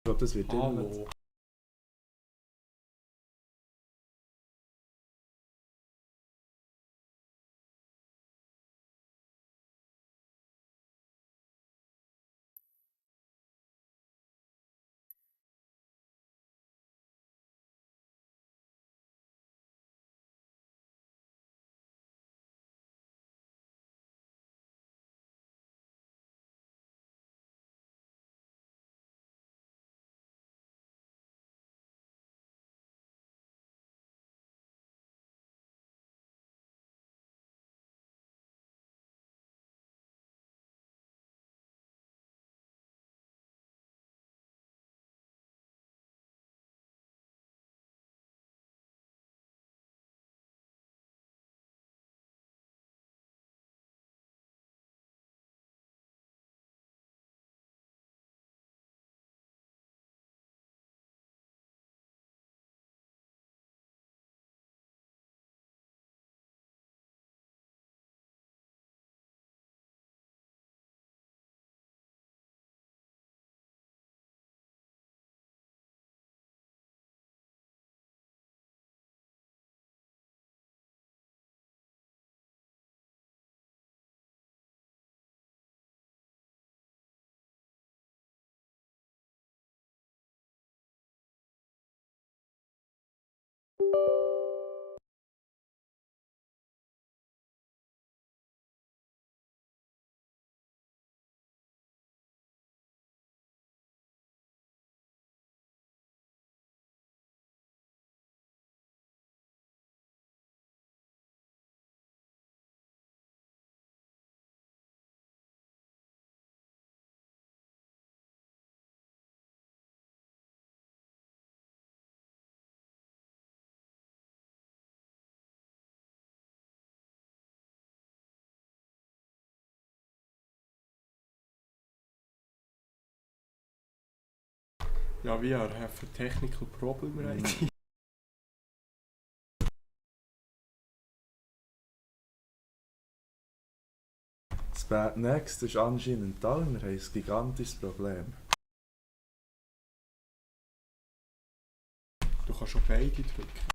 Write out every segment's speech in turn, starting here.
Ich glaube, das wird immer. Hallo. Ja, we are have a technical problem right here. Das Bad Next ist anscheinend da und wir haben ein gigantisches Problem. Du kannst schon beide drücken.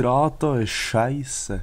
Strato ist scheiße.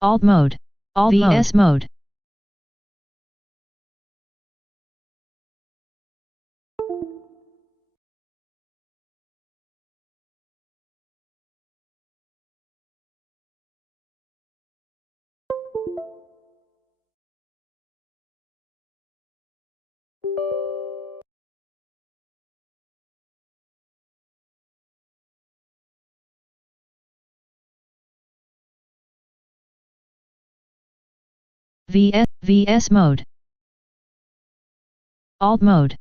Alt mode. Alt VS mode. VS mode. Alt mode.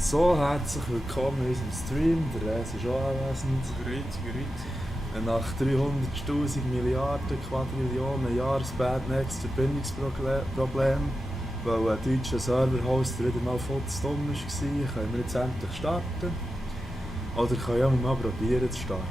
So, herzlich willkommen in unserem Stream. Der Res ist auch anwesend. Grüezi. Nach 300'000 Milliarden Quadrillionen Jahres Bad Next Verbindungsproblem, weil ein deutscher Server-Hoster wieder mal futzdumm war, können wir jetzt endlich starten. Oder können wir mal probieren zu starten.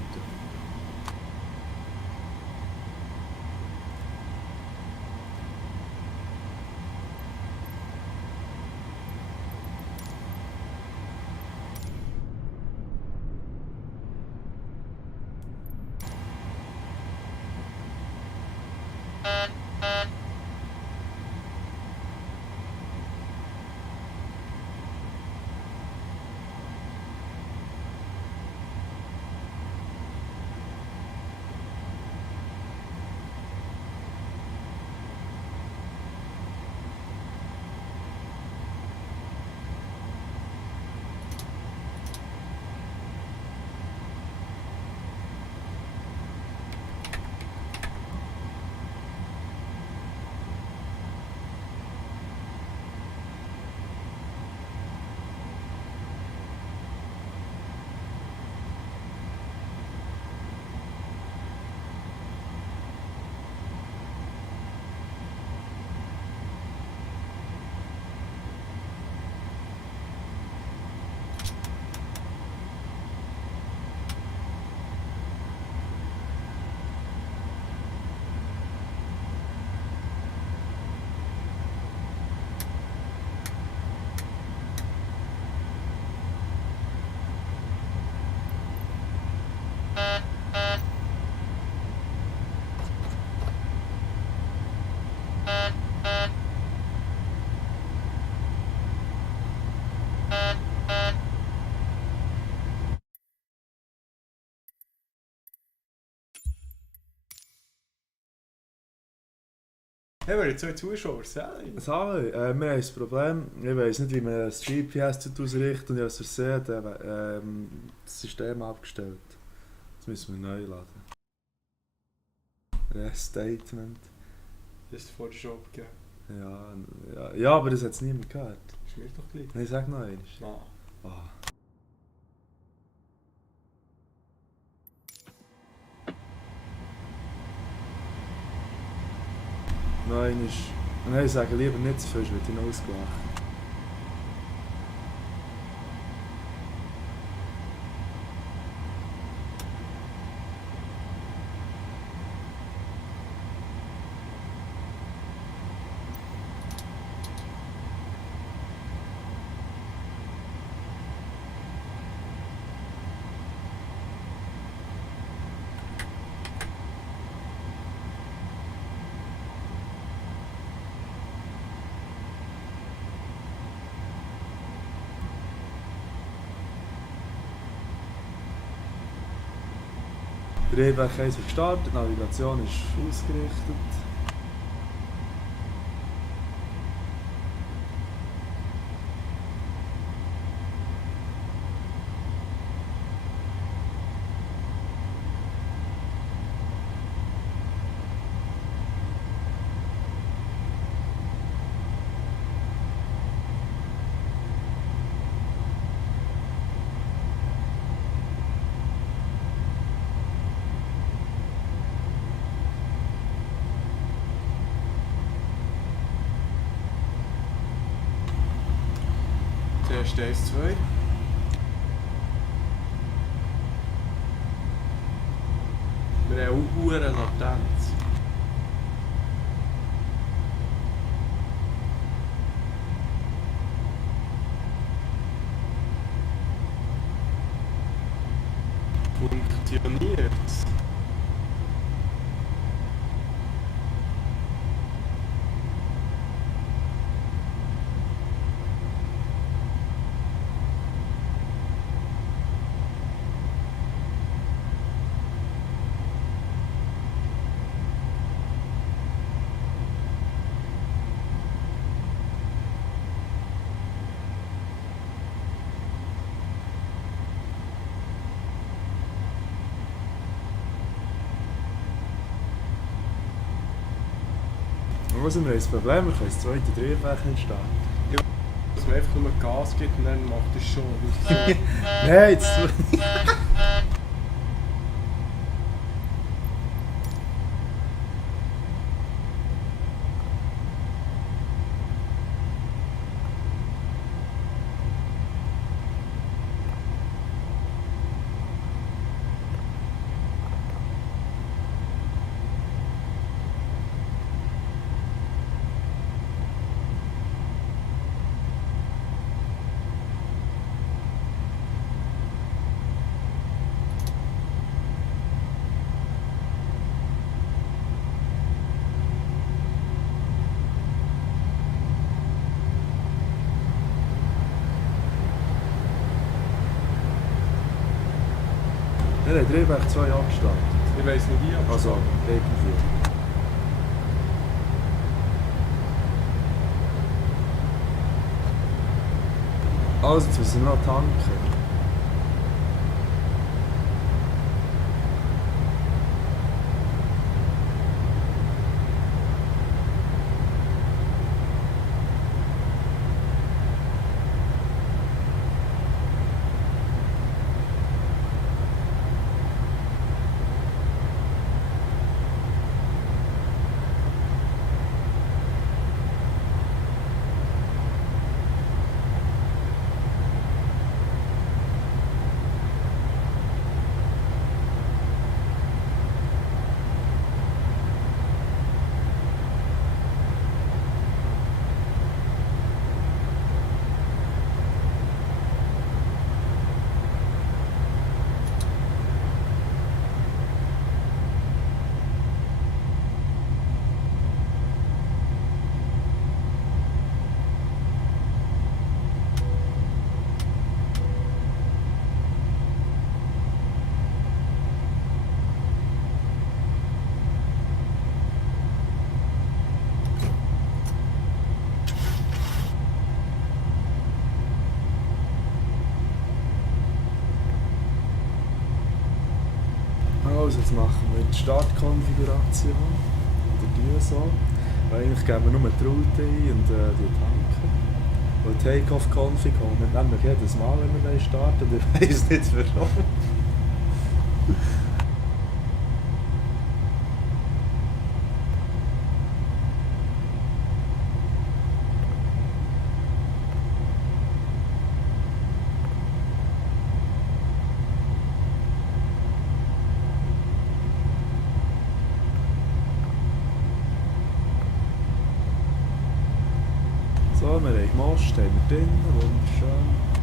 Hey, wir haben 2 Zuschauer, Sally. Hallo, wir haben ein Problem. Ich weiss nicht, wie man das GPS ausrichtet und ich habe aus Versehen das System abgestellt. Das müssen wir neu laden. Restatement. Das ist vor der Shop gegeben. Ja, aber das hat es niemand gehört. Ist mir doch gleich. Nein, sag noch einmal. Nein. Ah. Nein, ich sage lieber nicht zu viel, es wird hinausgelacht. Drehwerk 1 wird gestartet, Navigation ist ausgerichtet. Test 1, 2. Wir haben auch eine Latenz. Funktioniert. Also wir haben ein Problem, wir können das zweite Drehwerk nicht starten. Das man einfach nur Gas gibt und dann macht es schon. So. Nein, jetzt... Wir haben Drehweg 2 angestartet. Ich weiss nicht wie, aber Also, irgendwie. Also, jetzt müssen wir noch tanken. Also, jetzt machen wir die Startkonfiguration. Oder die so. Weil eigentlich geben wir nur die Route ein und die tanken. Und Take-Off-Config holen wir nämlich jedes Mal, wenn wir starten. Und ich weiss nicht warum. So, wir haben Most, haben wir drin, wunderschön.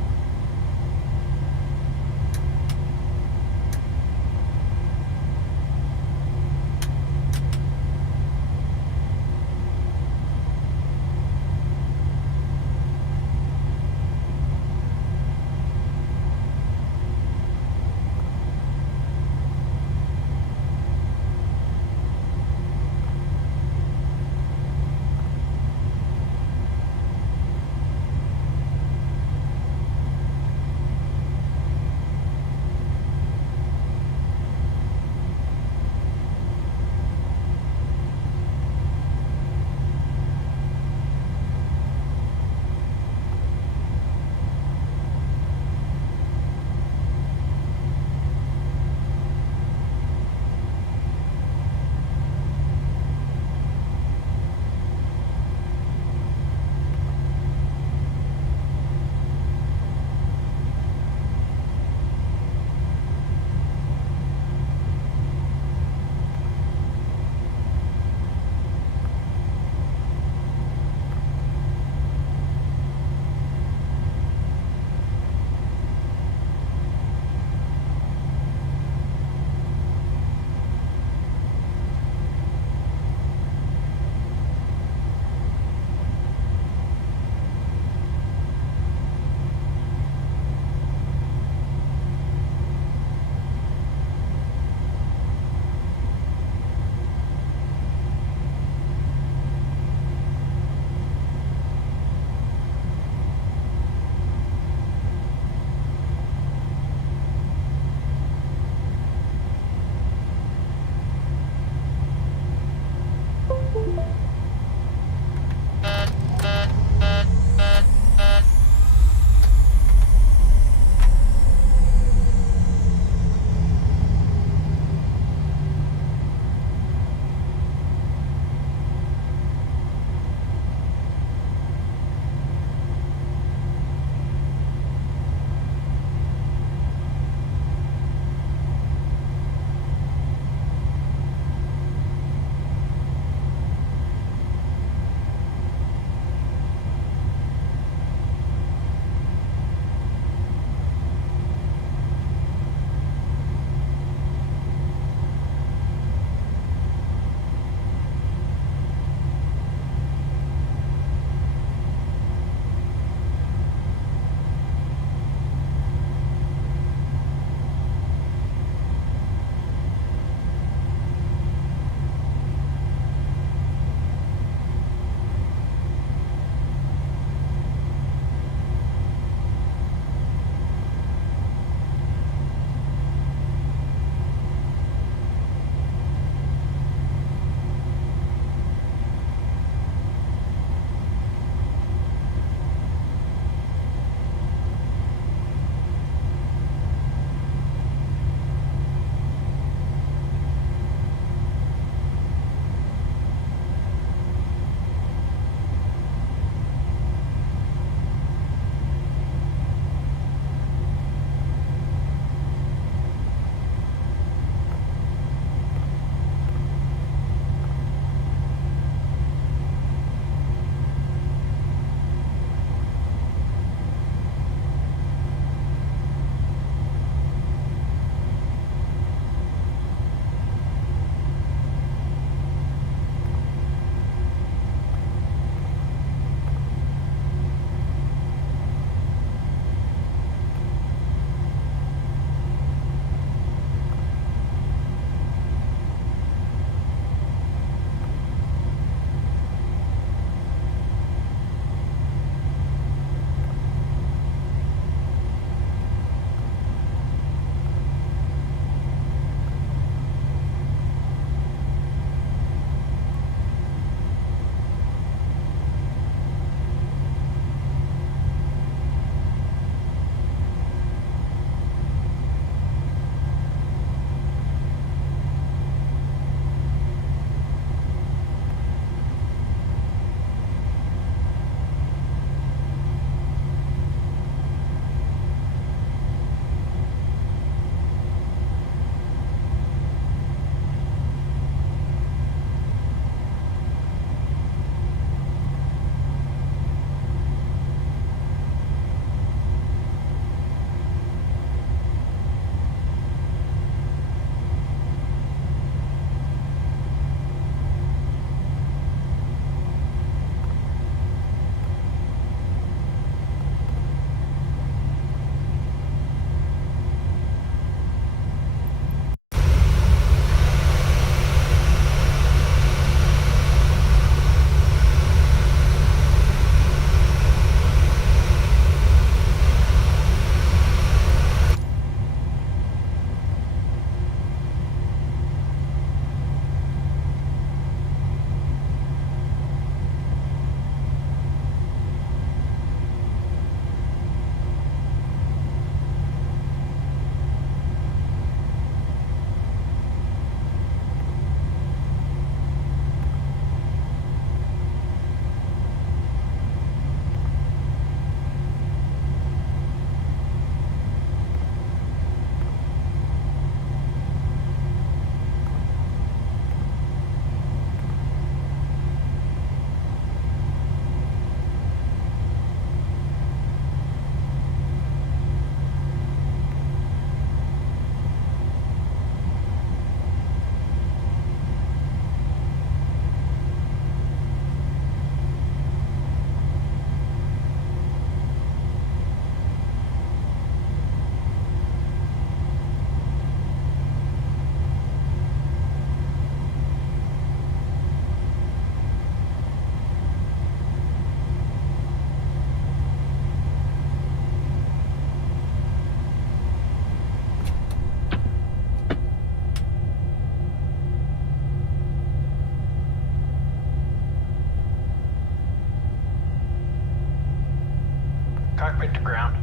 cockpit to ground.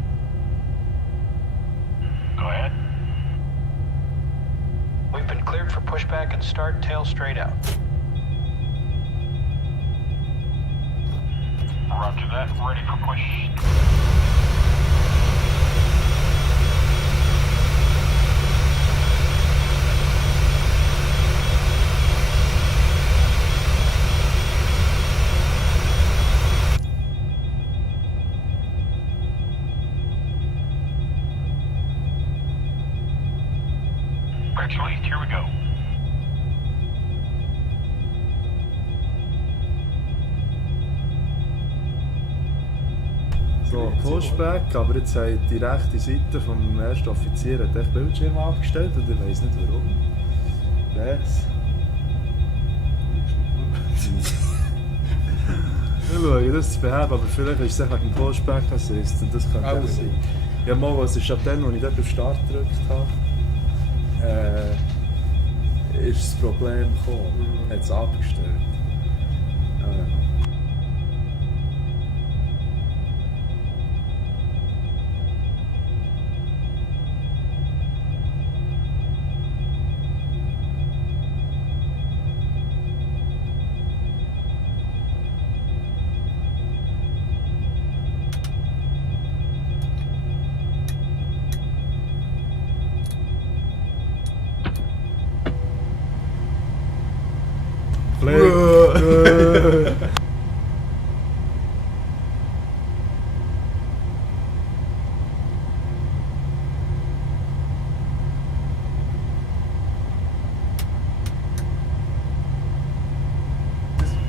Go ahead. We've been cleared for pushback and start tail straight out. Roger that. Ready for push. Brakes released. Here we go. So, Pushback, aber jetzt hat die rechte Seite vom ersten Offizier hat echt Bildschirm abgestellt und ich weiss nicht warum. Was? Ich schaue das zu beheben, aber vielleicht ist es wegen dem Pushback Assist und das könnte auch sein. Ja, mal, was ist ab dann, als ich dort auf Start gedrückt habe, ist das Problem gekommen. Hat es abgestellt.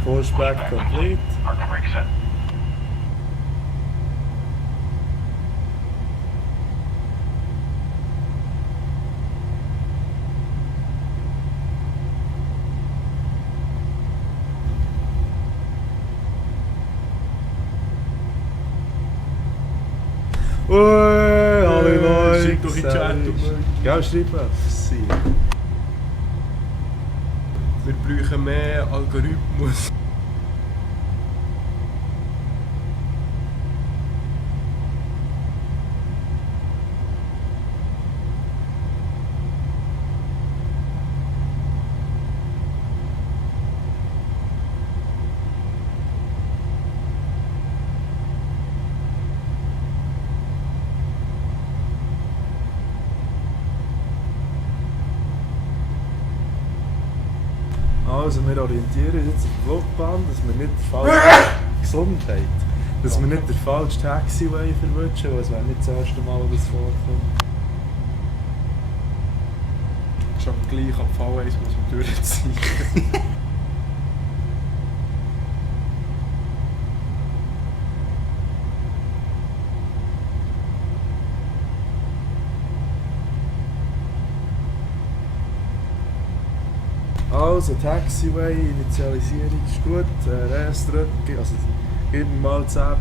Pushback complete. Parking brake set. Alle Leute! Schick doch in den Chat, du Mensch. Gell, schreib es. Wir brauchen mehr Algorithmus. Also wir orientieren uns jetzt auf die Flugbahn, dass wir nicht den falschen Gesundheit, dass wir nicht den falschen Taxiway verwutschen, weil es wäre nicht das erste Mal, wo das vorkommt. Schon gleich ab V1 muss man durchziehen. Also Taxiway, Initialisierung ist gut, RS drücken, also geben wir mal 10%.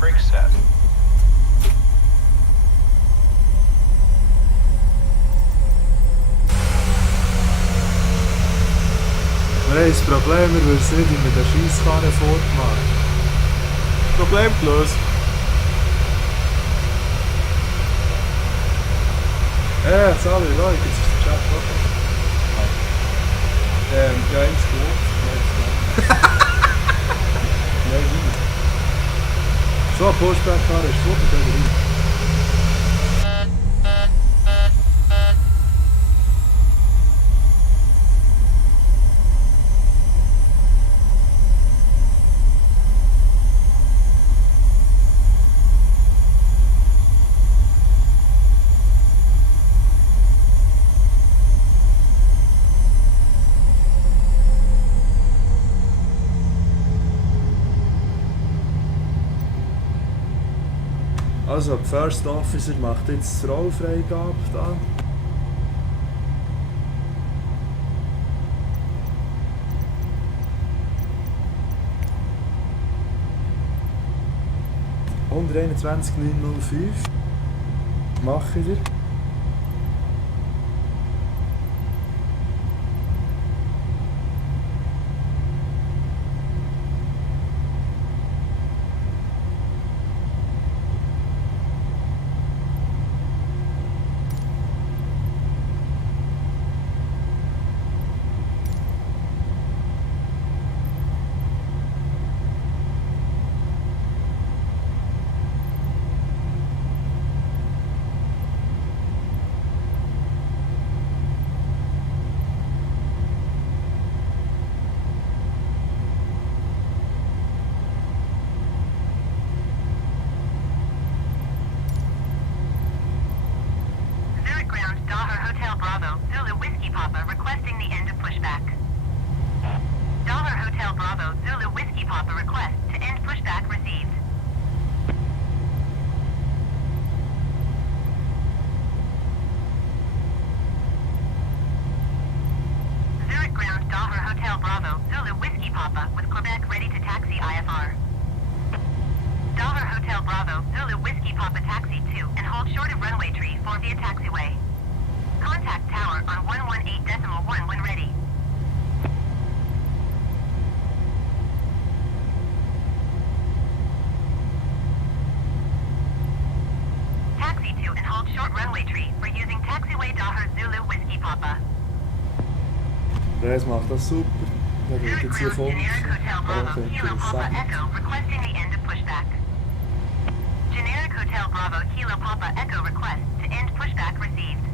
Brake set. Wir haben das Problem, wir wissen nicht, wie wir den Scheisskarren fortmachen. Problem gelöst. Sorry Leute, jetzt ist der Chat offen. Ja, eins gut. Nein, nie. So, Pushback-Karre ist super, gehen wir rein. Also, der First Officer macht jetzt die Rollfreigabe da. (121.905) mache ich dir. Zurich Ground, Daher Hotel Bravo, Zulu Whiskey Papa requesting the end of pushback. Daher Hotel Bravo, Zulu Whiskey Papa request to end pushback received. Zurich Ground, Daher Hotel Bravo, Zulu Whiskey Papa with Quebec ready to taxi IFR. Daher Hotel Bravo, Zulu Whiskey Papa taxi 2 and hold short of runway tree 4 via taxiway. Contact tower on 118.1 when ready. Taxi 2 and hold short runway tree for using taxiway Daher Zulu Whiskey Papa. Reis macht das super. Der wird Zurich jetzt hier Ground, Funk. Generic Hotel Bravo, Okay, Kilo Papa interessant. Echo requesting the end of pushback. Generic Hotel Bravo, Kilo Papa Echo request to end pushback received.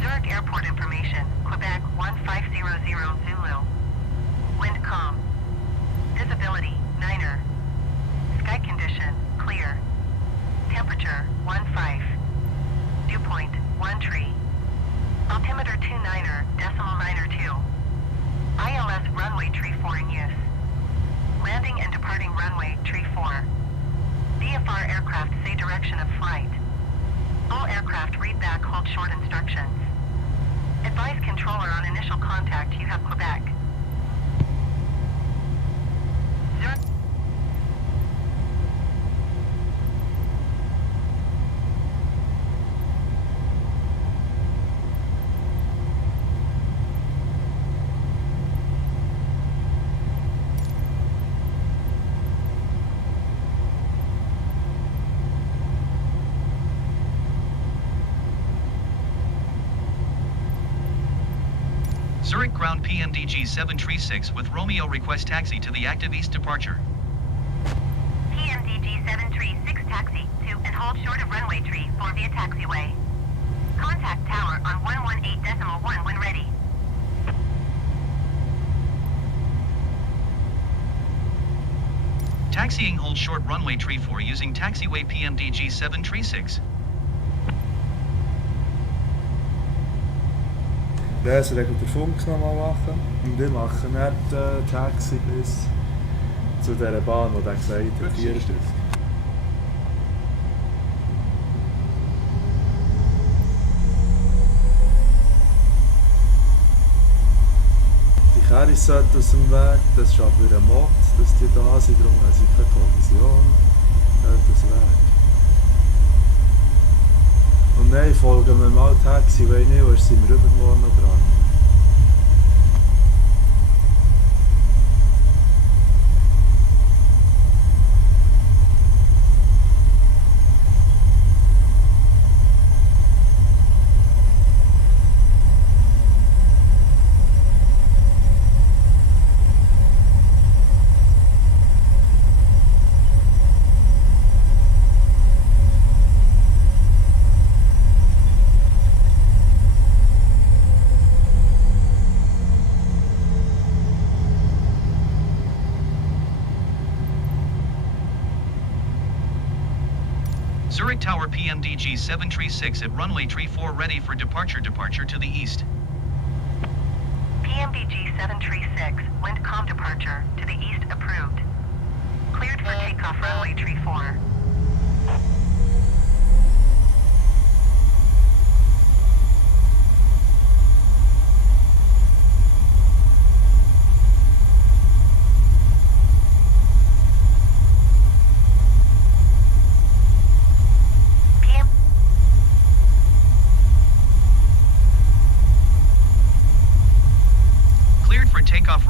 Zurich Airport information, Quebec 1500 Zulu. Wind calm. Visibility, 9er. Sky condition, clear. Temperature, 15. Dew point, 1 tree. Altimeter 29er, decimal 9er 2. ILS runway tree 4 in use. Landing and departing runway tree 4. VFR aircraft say direction of flight. All aircraft read back hold short instructions. Advise controller on initial contact you have Quebec. Zurich. Zurich Ground PMDG 736 with Romeo request taxi to the active east departure. PMDG 736 taxi 2 and hold short of runway tree 4 via taxiway. Contact tower on 118.1 when ready. Taxiing hold short runway tree 4 using taxiway PMDG 736. Reis regelt den Funk nochmal machen. Und ich mache dann Taxi bis zu dieser Bahn, die er gesagt hat. 4 Die Carries sollten aus dem Weg, das ist aber ein Mod, dass die da sind, darum haben sie keine Kollision. Hört aus dem Weg. Und nein, folgen wir mal Taxiway nicht, weil sind wir übermorgen noch dran. Zurich Tower PMDG 736 at runway tree 4 ready for departure to the east. PMDG 736, wind calm departure to the east approved.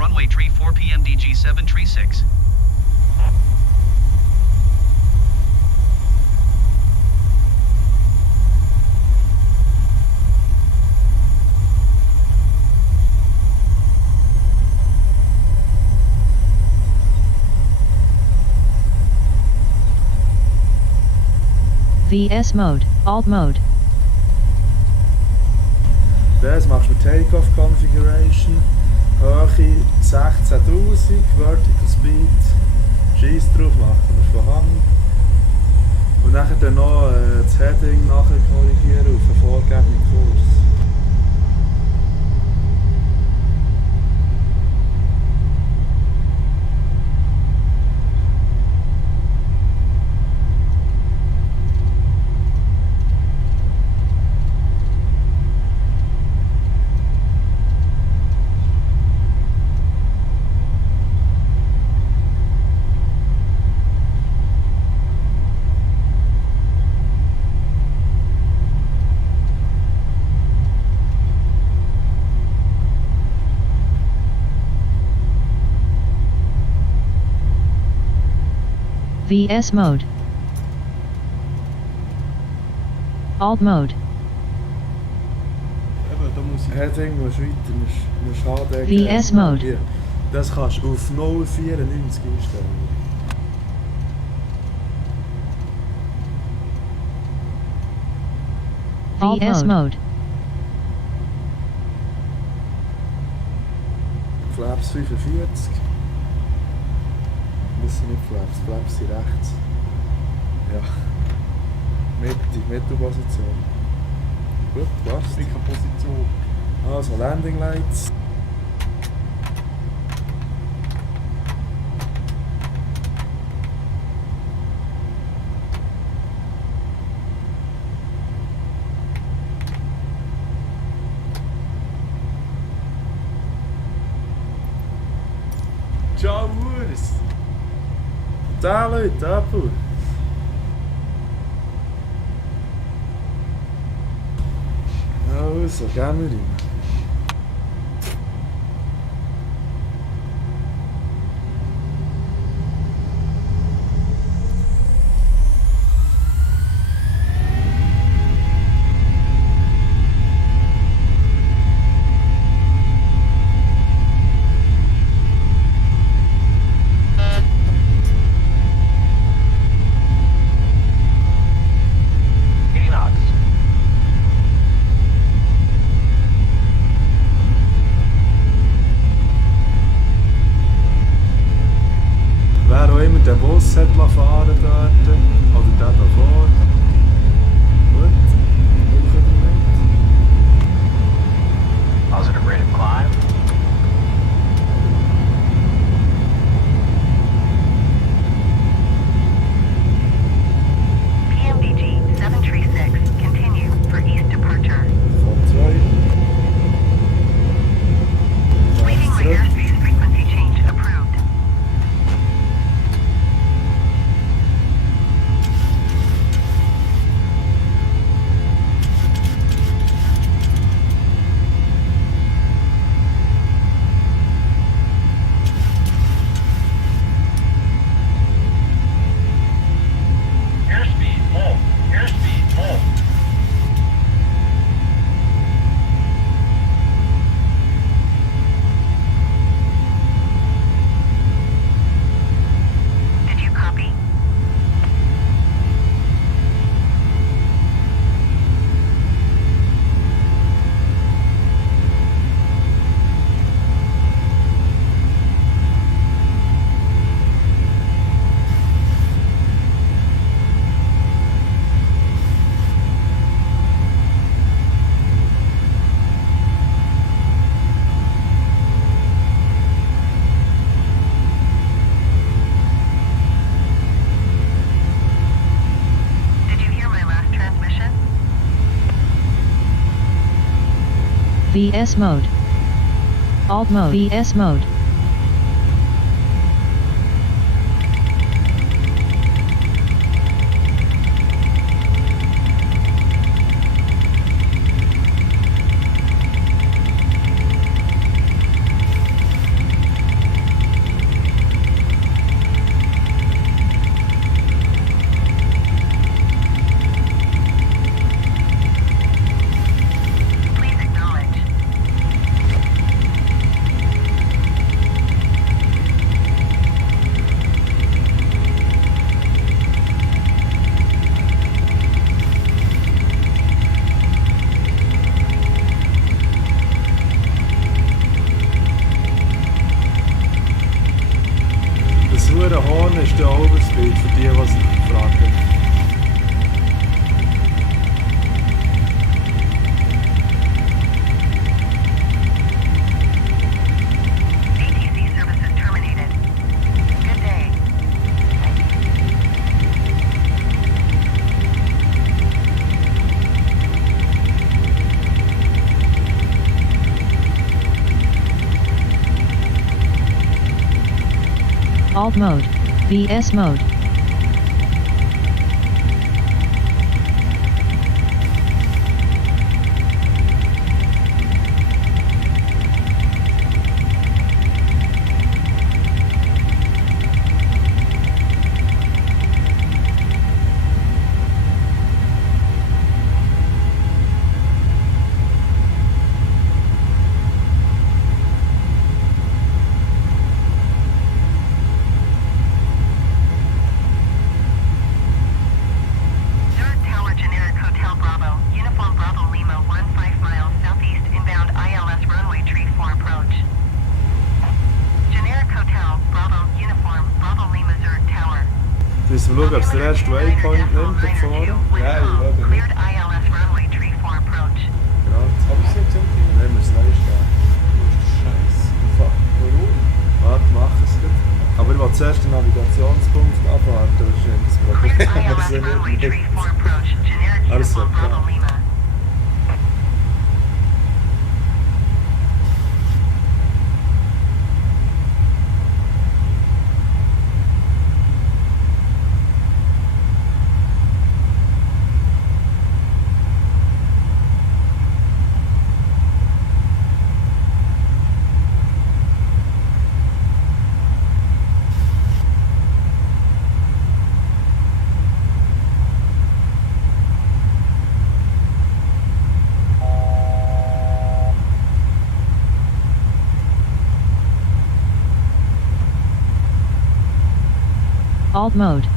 runway tree 4 PMDG 736. VS mode, alt mode, Das machst du mit Takeoff Configuration, Höhe 16.000, Vertical Speed, Scheiss drauf machen wir von Hang. Und dann noch das Heading nachher korrigieren auf einen vorgegebenen Kurs. VS mode, alt mode, Eben, da muss ich... Heading musst du weiter, musst HD VS Mode. Hier. Das kannst du auf 0,94 einstellen. VS mode, Flaps 45. Das sind nicht Flaps, Flaps sind rechts. Ja. Mittelposition. Gut, passt. Position. Also Landing Lights. Ciao, Urs! Da Leute, Apple. Also, gehen wir rein. Wer auch immer den Bus hat fahren dort, oder der davor. Gut, welcher damit? Positive rate of climb. PMDG 736, continue for east departure. Von 2. Leaving my airspace frequency change approved. Airspeed full. Airspeed full. Did you copy? Did you hear my last transmission? VS mode, alt mode, VS mode, hure Horn ist der Overspeed für die, die sich gefragt haben. ATC services terminated. Good day. Alt mode. VS mode. Zurich Tower Generic Hotel Bravo, Uniform Bravo Lima 15 miles southeast inbound ILS runway tree 4 approach. Generic Hotel Bravo Uniform Bravo Lima Zurich Tower. Jetzt mal schauen, ob es der erste Waypoint nimmt da vorne. Ja, ich glaube nicht. Cleared ILS runway tree 4 approach. Genau. Hab ich jetzt irgendwie? Nehmen wir es leisten. Scheiße. Fuck. Warum? Warte, mach es gut. Aber ich will zuerst den Navigationspunkt abwarten, das ist eben das Problem. Cleared Also ILS runway nicht- tree 4 approach. Generic Alles Uniform klar. Bravo Lima. Alt mode.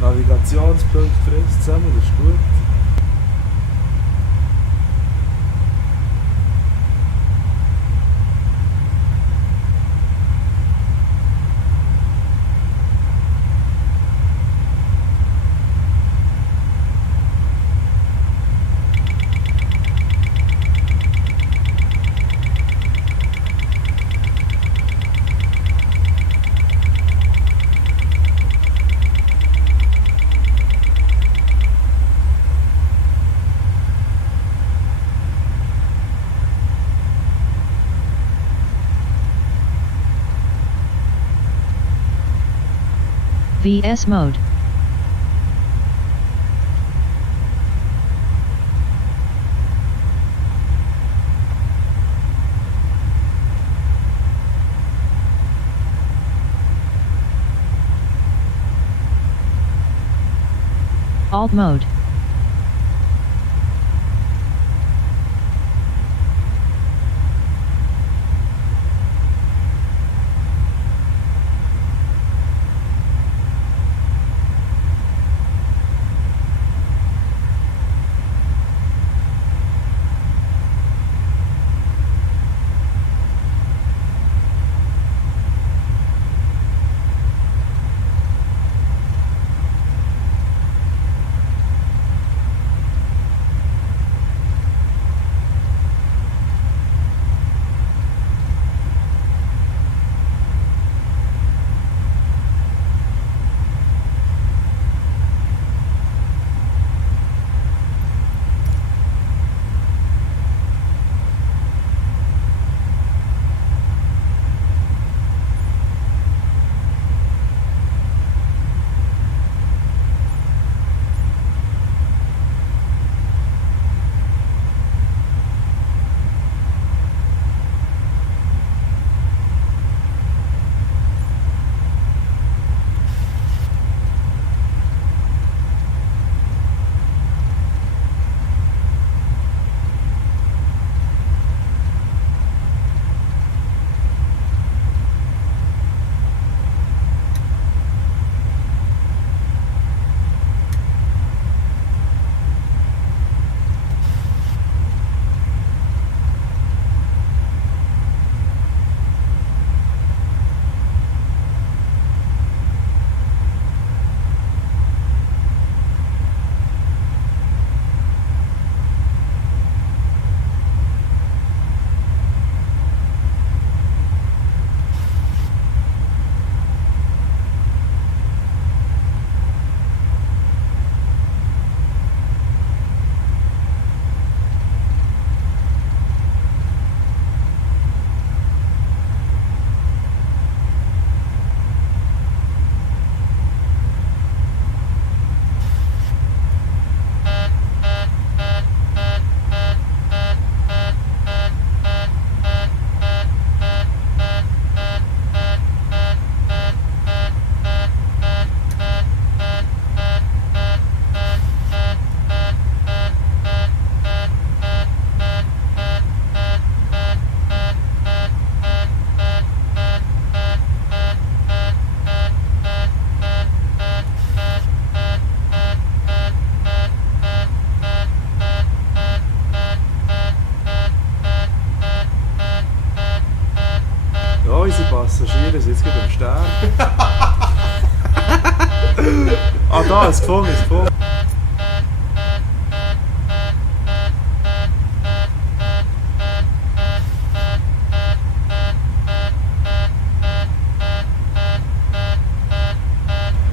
Navigationspunkt frisst zusammen, das ist gut. VS mode. Alt mode. Passagiere sind jetzt gerade am Sterben. Ah, da, ist gefunden, ist gefunden.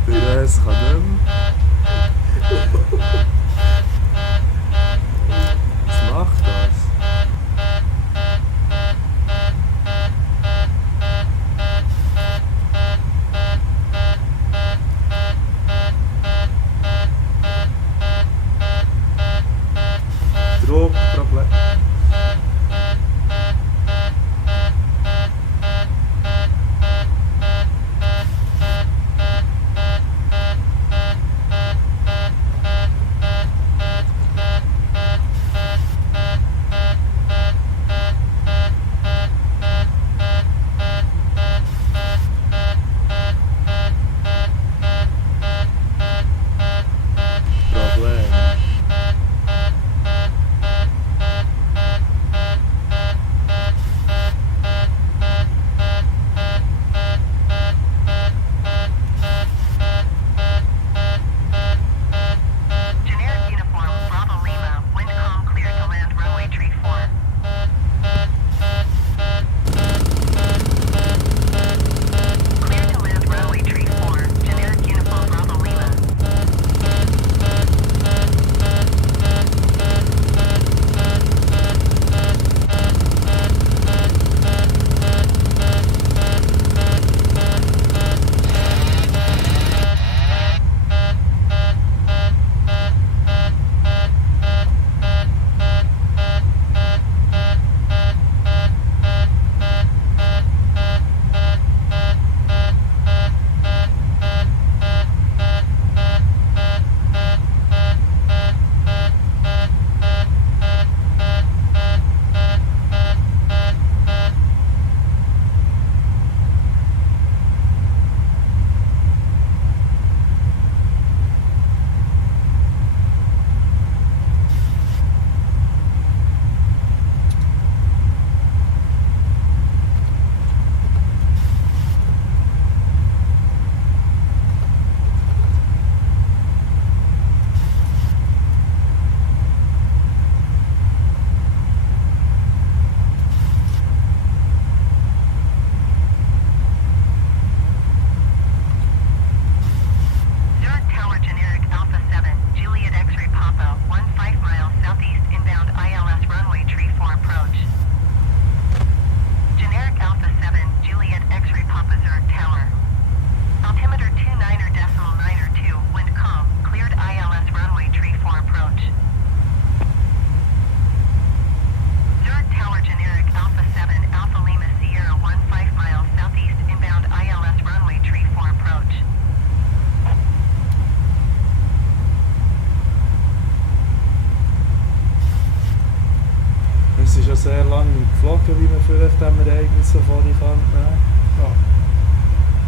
Der Rest kann nicht mehr. Was macht das? Druckproblem. Problem. Generic uniform, Bravo Lima, wind calm, clear to land runway tree 4. Clear to land runway tree 4, generic uniform, Bravo Lima. Zurich Tower, generic Alpha 7, Juliet X-ray Papa, 15 miles southeast inbound ILS runway tree 4 approach. Generic Alpha 7, Juliet X-ray Papa, Zurich Tower. Altimeter 29.902, wind calm, cleared ILS runway tree 4 approach. Zurich Tower, generic Alpha 7, Alpha Lima Sierra, 15 miles southeast inbound ILS runway tree 4 approach. Es ist ja sehr lange geflogen, wie man vielleicht dem Ereignis so vor die Kante nehmen. Ja.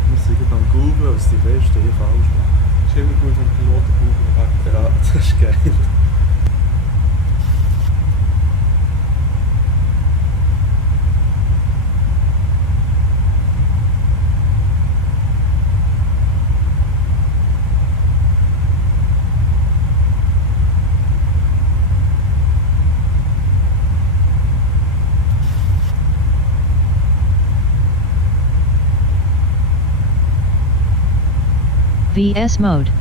Wir sind gerade am Googlen, was die Besten hier falsch machen. Ist immer gut, wenn Piloten googeln. Ja, das ist geil. VS mode.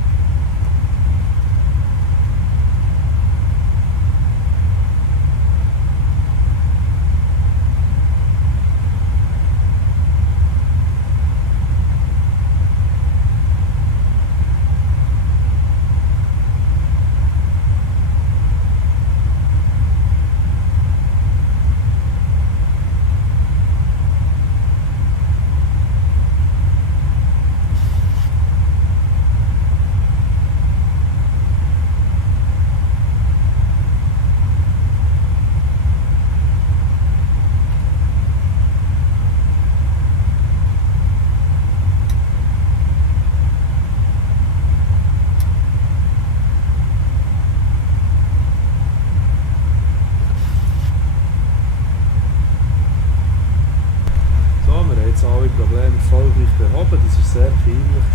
Problem erfolgreich behoben. Das war sehr peinlich.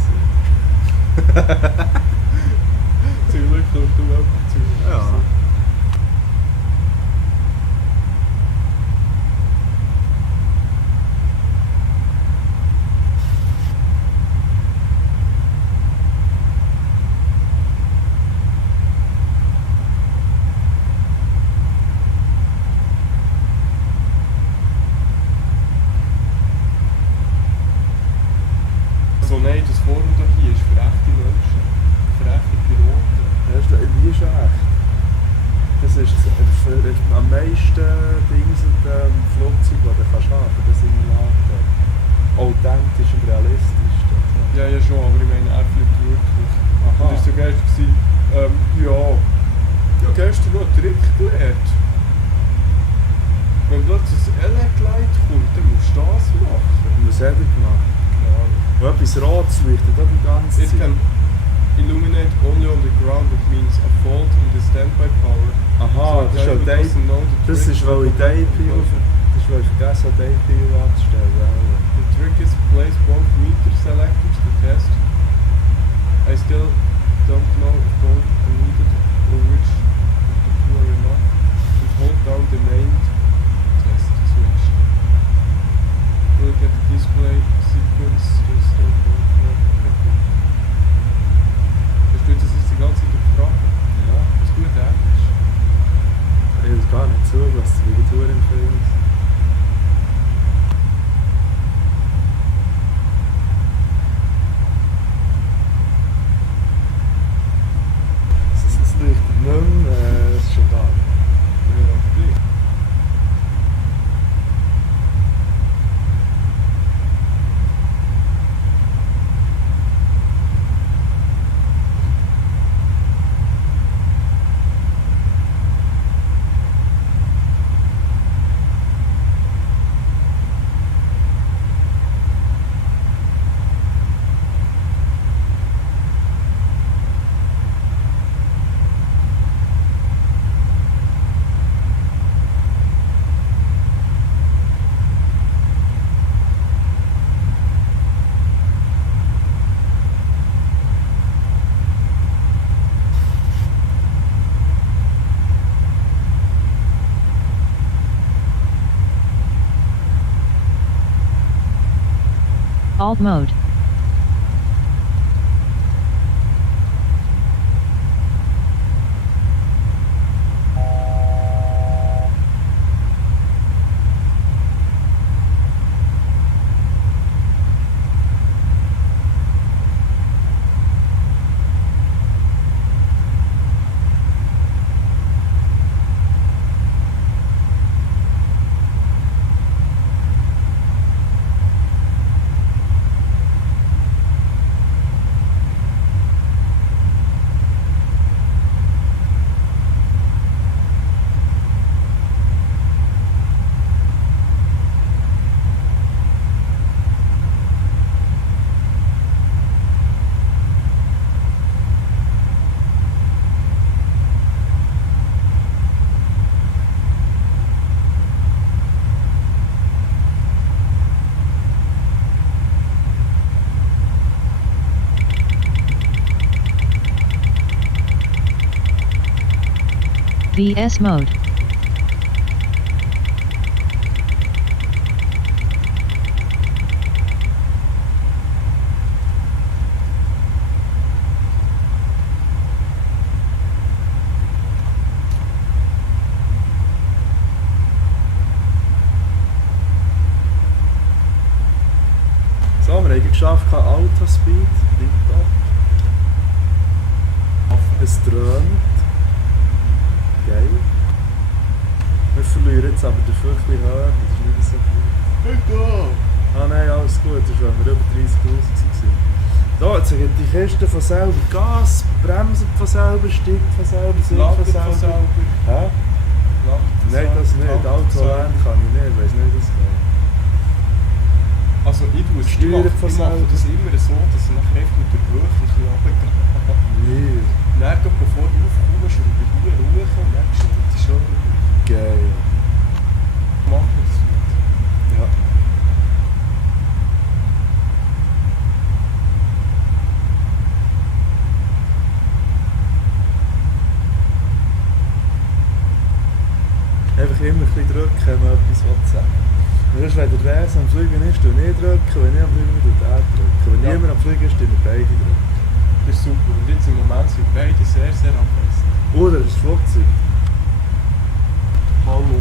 Zum Glück schaust du auch zu. Ja. Also nein, das Forum da hier ist für echte Menschen. Für echte Piloten. Ja, wie ist echt? Das ist am meisten Dings Flugzeug, das du kannst haben, der Simulator. Authentisch und realistisch. Ja, ja schon, aber ich meine, er fliegt wirklich. Aha. Und das war so gestern, ja, gestern noch einen Trick gelernt. Wenn plötzlich ein LED-Light kommt, dann musst du das machen. Und was hat er gemacht? Und etwas Rotes leuchtet auch die ganze It Zeit. can illuminate only on the ground, which means a fault in the standby power. Aha, das ist Driver weil doesn't know the das trick ist, weil ich to the DayPio das ist, weil ich vergessen habe, DayPio anzustellen. The trick is place both meter selectors to test. I still don't know if both are needed or which of the two are enough. And hold down the main test switch. Look at the display sequence. Versteht das jetzt die ganze Zeit gefragt? Ja, Was gut Englisch. ich habe gar nicht zugelassen, wie die Tour im Film ist. Es leuchtet nicht mehr, es ist schon da. Ja, okay. Alt mode. VS mode. So, wir haben geschafft, kein Autospeed, tipptopp. Es dröhnt. Geil. Wir verlieren jetzt aber dafür ein bisschen höher, das ist nicht so gut. Ah nein, alles gut, das ist, wenn wir über 30'000 waren. So, jetzt gibt die Kiste von selber Gas, bremst von selber, steigt von selber, sinkt von selber. Hä? Nein, das nicht. Autoland kann ich nicht, ich weiss nicht, wie das geht. Also ich tue es, Steuern ich von mache selber. das immer so, dass ich nachher echt mit der Höhe ein bisschen runtergehe. Nee. Dann, bevor du aufkommst, schraube ich nur hoch und dann schraube ich schon. Geil. Mach das nicht. Ja. immer ein bisschen drücken, wenn man etwas sagen will. Sonst, wenn der Res am Fliegen ist, tue ich drücken, wenn ich am Fliegen bin, tue er drücken. Wenn Ja. niemand am Fliegen ist, tun wir beide drücken. Das ist super. Und jetzt im Moment sind beide sehr, sehr angemessen. Oder das Flugzeug. Hallo.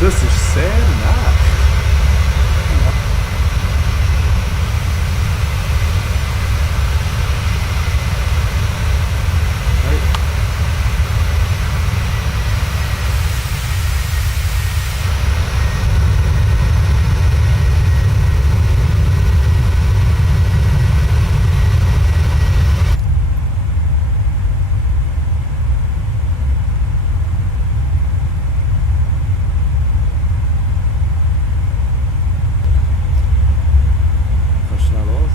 Das ist sehr nah. Hey. Kannst schnell los.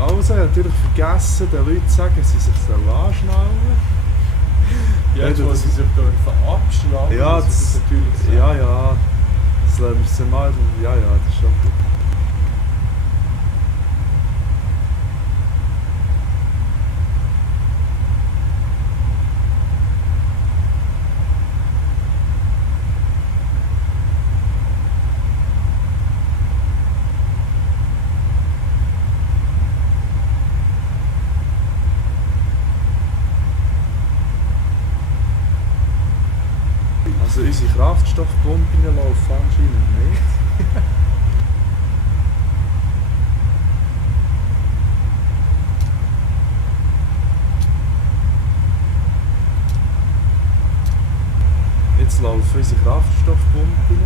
Also, ich habe natürlich vergessen, den Leuten zu sagen, sie sich anschnallen. Jetzt, Ja, wo das- sie sich dürfen abschnallen, Ja, müssen sie das, natürlich sagen. ja, ja. Das lassen wir sie mal. Ja, ja, das ist schon gut. Also unsere Kraftstoffpumpen laufen anscheinend nicht. Jetzt laufen unsere Kraftstoffpumpen. Wie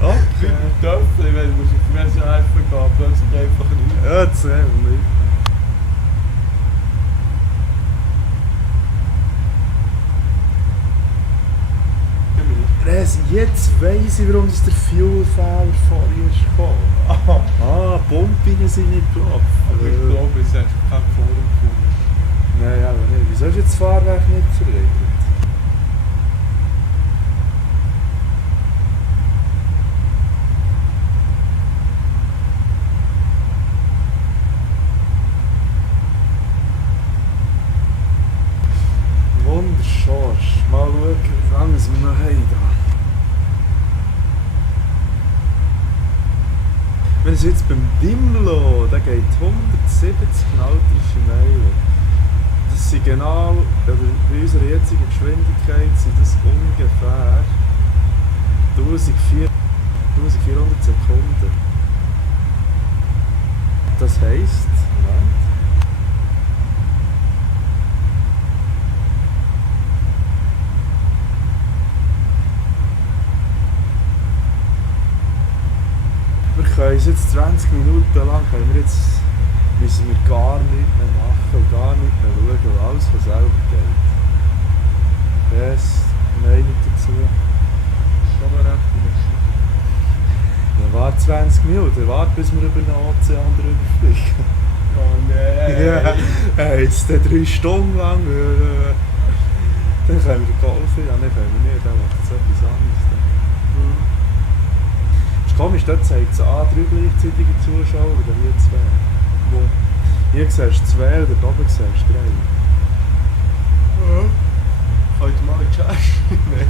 Okay. beim Töpfchen, wenn du auf die Messe helfen gehen, plötzlich einfach nicht. Ja, das sehen wir nicht. Res, jetzt weiss ich, warum das der Fuelfehler vorhin ist gekommen. Ah, Pumpen sind nicht gelaufen. Aber ich glaube, es hat kein Forum gefunden. Nein, aber nicht. Wieso ist jetzt das Fahrwerk nicht verringert? Wunderschön. Mal schauen, wie lange wir noch haben. Da. Wir sind jetzt beim Dimlo, der geht 170 nautrische Meilen. Das sind genau, oder bei unserer jetzigen Geschwindigkeit sind das ungefähr 1400 Sekunden. Das heisst, Moment. Wir können es jetzt 20 Minuten lang, müssen wir gar nichts mehr machen und gar nicht mehr schauen, weil alles von selber geht. Das Meinung dazu. Schon mal recht lustig. Ja, warte 20 Minuten, warte bis wir über den Ozean drüber fliegen. Oh nein! Ja, hey, jetzt 3 Stunden lang. Dann können wir golfen, ja, dann können wir nicht, dann macht es etwas anderes. Dann. Es ist komisch, dort zeigt es an, 3 gleichzeitige Zuschauer oder hier 2. Wo? Hier siehst du 2 oder da oben siehst du 3. Könnt ihr mal in den Chat? Nein.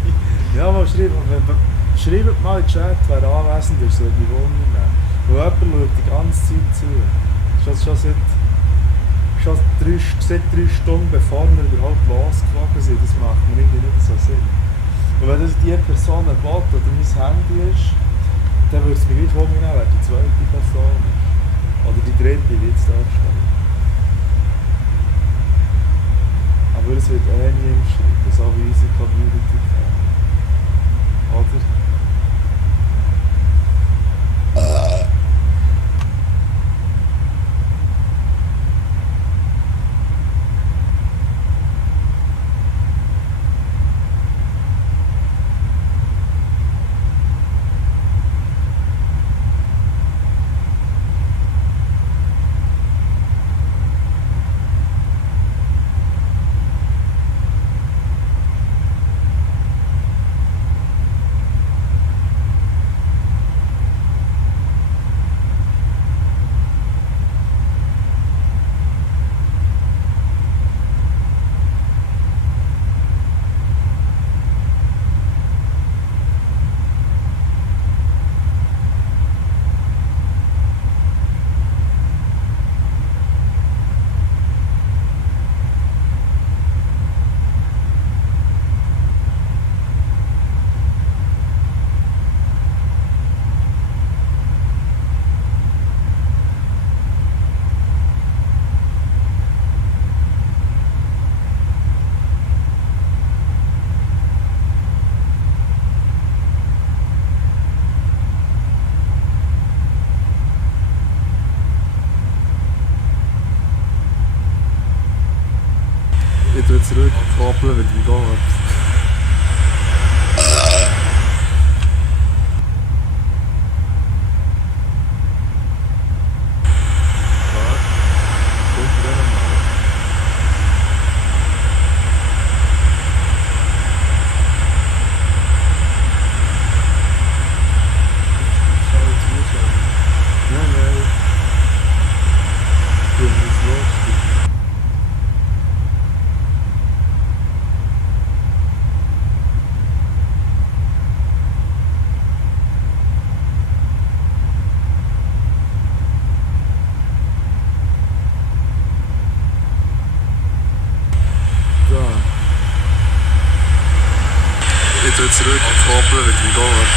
Ja, mal schreibt mal in den Chat, wer anwesend ist, soll die Wunder nehmen. Und jemand schaut die ganze Zeit zu. Schon seit 3 Stunden, bevor wir überhaupt losgeflogen sind. Das macht mir irgendwie nicht so Sinn. Und wenn das die Person ein Bot oder mein Handy ist, dann würde es mich gleich wundern, wer die zweite Person ist. Oder die dritte, wie jetzt da steht. Aber es wird eh nie im Schreiben, so wie unsere Community kann. Oder? mit dem Golf. Ich tue zurückkoppeln mit dem Golf.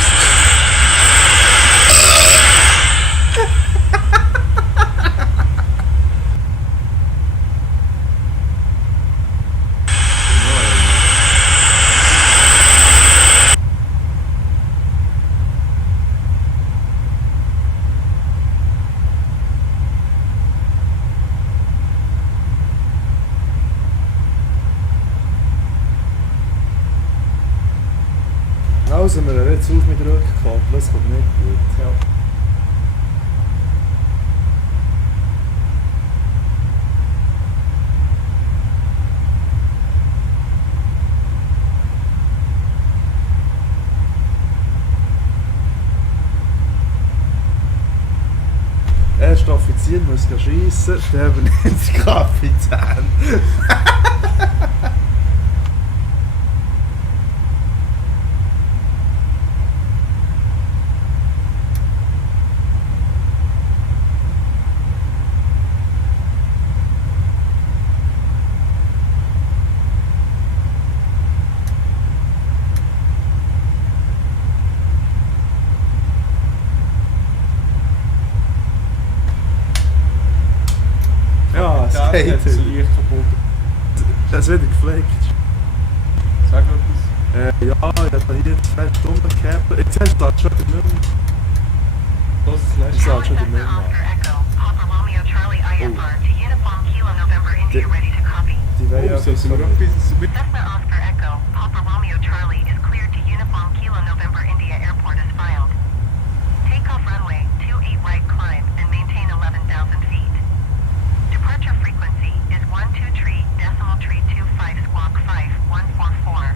Also, wir hören jetzt auf mit Rückkoppeln, das kommt nicht gut. Ja. Erster Offizier muss schiessen, der übernimmt den Kapitän. Ja, es Der geht hat das wieder. Licht kaputt. Es wird gefleckt. Sag etwas. Ja, ich habe hier 2 Stunden gehabt. Jetzt hast du das schon wieder nicht mehr. Das ist das Ich letzte. sag schon wieder Cessna nicht Oscar mehr. Echo, Papa Romeo Charlie IFR to Uniform Kilo November India ready to copy. Die wollen ja Oh, sollten wir etwas. etwas mit... Cessna Oscar Echo, Papa Romeo Charlie is cleared to Uniform Kilo November India Airport as filed. Takeoff runway 28 right climb and maintain 11,000 feet. Departure frequency is 123.25 squawk 5144.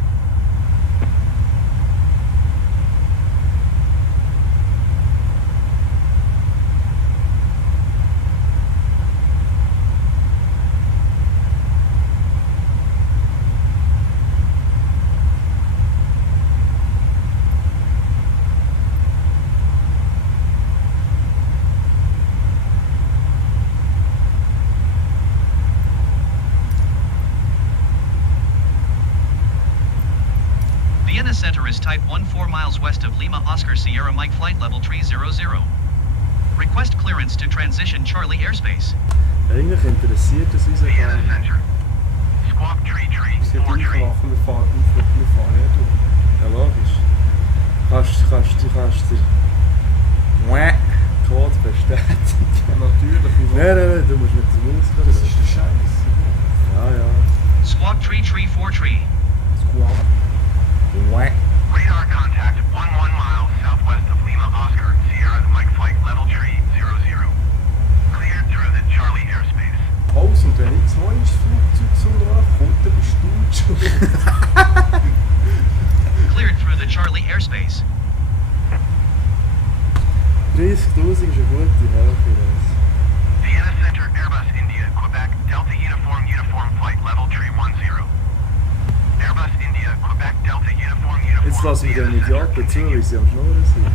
Vienna Center is Type 14 miles west of Lima Oscar Sierra Mike flight level 300. Request clearance to transition Charlie airspace. Eigentlich interessiert es uns ja gar Vienna nicht. Center. Squawk Tree Tree, Sie hat 4 Tree. durchgelachen, wir fahren ja durch. Ja, logisch. Kannst du den Code bestätigen? Ja, natürlich. Nein, du musst mit der Maus Das ist drücken. der Scheiß. Ja, ja. Squawk Tree Tree 4 Tree. Squawk. Radar contact 11 miles southwest of Lima Oscar Sierra Mike flight level tree 00. Cleared through the Charlie airspace. Also, und wenn jetzt noch ins Flugzeug so nachkommt, dann bist du schuld. Cleared through the Charlie airspace. 30.000 ist eine gute Höhe. Vienna Center Airbus India Quebec Delta Uniform flight level tree 10. Airbus India Quebec Delta Uniform Jetzt lassen wir den Vienna Center Idioten zu, continue. weil sie am Schnurren sind.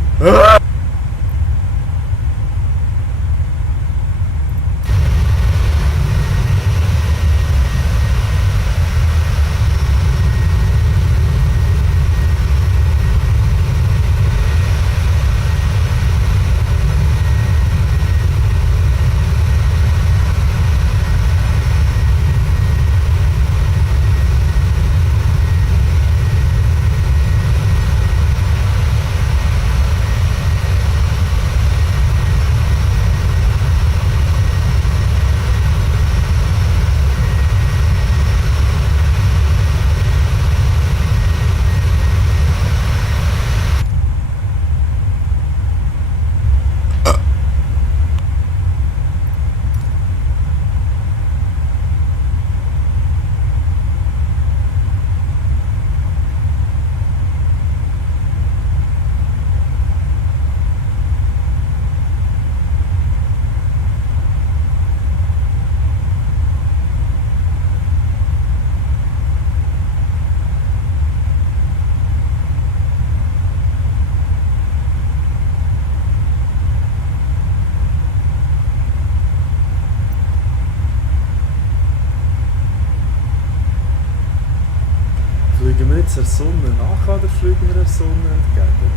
Fliegen wir jetzt der Sonne nach oder fliegen wir der Sonne entgegen?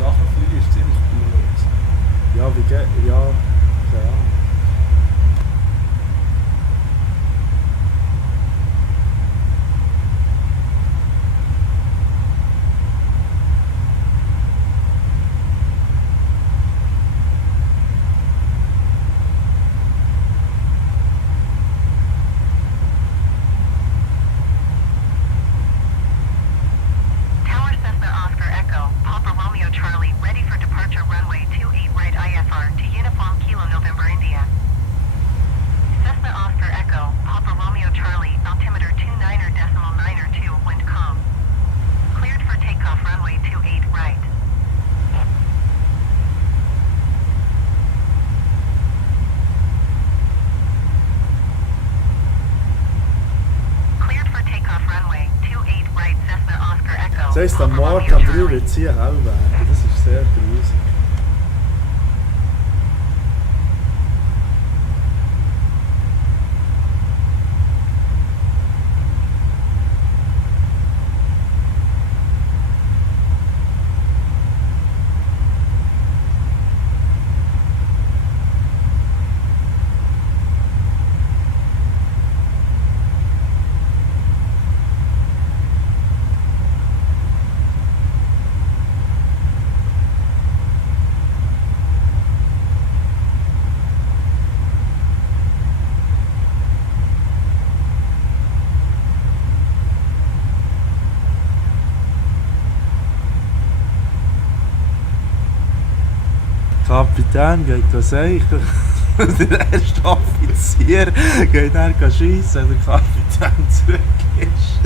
Nachher fliegen ist ziemlich blöd. Ja, wie geht. Ja, keine Ahnung. Tower Cessna Oscar Echo, Papa Romeo Charlie, ready for departure runway 28 right IFR to Uniform Kilo November India. Cessna Oscar Echo, Papa Romeo Charlie, altimeter 29.902, wind calm. Cleared for takeoff runway 28 right. Cleared for takeoff runway 28 right, Cessna Oscar Echo. Das heisst, am Papa Morgen Romeo am 3 Charlie. wird es hier hell werden. Das ist sehr gruselig. Kapitän geht was eichen. Der erste Offizier geht dann schiessen, wenn der Kapitän zurück ist.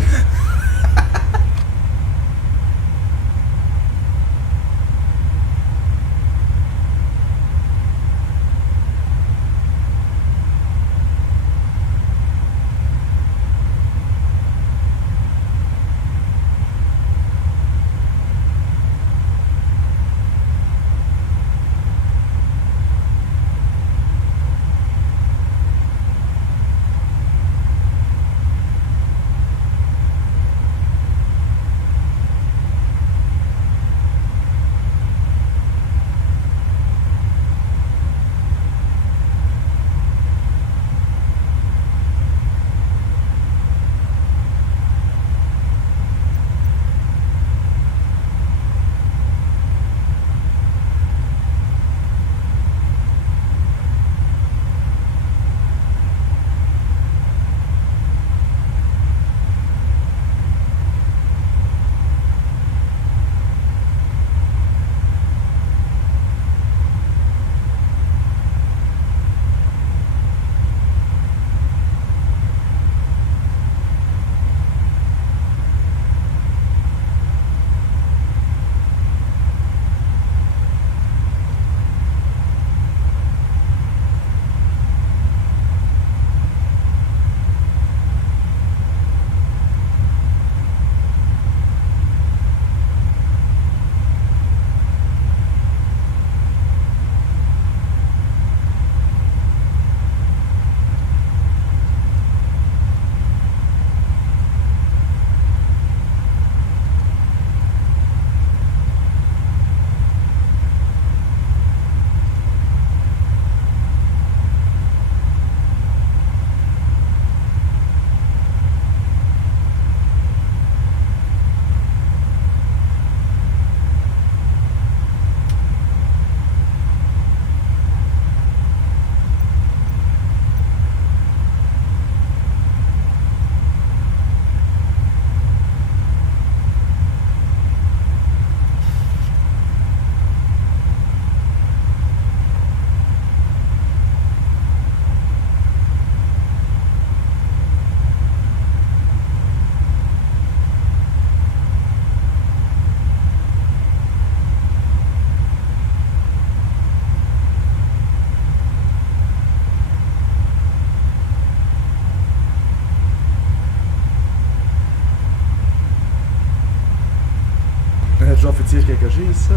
Der Offizier gegen schiessen.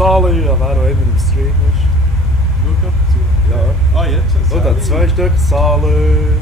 Sali, ja, wer auch immer im Stream ist. Schau ab zu. Ja. Ah, jetzt schon. Und dann 2 Stück Sali.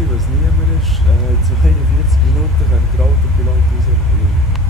gewesen, weil es niemand ist. In 42 Minuten kann der Autopilot rausnehmen.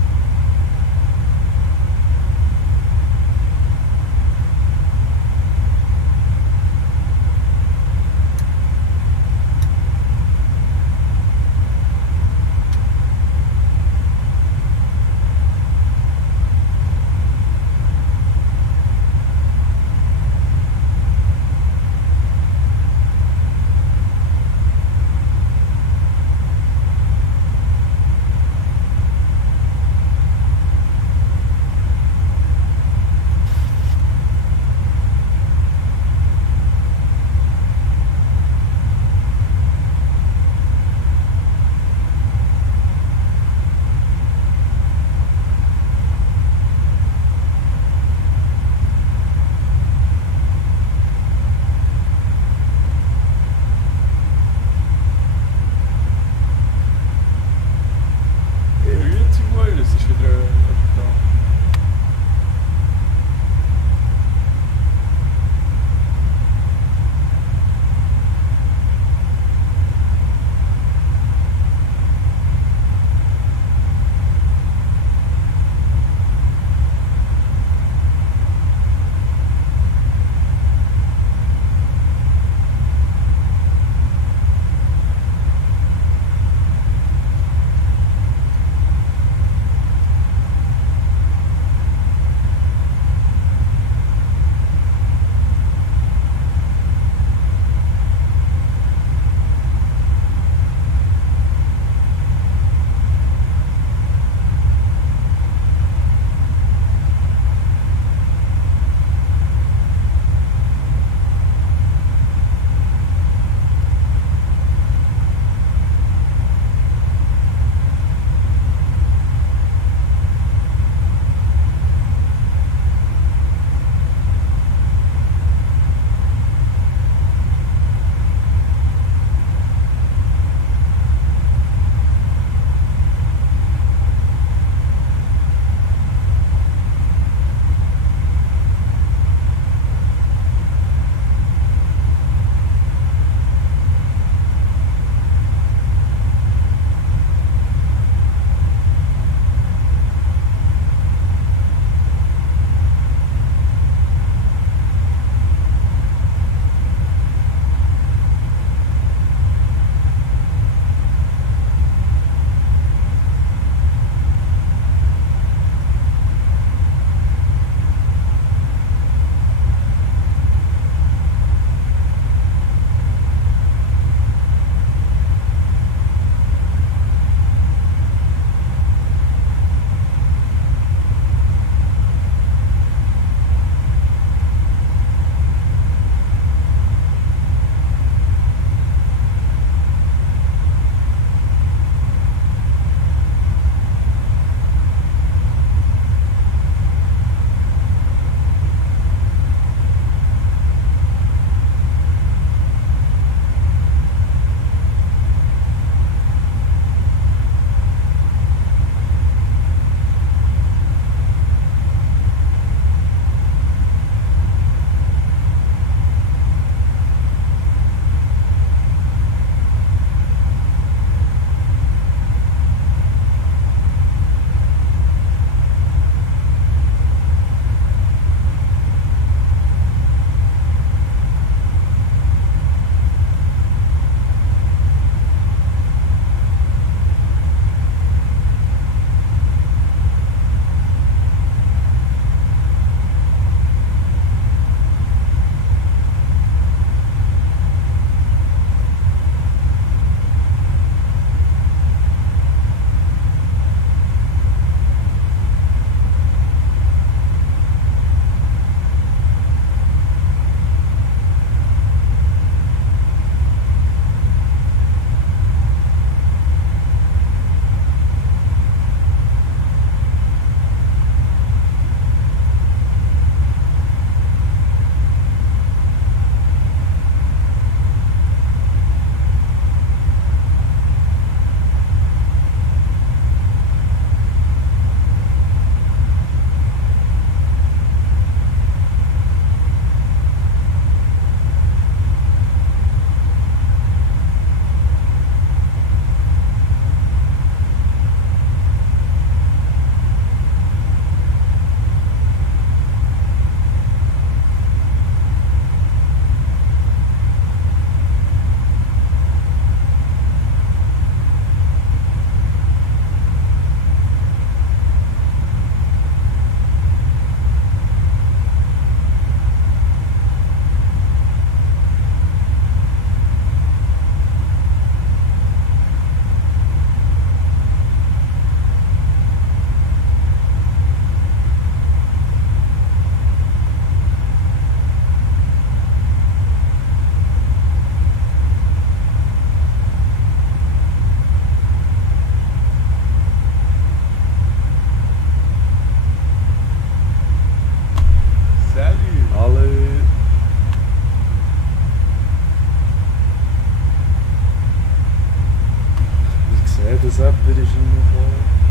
dass jemand ist reingekommen.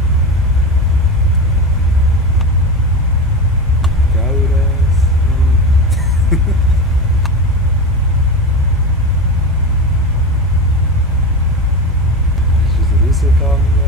Gell, Res? Ist er rausgegangen?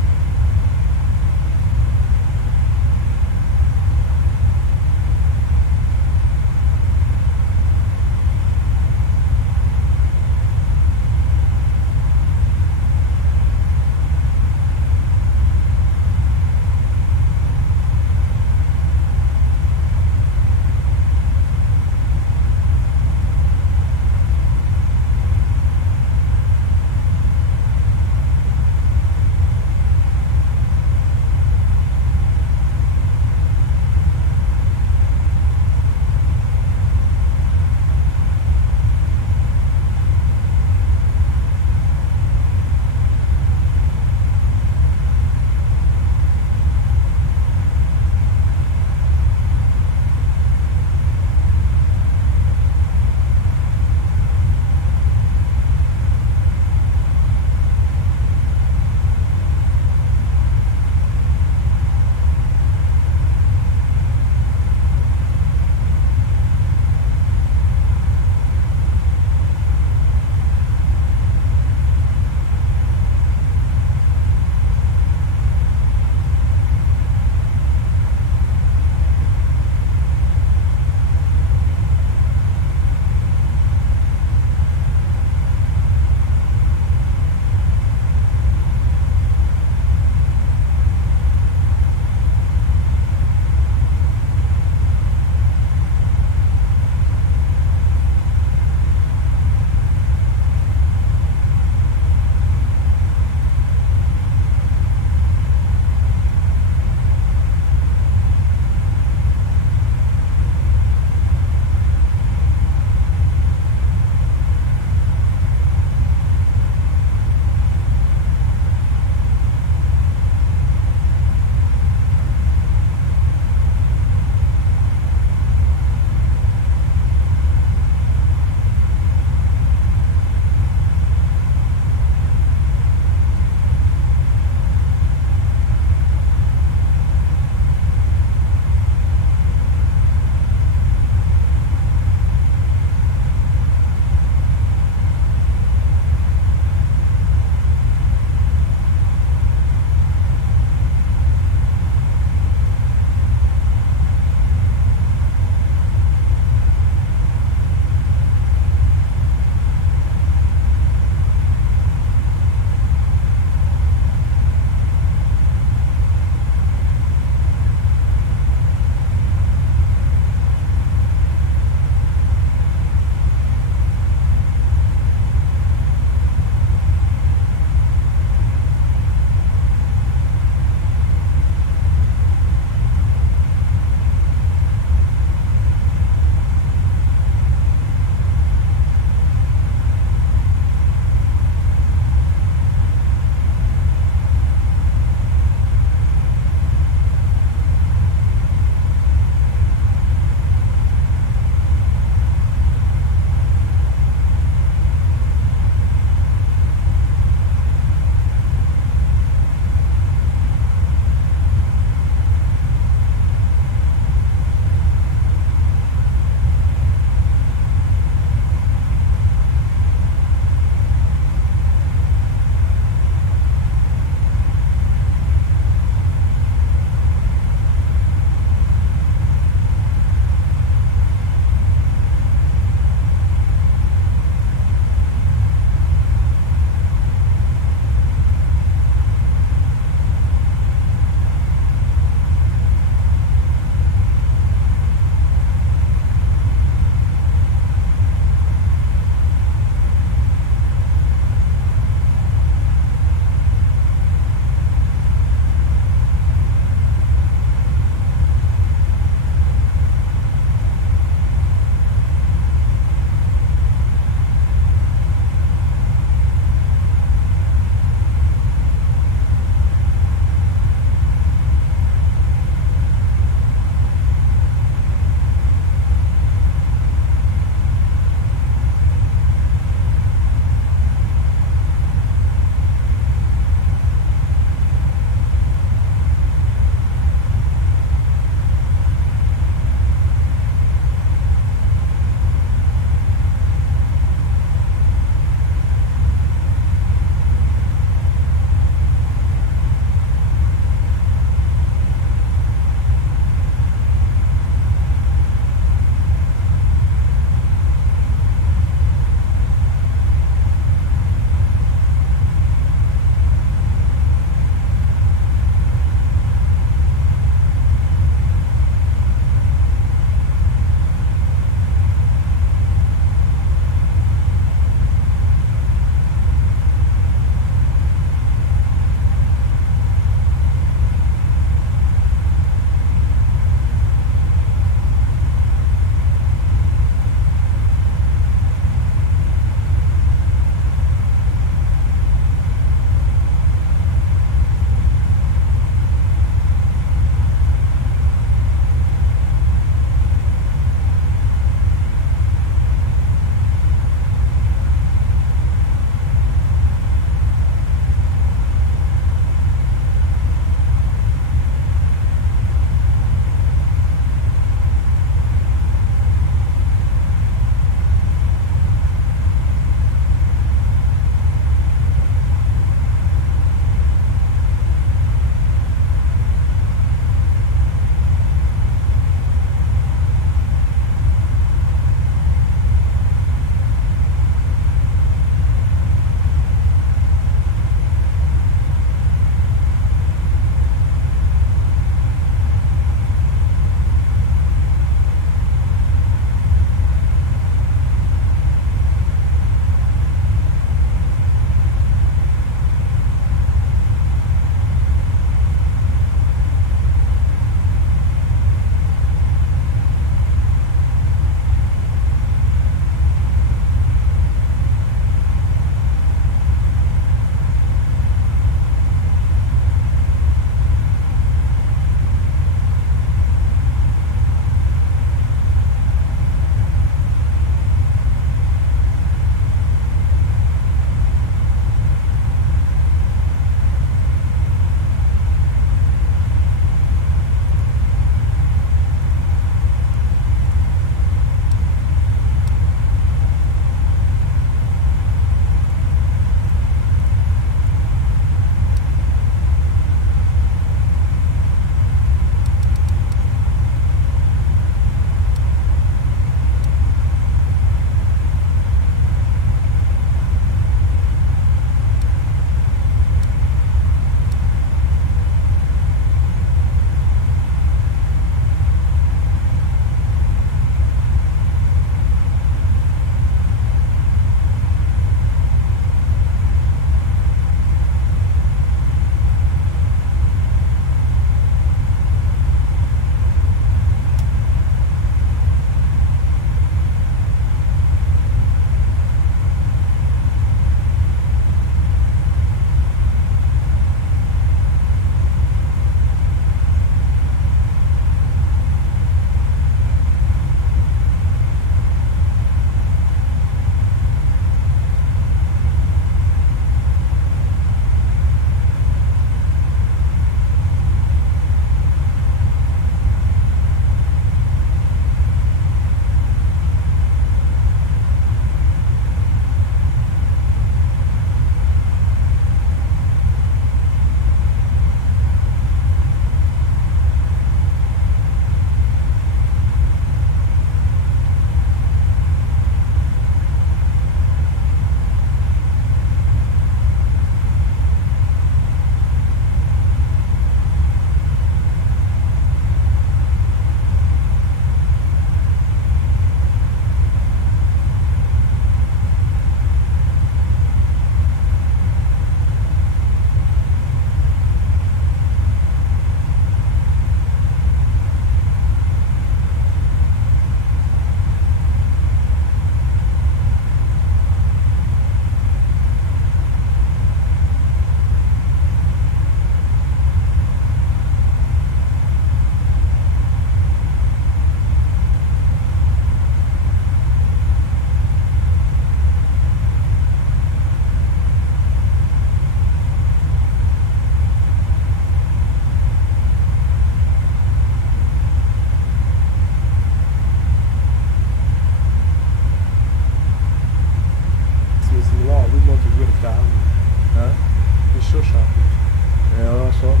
Ja, schon.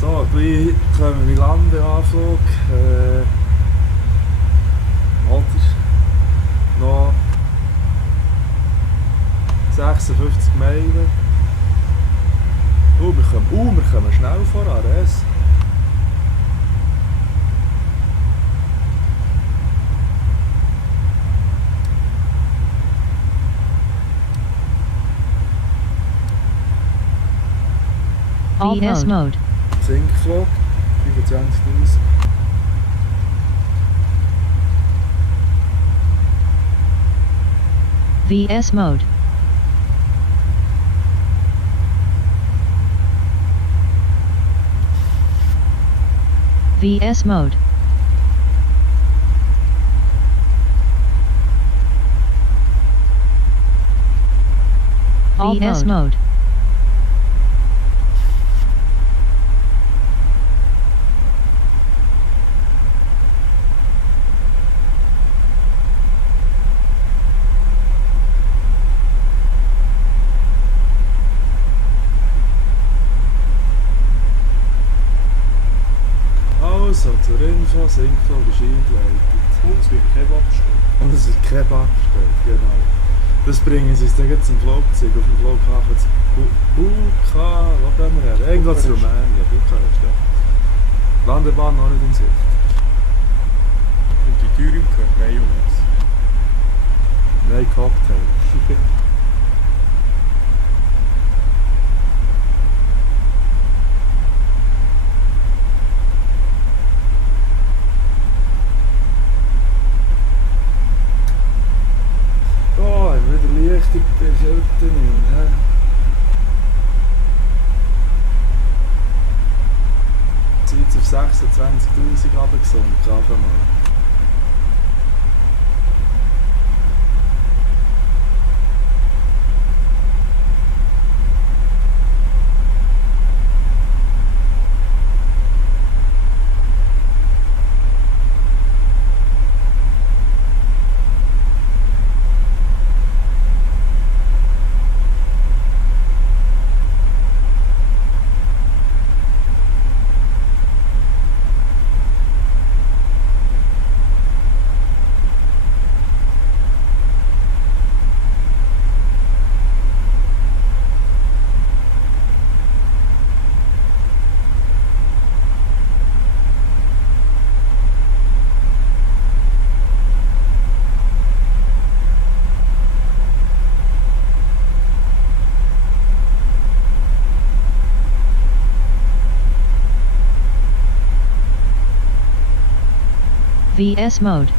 So, gleich kommen wir Landeanflug. Oder noch 56 Meilen. Wir kommen schnell voran, Res. VS mode. Sinkflug, 25.000. VS mode. VS mode. VS mode. Also, zur Info, Sinkflug ist eingeleitet. Und es wird Kebab bestellen. Und es wird Kebab bestellt, genau. Das bringen sie uns dann gleich zum Flugzeug, auf dem Flughafen zu Buka, wo gehen wir her? Irgendwo zu Rumänien, Bukarest, ja. Landebahn noch nicht in Sicht. Und die Türen gehört Mayonnaise. Nein, Cocktail. Oh, haben wir wieder Licht in der Schild hä? Jetzt auf 26.000 runtergesunken, auf einmal. VS mode.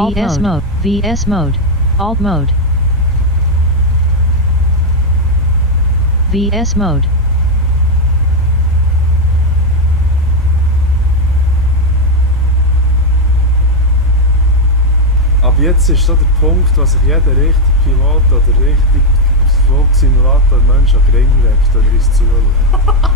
VS mode. VS mode. Alt mode. VS mode. Ab jetzt ist so der Punkt, wo sich jeder richtige Pilot oder richtig Flugsimulator Mensch an den Ring legt, wenn er uns zuschaut.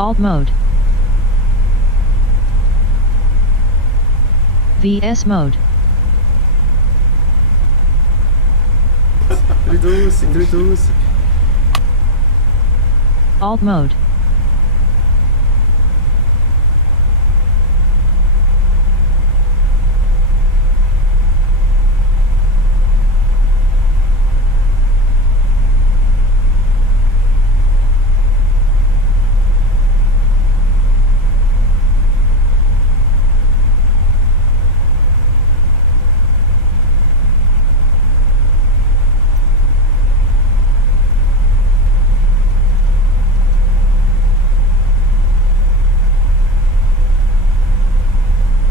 Alt mode. VS mode. 3000, 3000. Alt mode.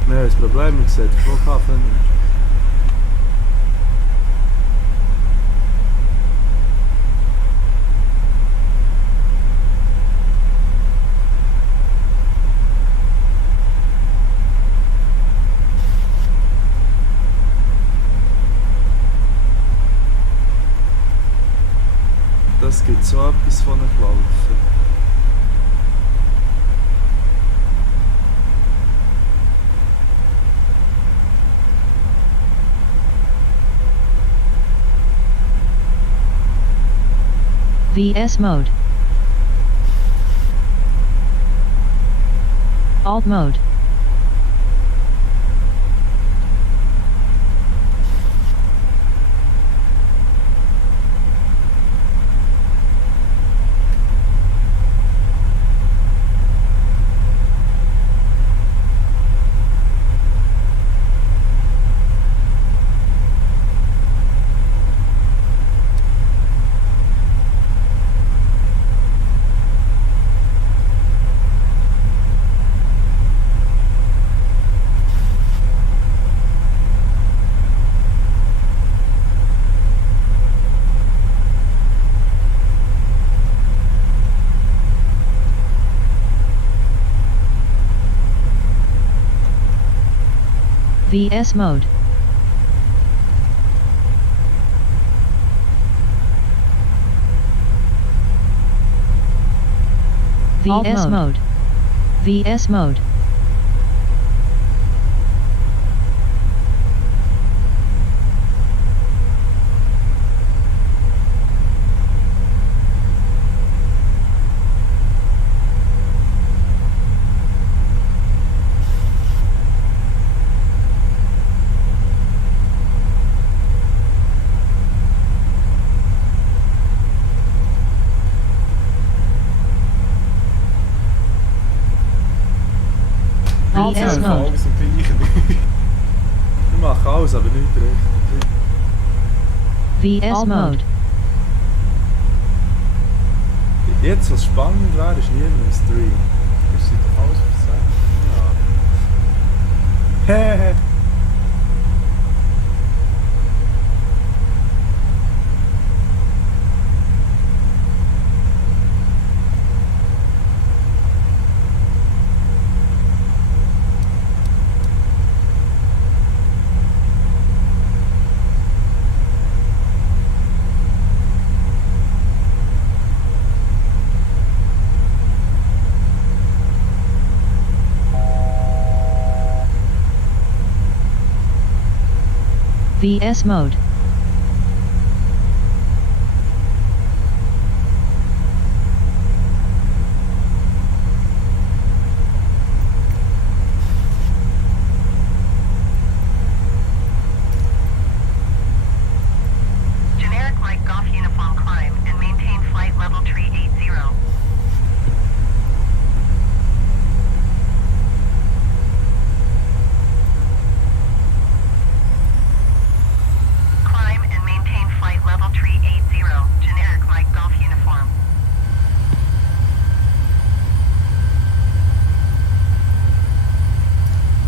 Wir haben ein Problem, ich sehe den Flughafen nicht. Das gibt so etwas von einem Laufen. VS mode. Alt mode. VS mode. VS mode. VS mode. VS Einfach mode. alles im Gleichen. Wir machen alles, aber nicht richtig. VS mode. Jetzt, was spannend wäre, ist niemand im Stream. Das sind doch alles versagt. Hehe. VS mode. Generic Mike Golf Uniform climb and maintain flight level tree 80. Climb and maintain flight level tree 80. Generic Mike Golf Uniform.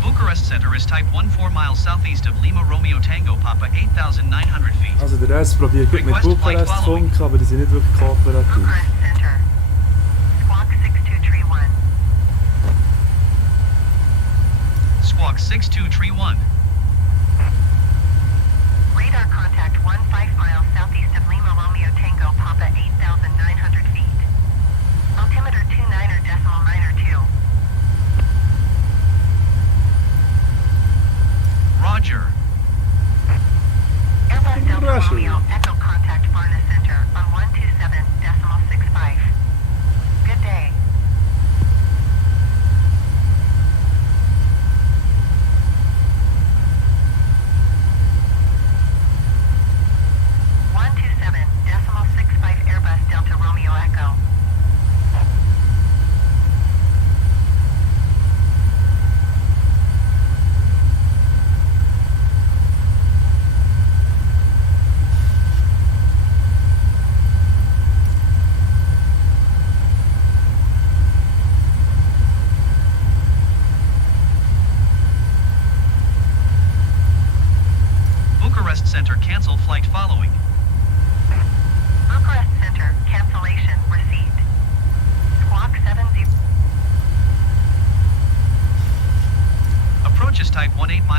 Bucharest Center is type 14 miles southeast of Lima Romeo Tango Papa 8,900 feet. Also der Rest probiert gut mit Request flight Bukarest zu following. funken, aber die sind nicht wirklich kooperativ. Bucharest Center. Squawk 6231. Squawk 6231. Radar contact 15 miles southeast of Lima Romeo Tango Papa 8,900 feet. Altimeter 29er decimal 9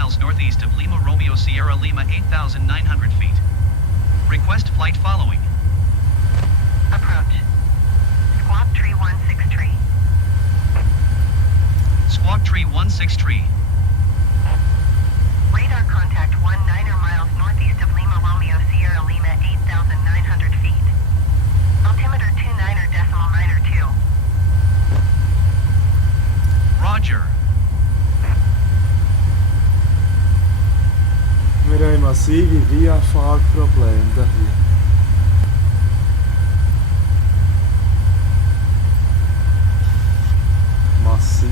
miles northeast of Lima Romeo Sierra Lima 8,900 feet. Request flight following. Approach. Squawk Tree 163. Squawk Tree 163. Radar contact 19 miles northeast of Lima Romeo Sierra Lima 8,900 feet. Altimeter 29.92. Roger. Wir haben massive VIA-Fahrprobleme hier. Massiv.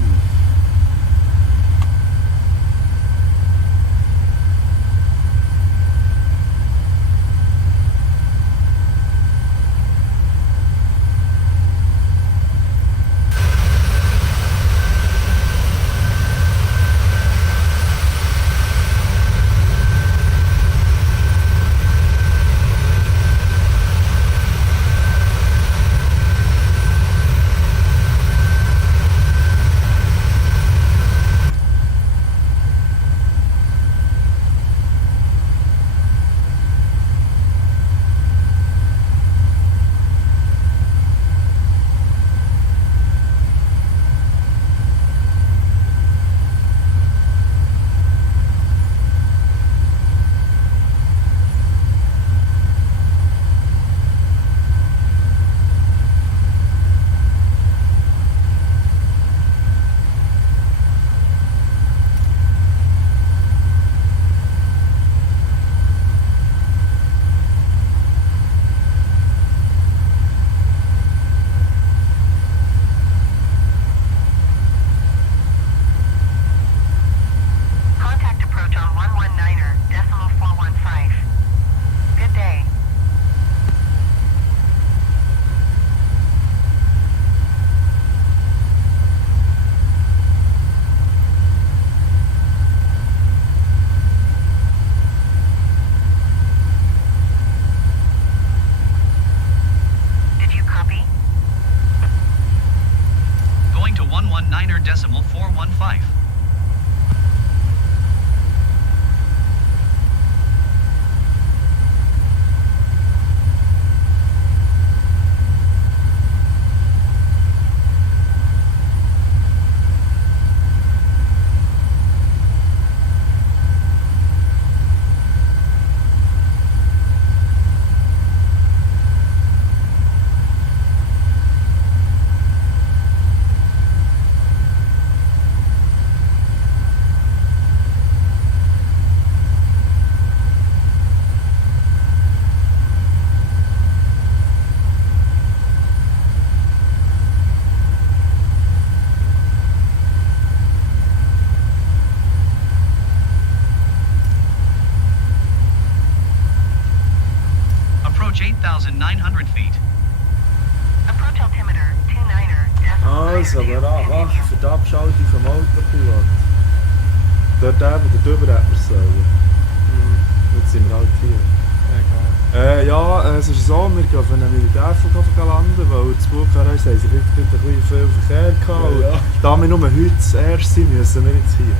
Contact approach on 119er, decimal 415. Good day. Did you copy? Going to 119er decimal 415. Approach 8,900 feet. Approach altimeter 29er, decimal Also, 90. wir wachen für die Abschaltung vom Autopilot. Dort eben, da drüber hätten wir sollen. Jetzt sind wir halt hier. Egal. Ja, es ist so, wir gehen auf einen Militärflughafen landen, weil zu Bukarest haben sie ein bisschen viel Verkehr gehabt. Ja, ja. Und da wir nur heute das erste sind, müssen wir jetzt hier.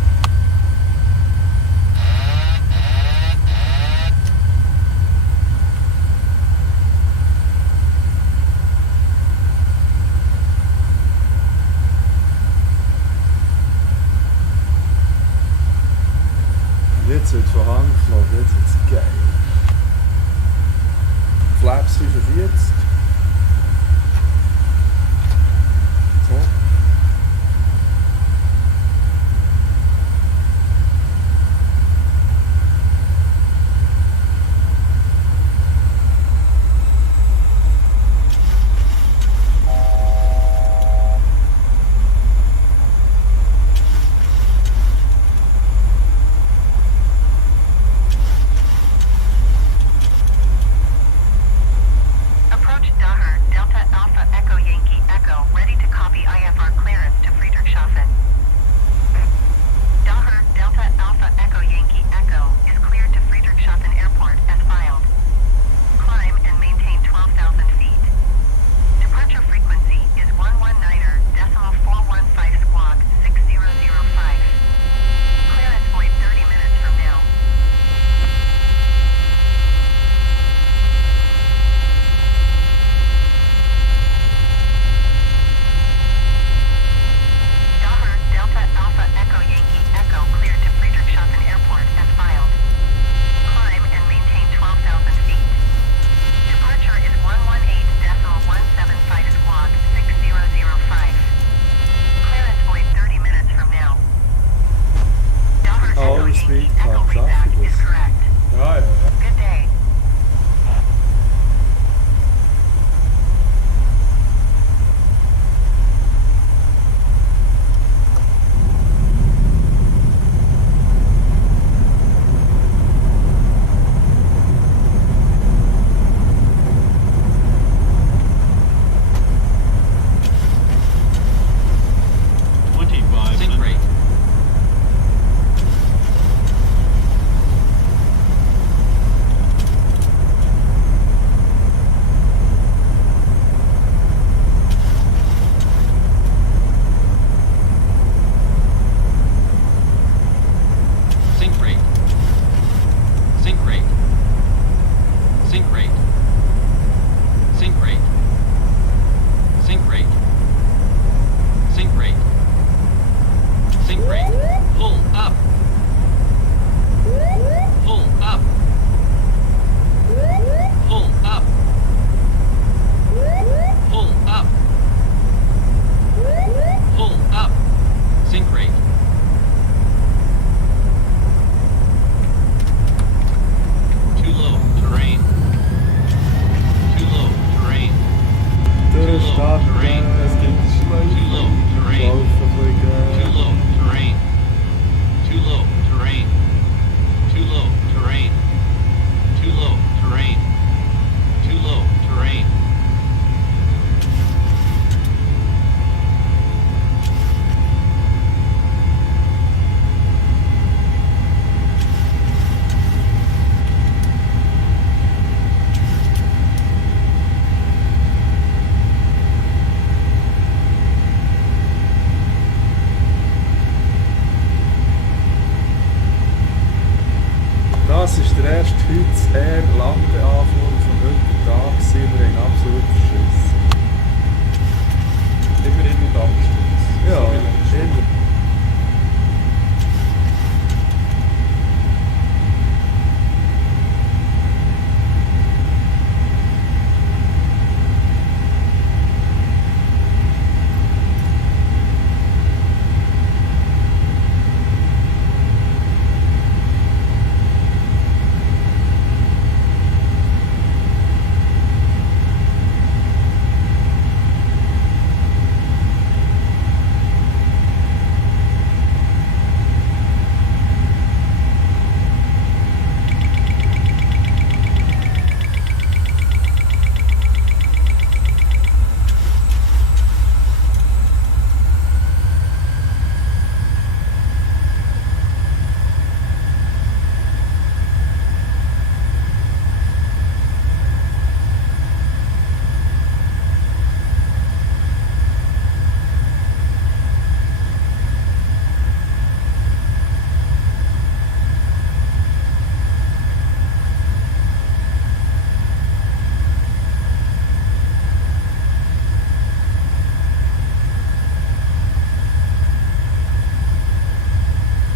Jetzt wird von Hand geflogen, jetzt wird's geil. Flaps 45. So. Approach Daher, Delta Alpha Echo Yankee Echo, ready to copy IFR clearance to Friedrichshafen. Daher, Delta Alpha Echo Yankee Echo, is cleared to Friedrichshafen Airport as filed. Climb and maintain 12,000 feet. Departure frequency is 119er, decimal 415 squawk 6005. Clearance void 30 minutes starten. Es gibt Schleifen. Laufen ein bisschen. Too low terrain. Too low terrain. Too low terrain. Too low terrain. Too low terrain. Das ist der erste heute eher lange Anflug von heute Tag gewesen. Wir haben absolut verschissen. Immerhin mit Abstand. Ja, So wie letztes Mal. immer.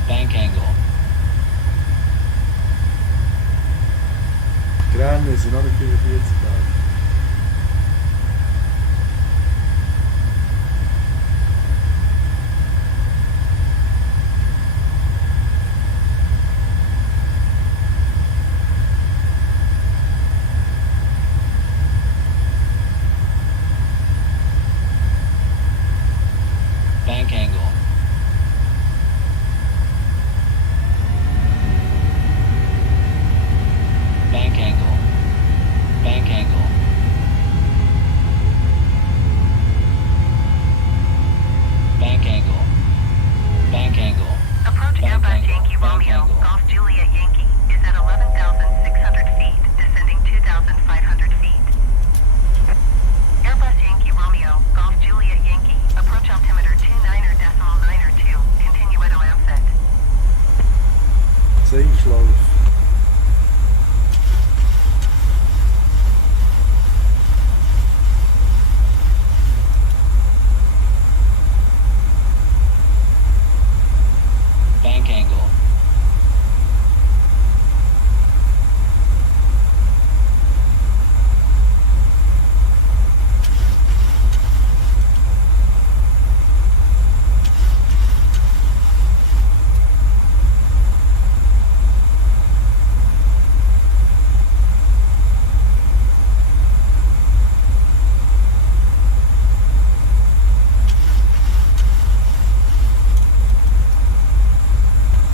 Bank angle. Gräne sind noch nicht 45 Grad. Bank angle. Bank angle. Bank angle. Bank angle. Bank angle. Approach Bank Airbus angle. Yankee Bank Romeo, angle. Golf Juliet Yankee, is at 11,600 feet, descending 2,500 feet. Airbus Yankee Romeo, Golf Juliet Yankee, approach altimeter 29.902, continue at Lancet. Sinkschlaufe. Bank angle.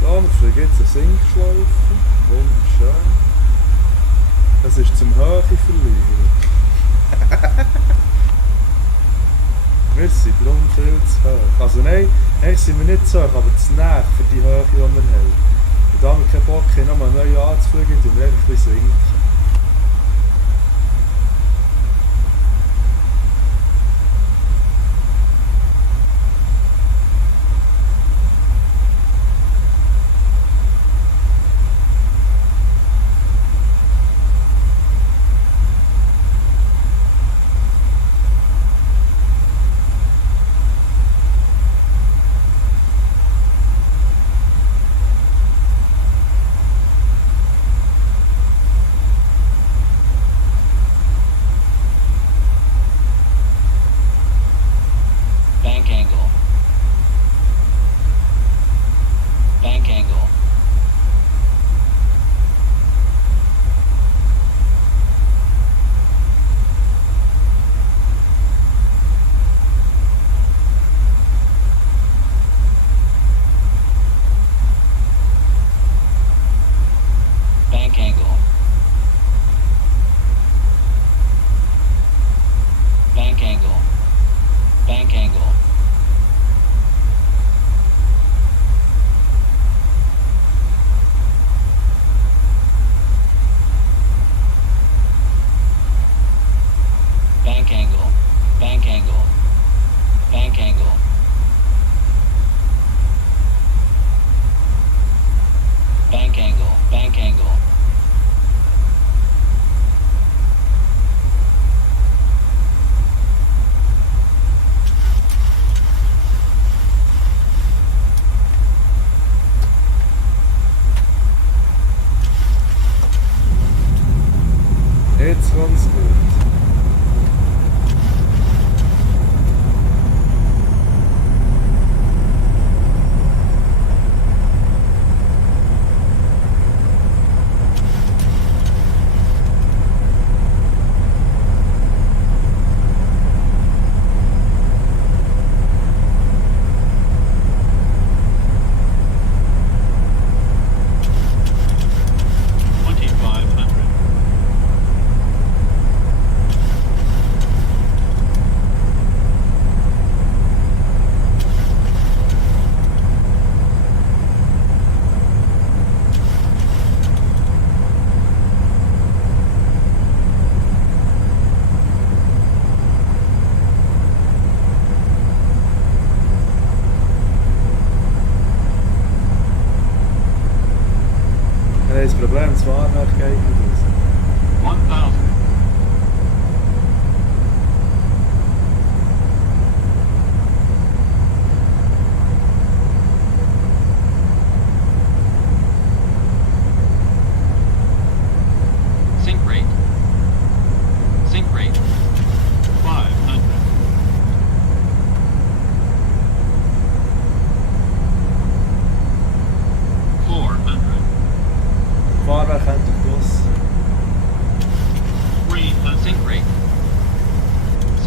So, wir fliegen jetzt eine Sinkschlaufe. Wunderschön. Das ist zum Höhe verlieren. Wir sind darum viel zu hoch. Also nein, eigentlich sind wir nicht so hoch, aber zu nah für die Höhe, die wir haben. Und da wir keinen Bock haben, nochmal neu anzufliegen, tun wir einfach ein bisschen sinken.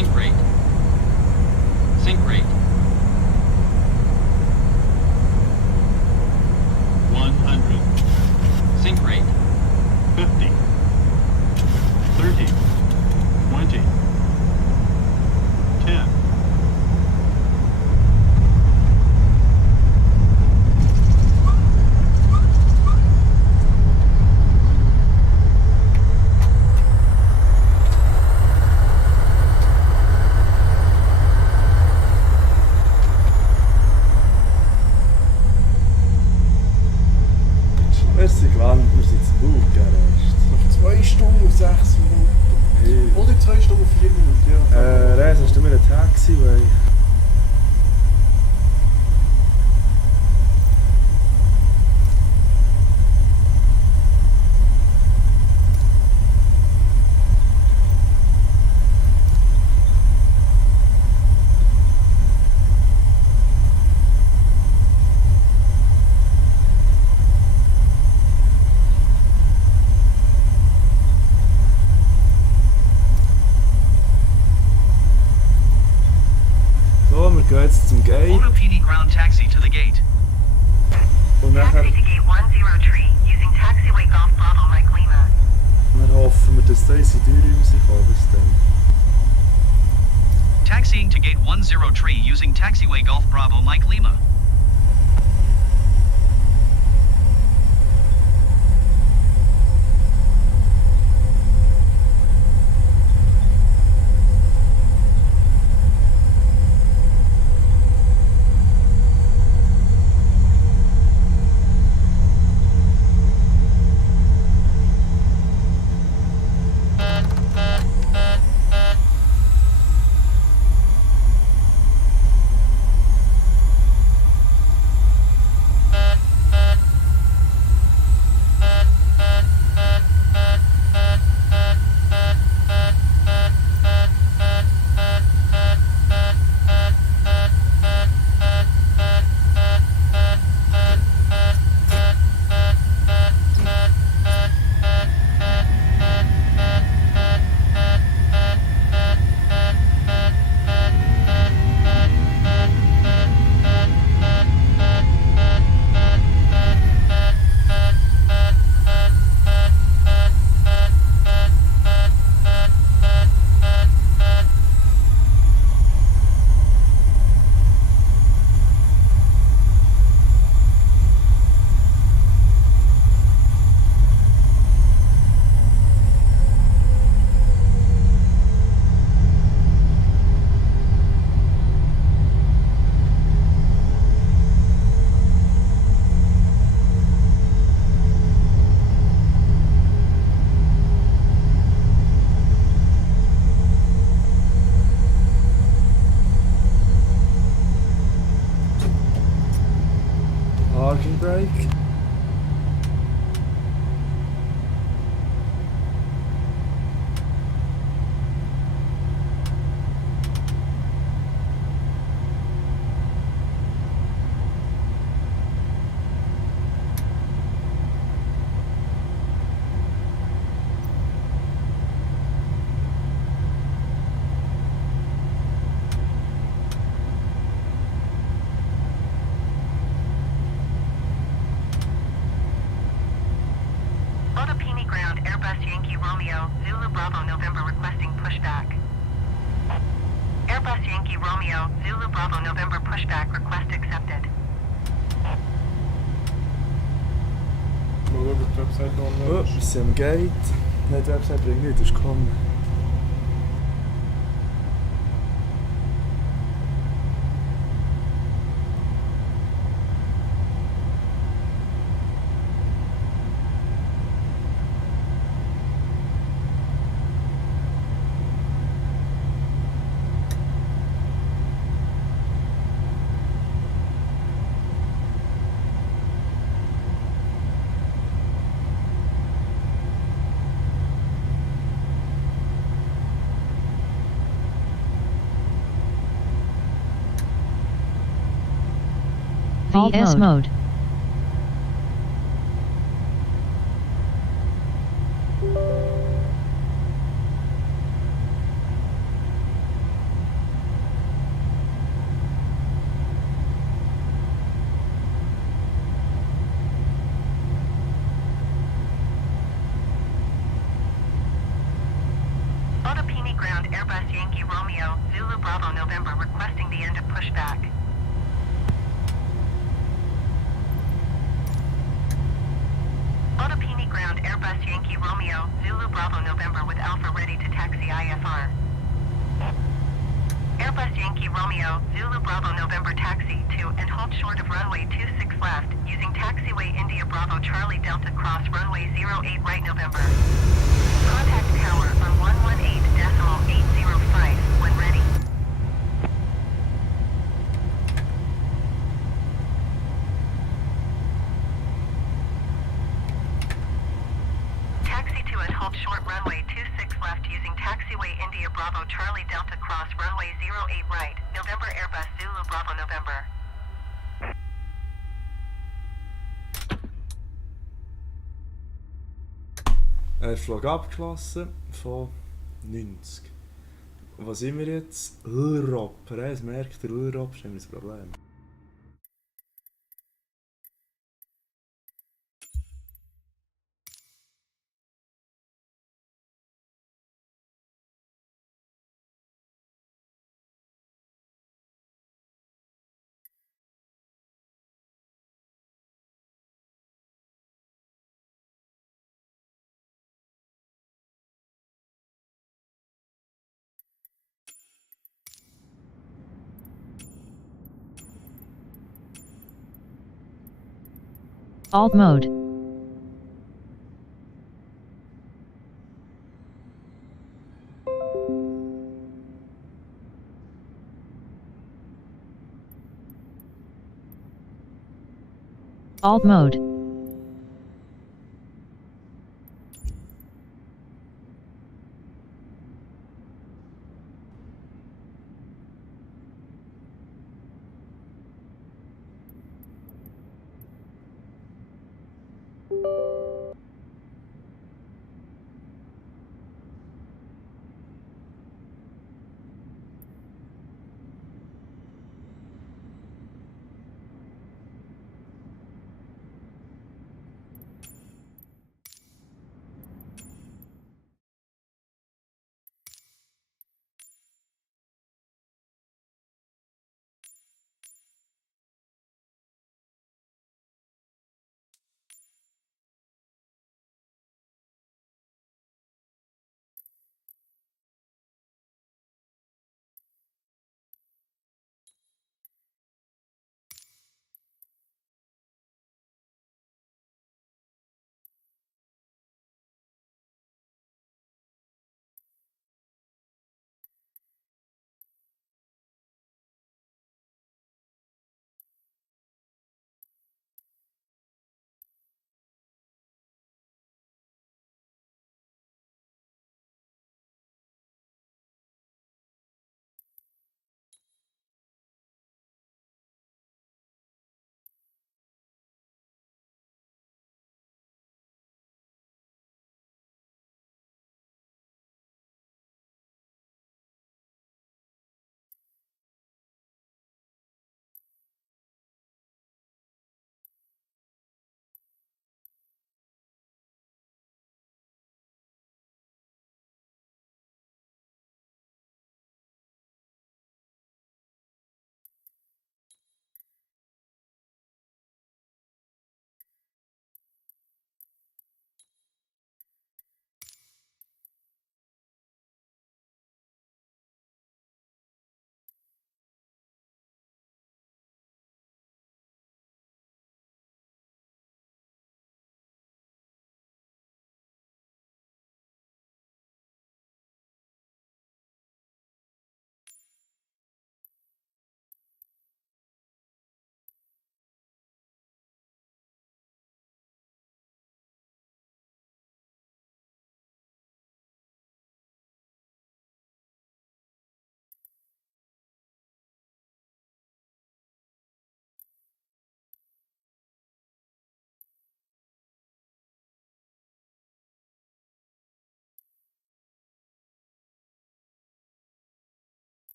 Sink rate. Sink rate. 100. Sink rate. 50. 30. 20. 10. Merci Glenn, wir sind zu Bukarest. Noch 2 Stunden und 6 Minuten. Hey. Oder 2 Stunden und 4 Minuten, ja. Rez, hast du mir einen Taxiway? So, wir gehen jetzt zum Gate Auto PD ground taxi to the gate. und nachher Taxi to gate 10 tree using taxiway Golf Bravo Mike Lima. dann hoffen wir, dass da unsere Türräume sind. Bis dann. Taxiing to gate 10 tree using taxiway Golf Bravo Mike Lima. Parking brake. Otopini ground Airbus Yankee Romeo Zulu Bravo November requesting pushback. Airbus Yankee Romeo Zulu Bravo November pushback request accepted. Mal schauen, ob die Website noch Oh, online wir ist. sind am Gate. Nicht die Website bringt nicht, das ist gekommen. VS mode. November requesting the end of pushback. Otopini ground Airbus Yankee Romeo, Zulu Bravo November with Alpha ready to taxi IFR. Airbus Yankee Romeo, Zulu Bravo November taxi to and hold short of runway 26 left, using taxiway India Bravo Charlie Delta cross runway 08 right November. Contact tower on 118.805 when ready. Taxi to and hold short runway 26 left using taxiway India Bravo Charlie Delta cross runway 08 right, November Airbus Zulu Bravo November. Flug abgeschlossen von 90. Was sind wir jetzt? Europe. Es merkt, der Europe ist immer das Problem. Alt mode. Alt mode.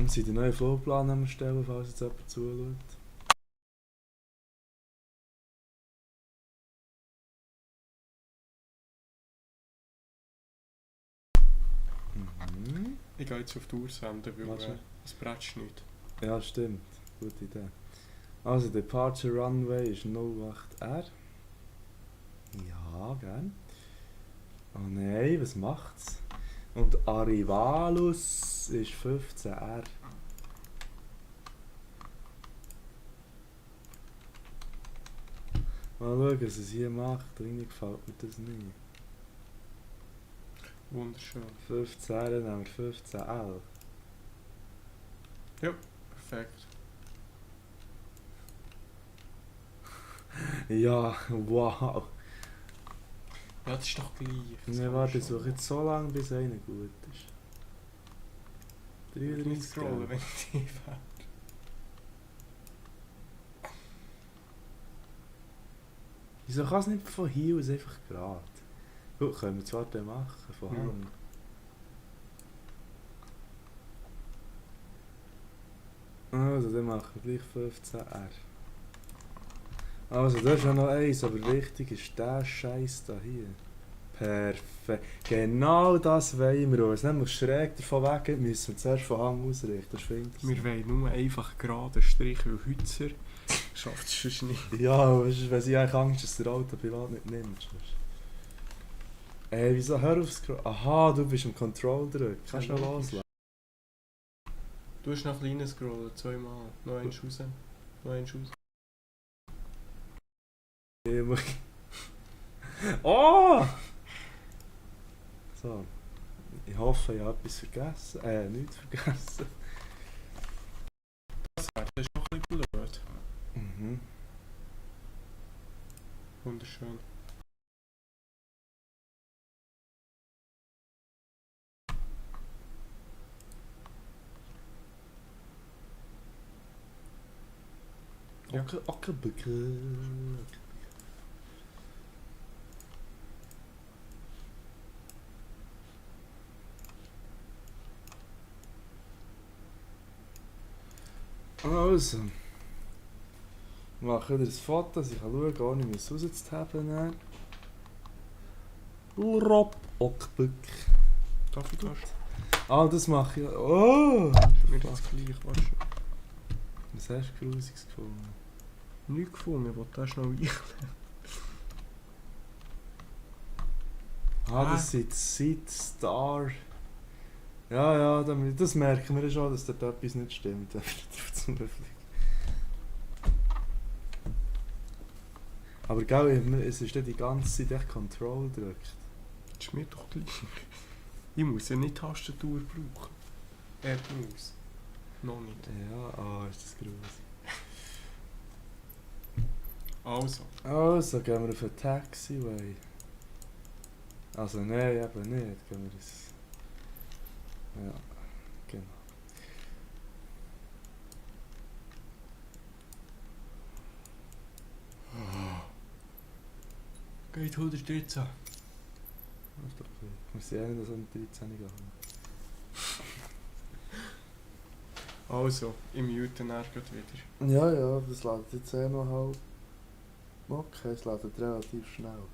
Wir sind den neuen Flugplan am Stellen, falls jetzt jemand zuschaut. Mhm. Ich gehe jetzt auf die Uhr senden, weil Warte. es bretzt nicht. Ja, stimmt. Gute Idee. Also, Departure Runway ist 08R. Ja, gern. Oh nein, was macht's? Und Arrivalus ist 15R. Mal schauen, was es hier macht. Irgendwie gefällt mir das nicht. Wunderschön. 15R, nehmen wir 15L. Perfekt. Ja, wow. Ja, das ist doch gleich. Das Ne, kann warte, man ich schon. suche jetzt so lange, bis einer gut ist. Ich würde nicht 33 scrollen, wenn ich tief wäre. Wieso kann es nicht von hier aus einfach gerade? Gut, können wir zwar den machen, von Ja. Hang. Also, dann machen wir gleich 15R. Also, das ist ja noch eins, aber wichtig ist der Scheiß da hier. Perfekt. Genau das wollen wir. Wenn es nämlich schräg davon weggeht, müssen wir zuerst von Hang ausrichten. Das finde ich. Wir wollen nur einfach gerade Strich, weil Hützer schafft es sonst nicht. Ja, weißt du, wenn sie eigentlich Angst dass der Autopilot nicht nimmt. weisst du. Ey, wieso hör auf Scroll? Aha, du bist am Control drücken. Kannst du Ja, noch logisch. loslassen? Du hast nach rein scrollen, zweimal. Noch eins raus. Noch eins raus. Oh! So. Ich hoffe, ich habe etwas vergessen. Nichts vergessen. Das ist noch ein bisschen blöd. Mhm. Wunderschön. Ja. Ockebücke. Also. Ich mache wieder ein Foto, dass ich schauen kann, ohne mich rauszuhaben. Rob Ockbück. Darf ich das? Ah, das mache ich. Oh! Mir das gleich, weißt du. Was hast du Grusiges gefunden? Nichts gefunden, wo das noch weichen. Ah, das sind Star. Ja, das merken wir ja schon, dass dort etwas nicht stimmt. Zum Beispiel. Aber gell, es ist ja die ganze Zeit echt Control gedrückt. Das ist mir doch gleich. Ich muss ja nicht Tastatur brauchen. Maus. Noch nicht. Ja, ist das grusig. Also. Also, gehen wir auf einen Taxiway. Also, nein, eben nicht. Gehen wir ins... Ja, genau. Geht 113. Das ist doch gut. Wir sind ja nicht so um 13 gegangen. Also, im Muten dann wieder. Ja, das lädt jetzt eh noch halb. Okay, es lädt relativ schnell.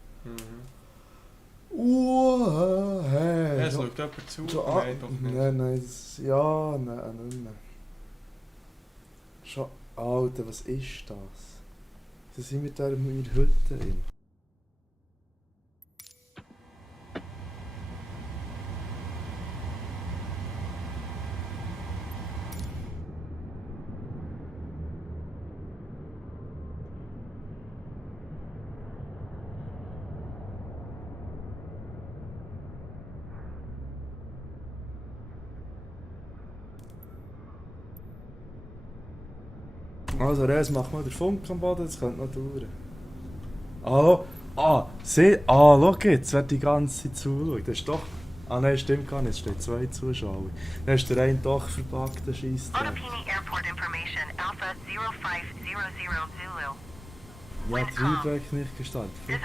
Hey! Es schaut jemand zu? Schon Nein, doch nicht. Nein, nicht mehr. Schon, Alter, was ist das? Da sind wir da mit meiner Hütte drin. Also, Res, mach mal den Funk am Boden, das könnte noch dauern. Hallo? Schau jetzt, wer die ganze Zeit zuschaut. Das ist doch... Ah nein, stimmt gar nicht, es stehen 2 Zuschauer. Dann ist der eine doch verpackt, der Scheissdreck. Otopini Airport information, Alpha 0500 Zulu. Ja, die Triebwerk nicht gestartet. This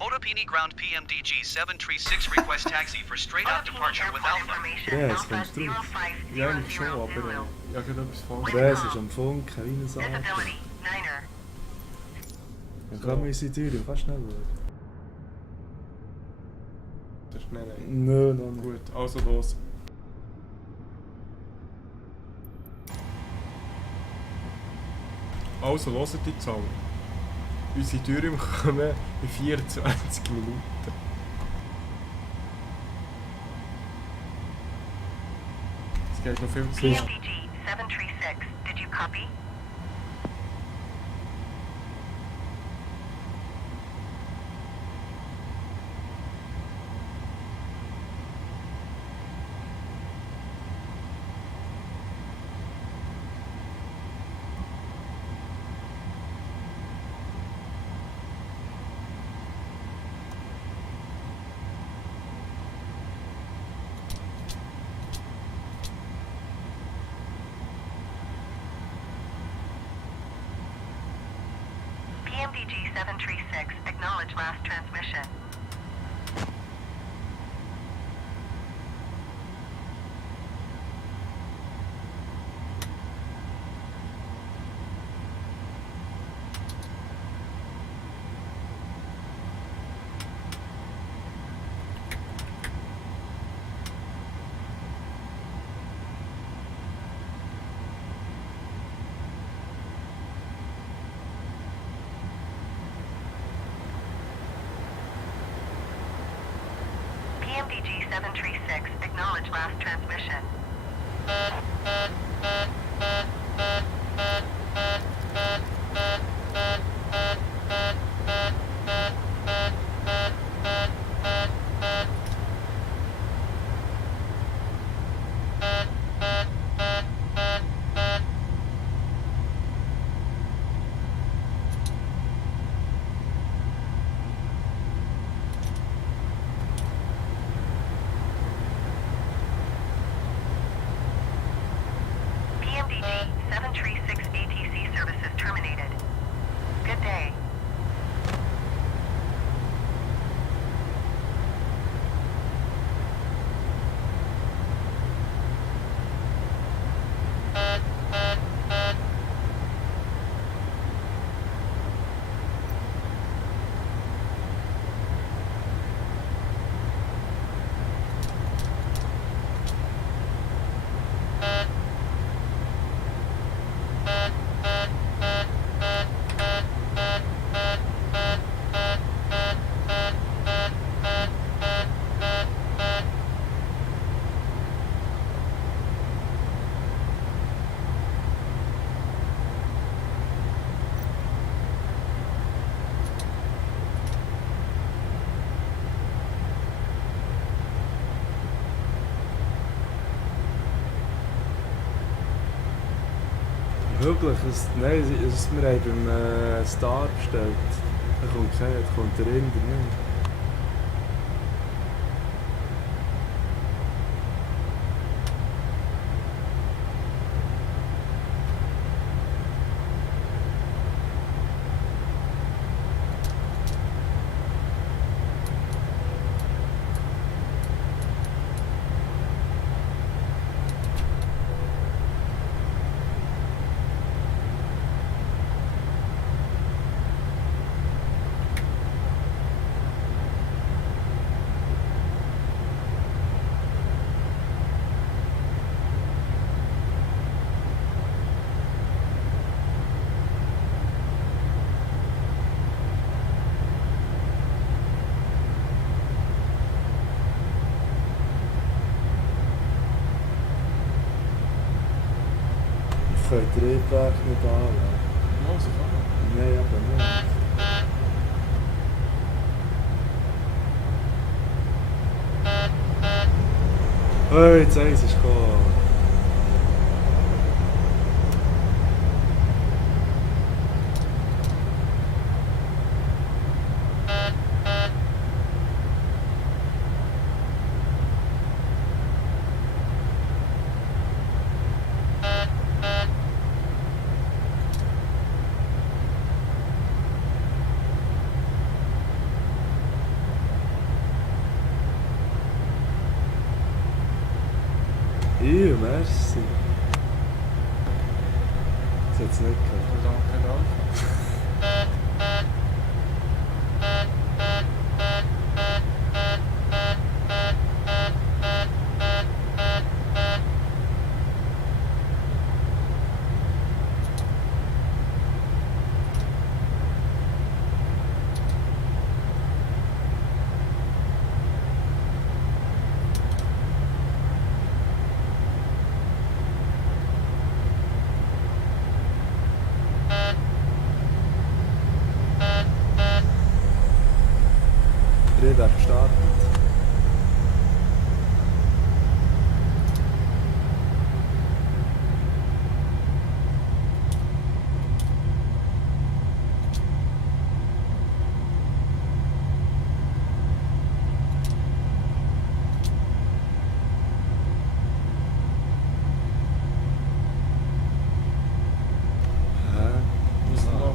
OTP Peony Ground PMDG 736 request taxi for straight out departure with Alpha. Ja, es kommt drauf. Ja, eigentlich schon, aber ich habe gerade etwas falsch. Res ist am Funken, wie ein Sack. Visibility, 9er. Dann kann man unsere Tür fast schnell schauen. Das ist schnell. Nö, noch nicht. Gut, also los. Also, hört die Zahl. Unsere Türen kommen in 24 Minuten. Es geht noch viel zu lang. PMDG 736, did you copy? PMDG 736, acknowledge last transmission. PMDG 736, acknowledge last transmission. PMDG 736 ATC services terminated. Good day. Wirklich, nein, wir haben beim Star bestellt. Da kommt der Inder nicht. Ich kann den Triebwerk nicht anlegen. Oh, so kann man. Nein, aber nicht. Hey, jetzt eins ist gekommen. merci. Das hat es nicht gehört. Danke. Triebwerk gestartet. Was noch?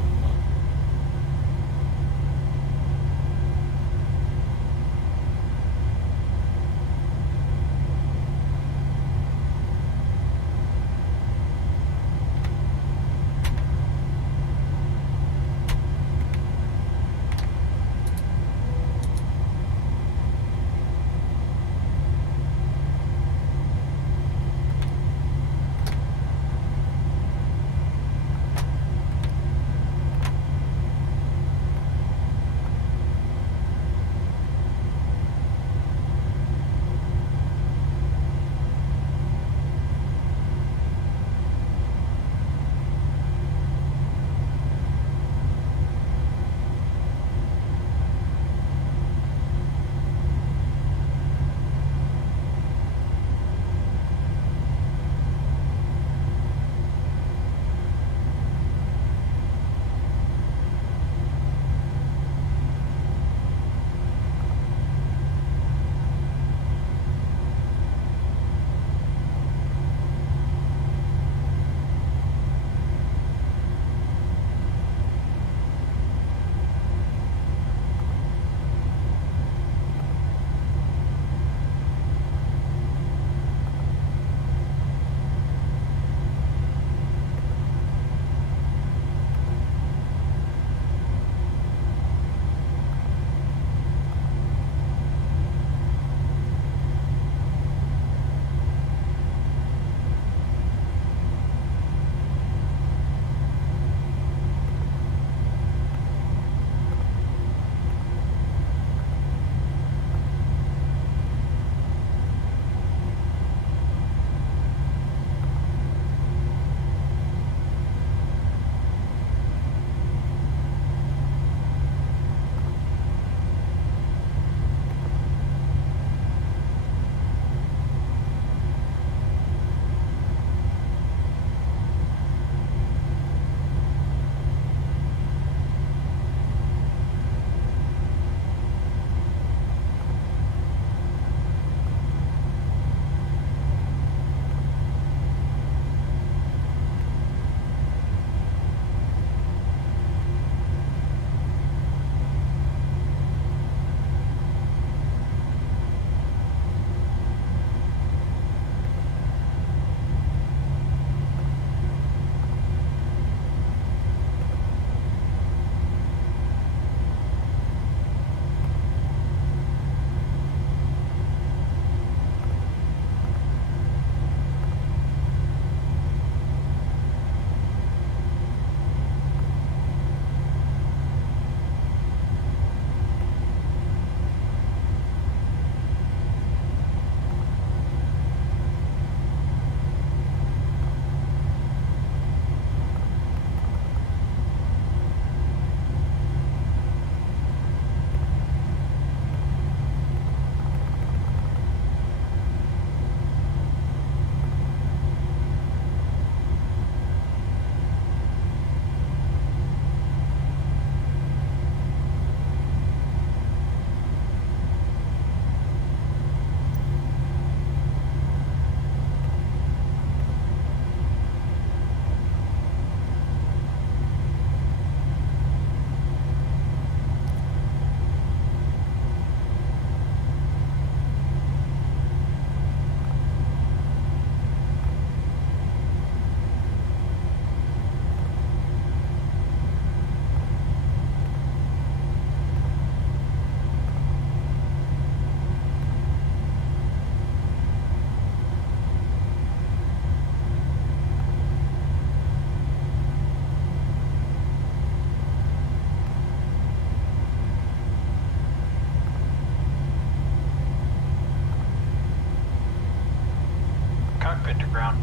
good to ground.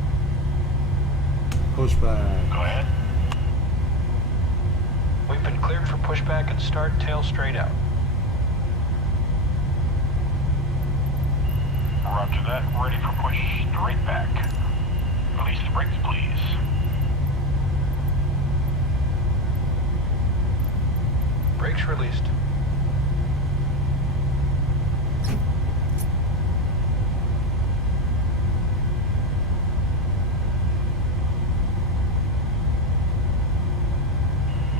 Pushback. Go ahead. We've been cleared for pushback and start tail straight out. Roger that. Ready for push straight back. Release the brakes, please. Brakes released.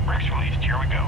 Brakes released. Here we go.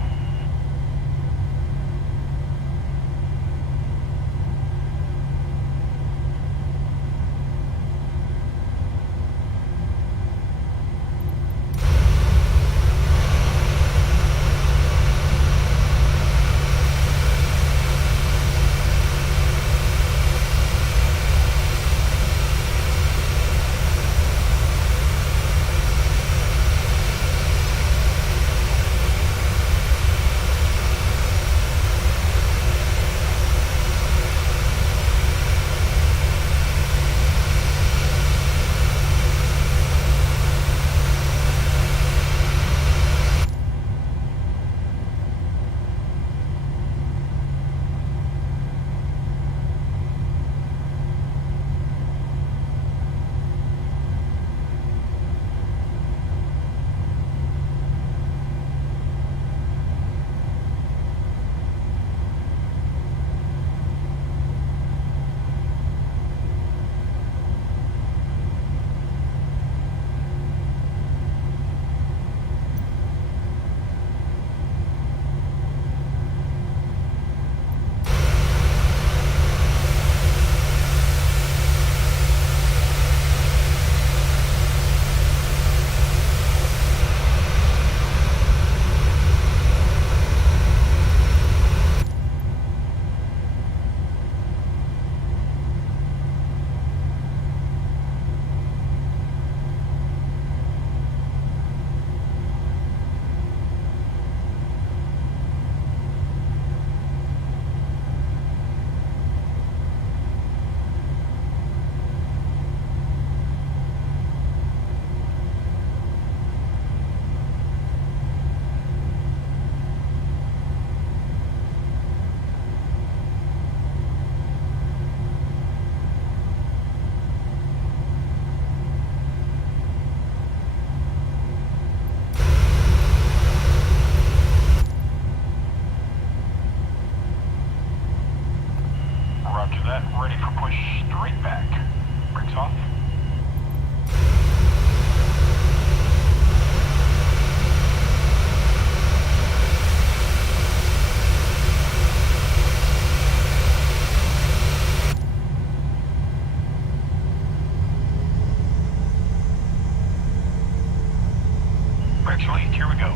Roger that. Ready for push straight back. Brakes off. Brakes released. Here we go.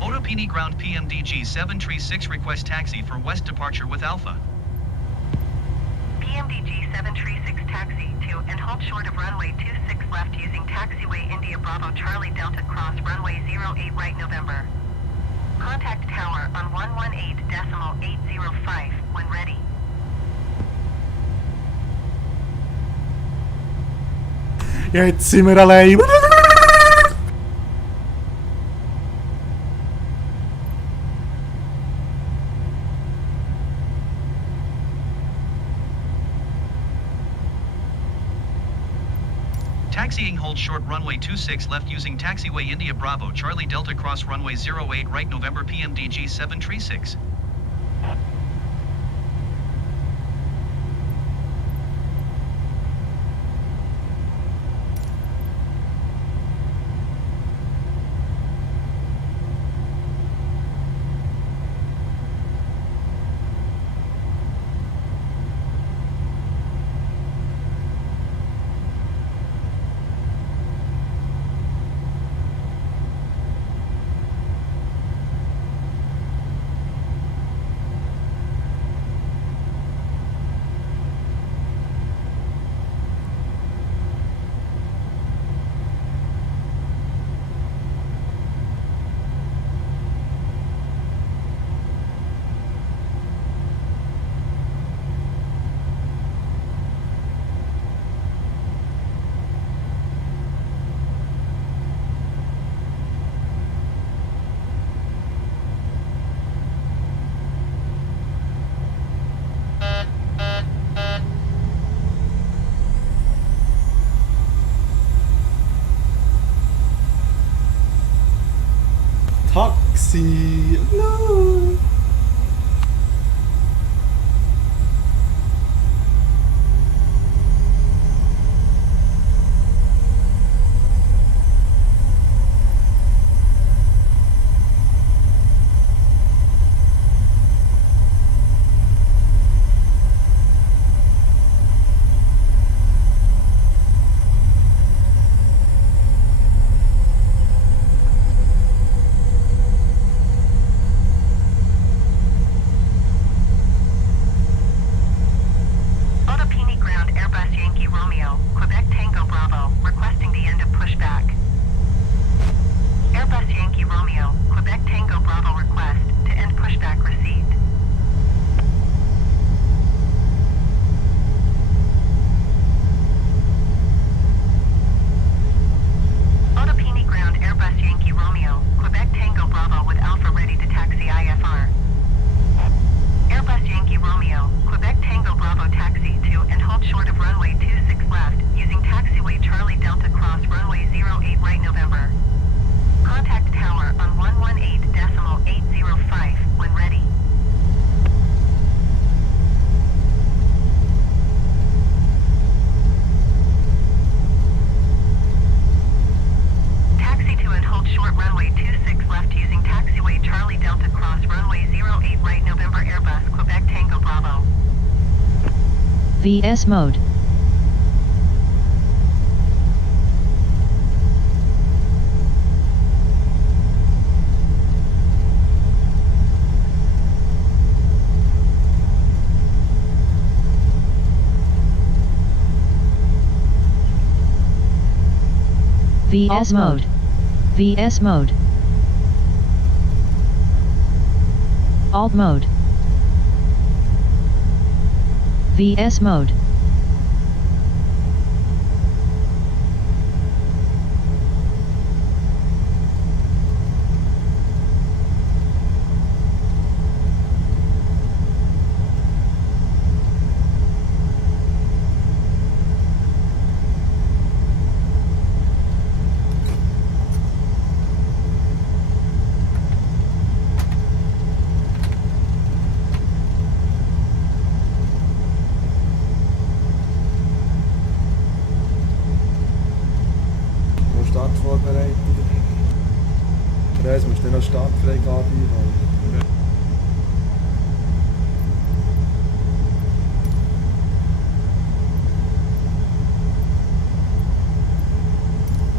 Otopini Ground PMDG 736 request taxi for west departure with Alpha. PMDG 736 taxi to and hold short of runway 26 left using taxiway India Bravo Charlie Delta cross runway 08 right November. Contact tower on 118.805 when ready. Jetzt sind wir allein. Taxiing hold short runway 26 left using taxiway India Bravo Charlie Delta cross runway 08 right November PMDG 736. Silo. Ottopini ground Airbus Yankee Romeo, Quebec Tango Bravo, requesting the end of pushback. Airbus Yankee Romeo, Quebec Tango Bravo request to end pushback received. Ottopini ground Airbus Yankee Romeo, Quebec Tango Bravo with Alpha ready to taxi IFR. Airbus Yankee Romeo, Quebec Tango Bravo taxi to and hold short of runway 26 left, using taxiway Charlie Delta cross runway 08 right November. Contact tower on 118.805 when ready. Taxi to and hold short runway 26 left using taxiway Charlie Delta cross runway 08 right November Airbus Quebec Tango Bravo. VS mode. VS mode. VS mode. Alt mode. VS mode. Startvorbereitung. Reis, musst du noch Startfreigabe einholen?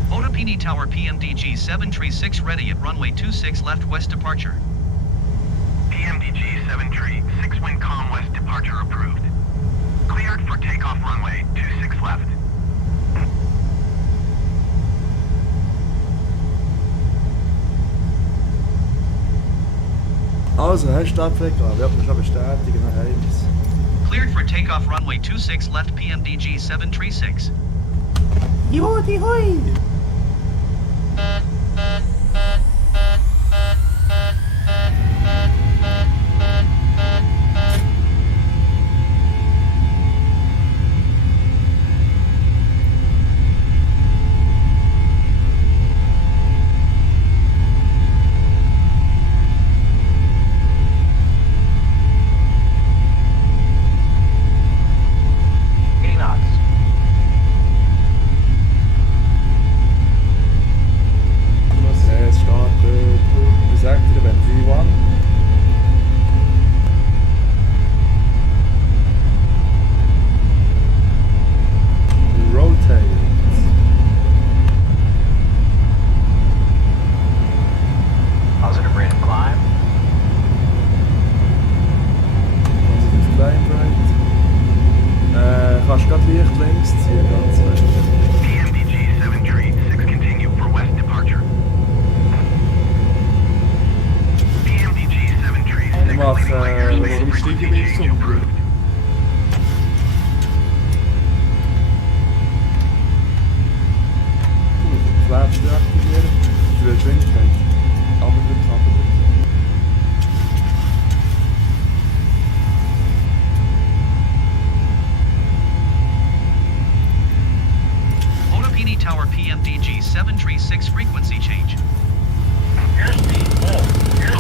Ottopini Tower PMDG 736 ready at runway 26 left west departure. PMDG 736 wind calm west departure approved. Cleared for takeoff runway 26 left. Also, hast du Startfreigabe? Ja, musst du schon bestätigen, dann haben wir es. Cleared for takeoff runway 26 left PMDG 736. Juhu, hoi! Kannst grad leicht links ziehen, ganz leicht. PMDG 736 continue for west departure. PMDG 736 Ich mache, warum steigen wir jetzt um? approved. Flaps deaktivieren. Für die Geschwindigkeit. Abendrücken, abendrücken. Ottopini Tower PMDG 736 frequency change. Airspeed full.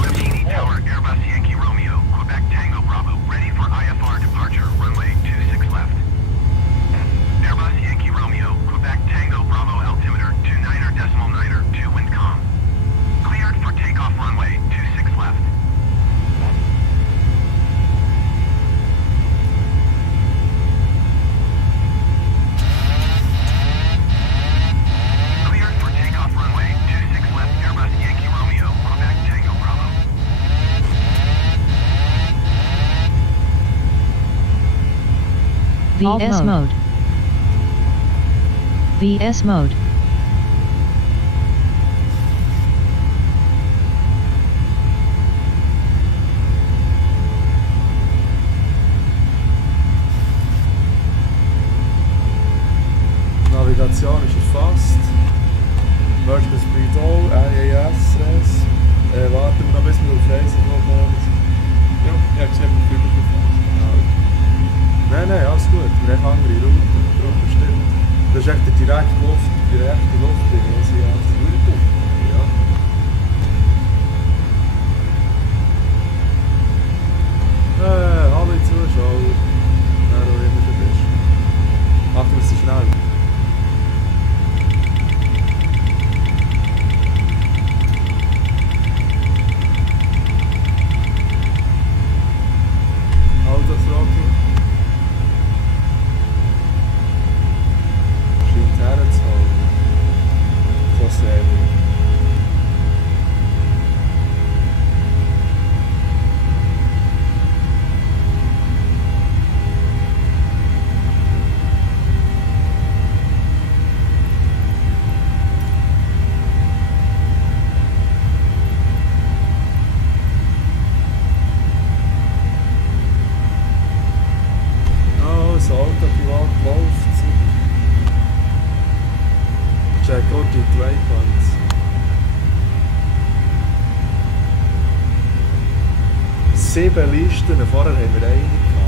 VS mode. VS mode. Navigation ist erfasst. Merchant Speed all, IAS, Stress. Warten wir noch bis wir auf Reisen kommen. Ja, ich gesehen, wie viel Nein, alles gut. Wir haben andere Routen bestimmt. Das ist echt die direkte Luft, was ich alles würde. Ja. Hallo Zuschauer. Wer auch immer du bist. Achtung, es ist schnell. Autothrottle. Scheint herzuhalten. So sehr gut. Das Autopilot läuft. Check out die Waypoints. 7 Listen, vorher haben wir eine gehabt.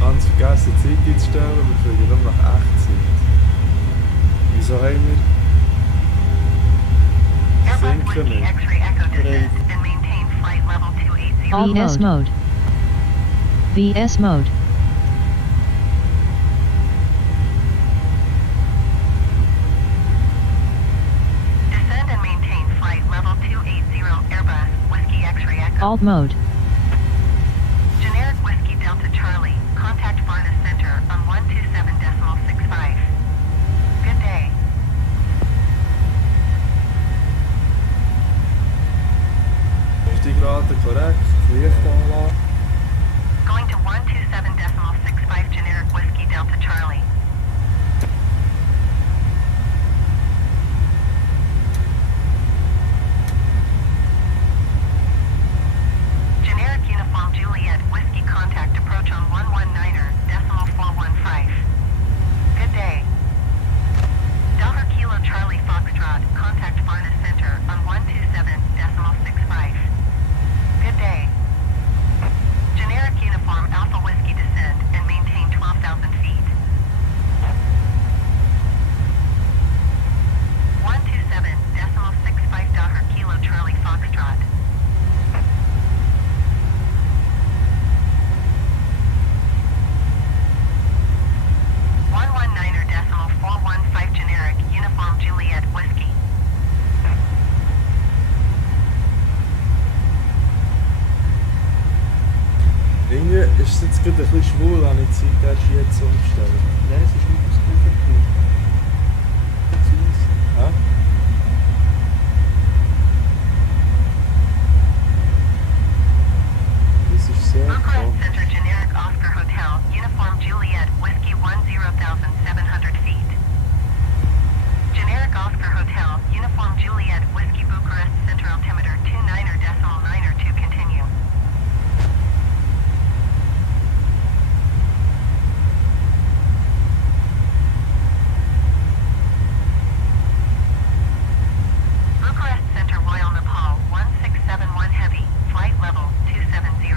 Ganz vergessen, die Zeit einzustellen, wir fliegen nur nach Echtzeit. Wieso haben wir Airbus Sinken Whiskey nicht? X-ray Echo descend and maintain flight level 280. VS mode. VS mode. Descend and maintain flight level 280 Airbus Whiskey X-ray Echo. Alt mode. Generic Whiskey Delta Charlie, contact Varna Center on 127.65. Good day. Steigrate korrekt, Lichtanlage. Going to 127.65 Generic Whiskey Delta Charlie. Generic Uniform Juliet Whiskey contact approach on 119.415. Good day. Delta Kilo Charlie Foxtrot, contact Varna Center on 127.65. Good day. Generic Uniform Alpha Whiskey descend and maintain 12,000 feet. 127.65 Delta Kilo Charlie Foxtrot. .415 generic Uniform Juliet Whiskey. Irgendwie ist es jetzt gerade ein bisschen schwul, habe ich die Zeit erst jetzt umstellen. Nein, es ist nicht das Gleiche. Hä? Das ist sehr Bucharest cool. Center Generic Oscar Hotel, Uniform Juliet Whiskey 10,700 feet. Generic Oscar Hotel, Uniform Juliet Whiskey Bucharest Center altimeter 29.902 continue. Bucharest Center Royal Nepal 1671 Heavy, flight level 270.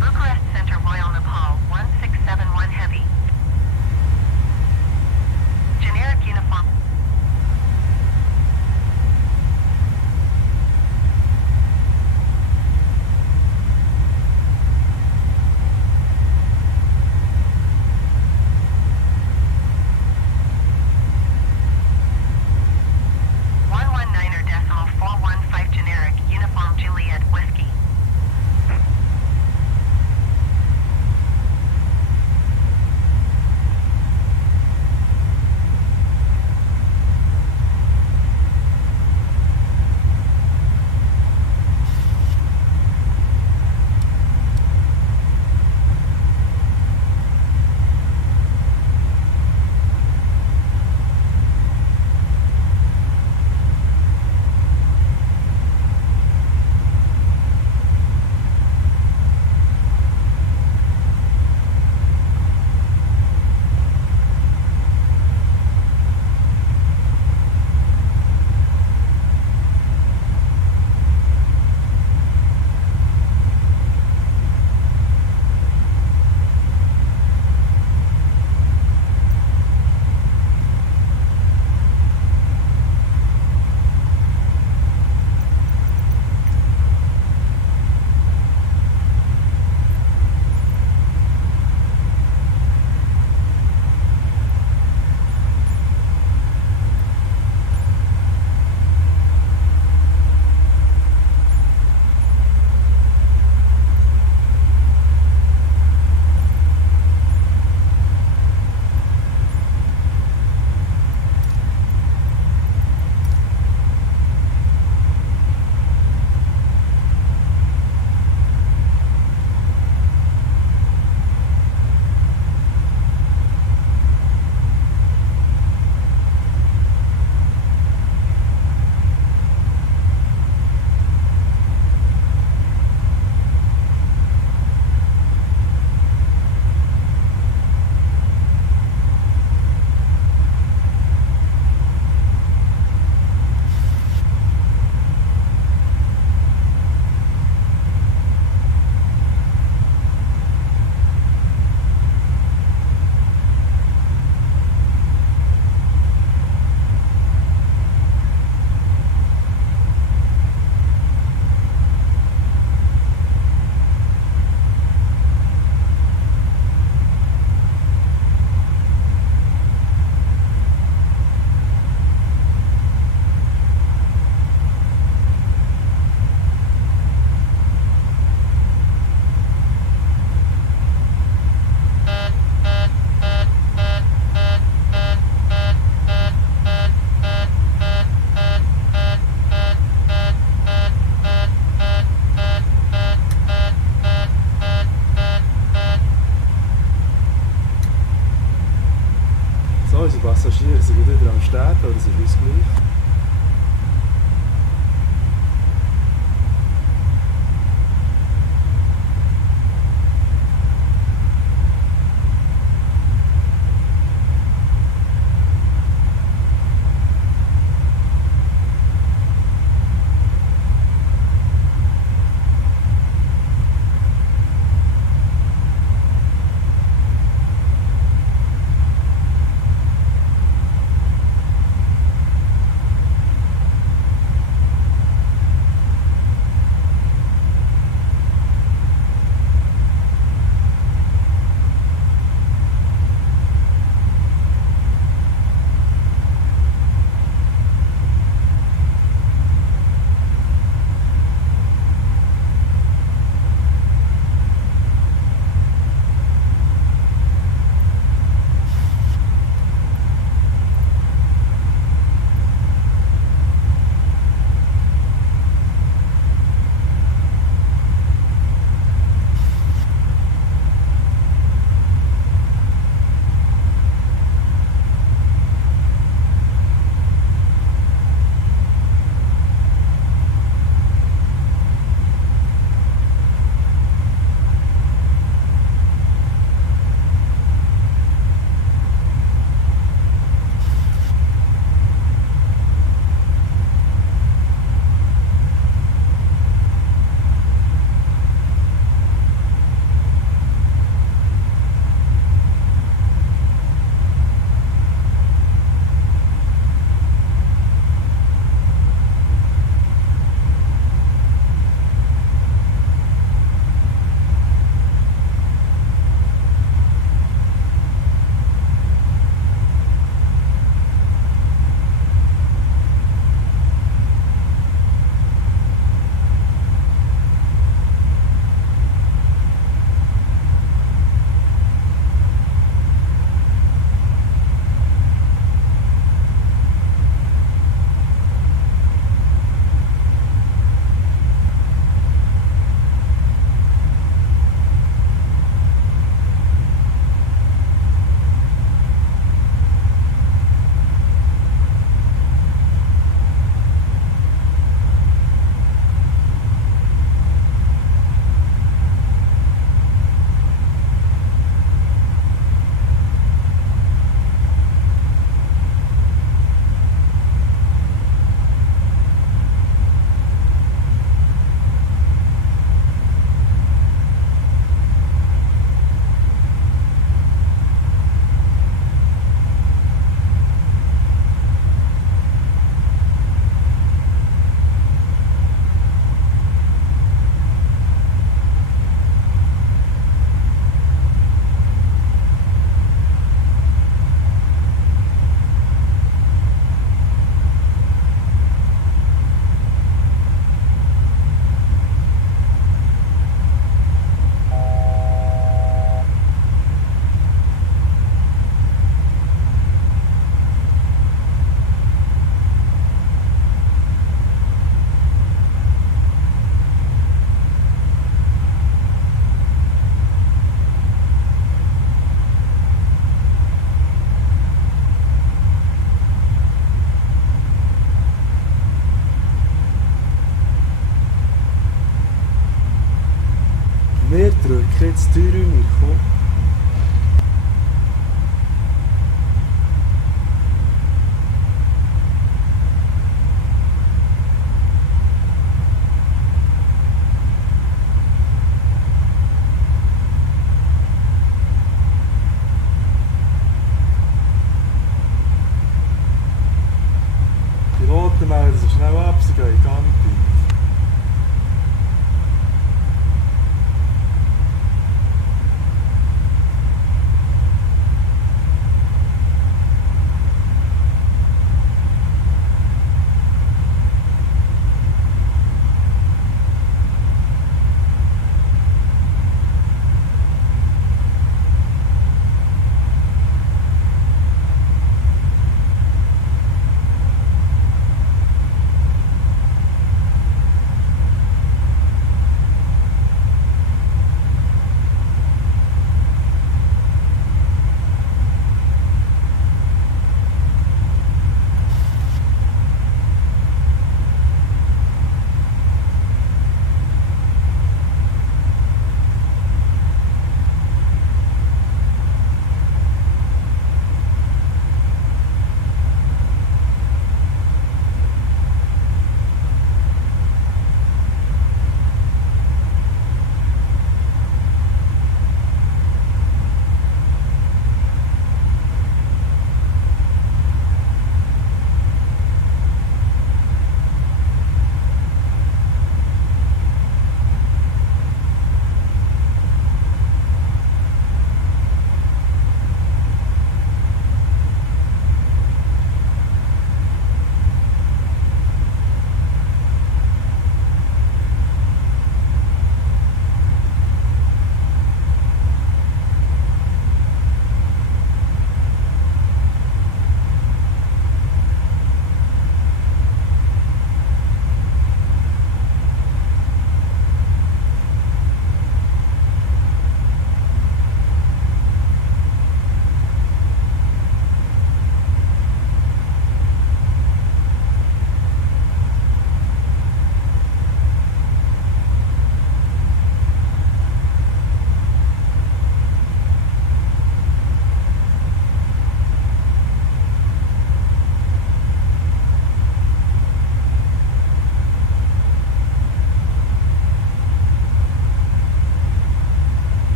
Bucharest Center Royal Nepal 1671 Heavy. Generic Uniform. unsere Passagiere sind wieder am Sterben, aber es ist uns gleich.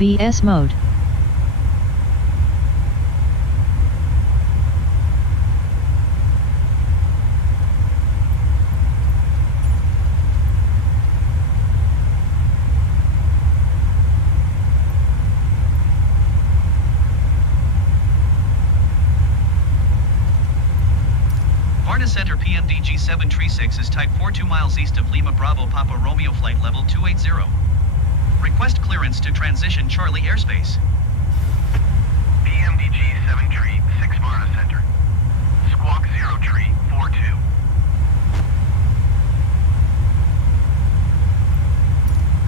VS mode. Varna Center PMDG 736 is type 42 miles east of Lima Bravo Papa Romeo flight level 280. Request clearance to transition Charlie airspace. PMDG 736 Varna Center. Squawk 0 tree 42.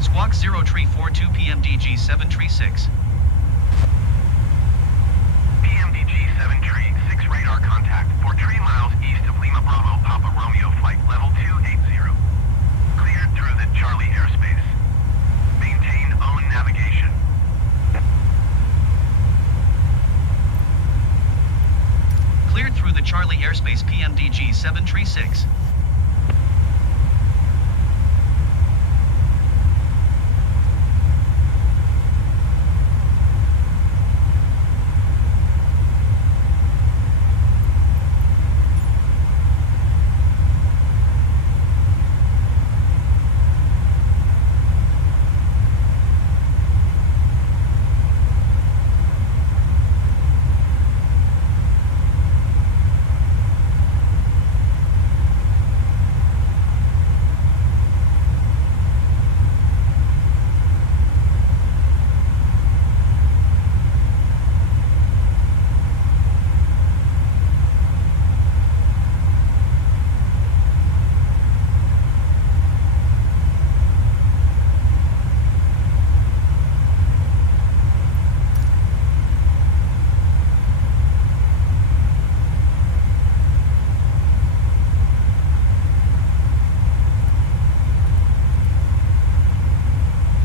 Squawk 0 tree 42 PMDG 736. PMDG 736 radar contact for 3 miles east of Lima Bravo Papa Romeo flight level 280. Cleared through the Charlie airspace. Maintain own navigation. Cleared through the Charlie airspace PMDG 736.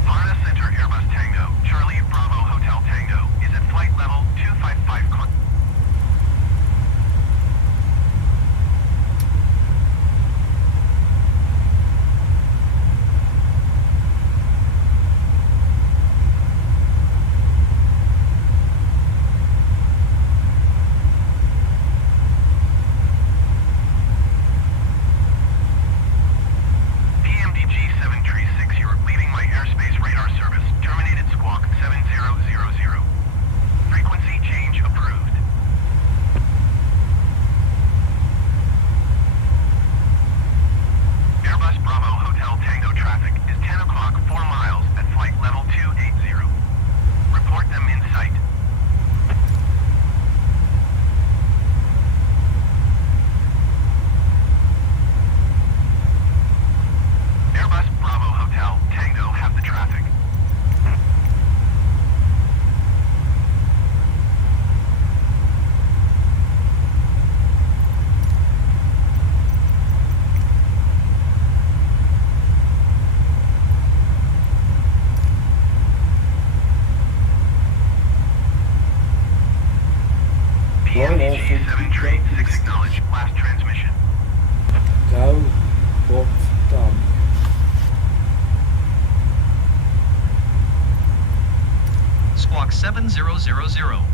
Varna Center Airbus Tango, Charlie Bravo Hotel Tango is at flight level 255 con- PMDG 736, you're leaving my airspace radar service. Terminated squawk 7000. Frequency change approved. Airbus Bravo Hotel Tango traffic is 10 o'clock 4 miles at flight level 280. Report them in sight. Airbus Bravo Hotel Tango have the traffic. PMDG 736 acknowledge last transmission. Gell? Gottverdammt. Squawk 7000.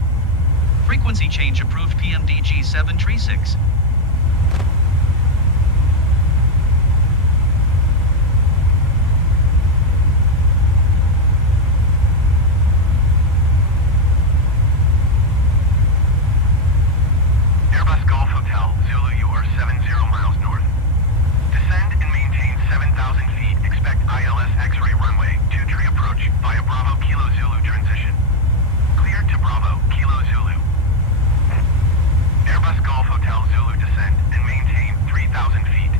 Frequency change approved PMDG 736. Airbus Golf Hotel, Zulu, you are 70 miles north. Descend and maintain 7,000 feet. Expect ILS X-ray runway 23 approach via Bravo Kilo Zulu transition. Cleared to Bravo Kilo Zulu. Airbus Golf Hotel, Zulu, descend and maintain 3,000 feet.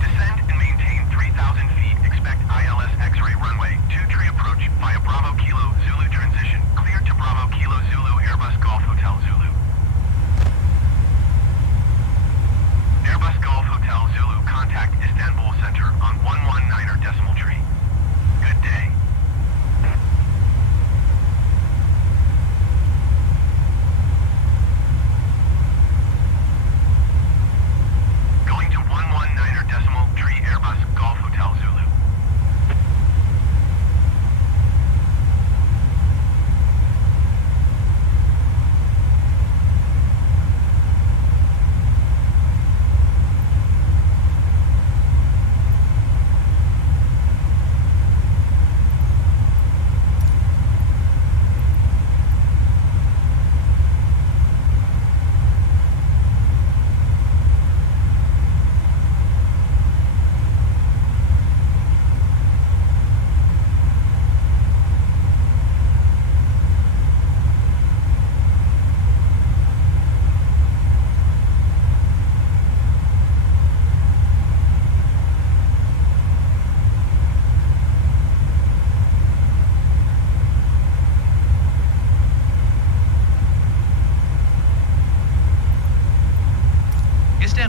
Descend and maintain 3,000 feet. Expect ILS X-ray runway 23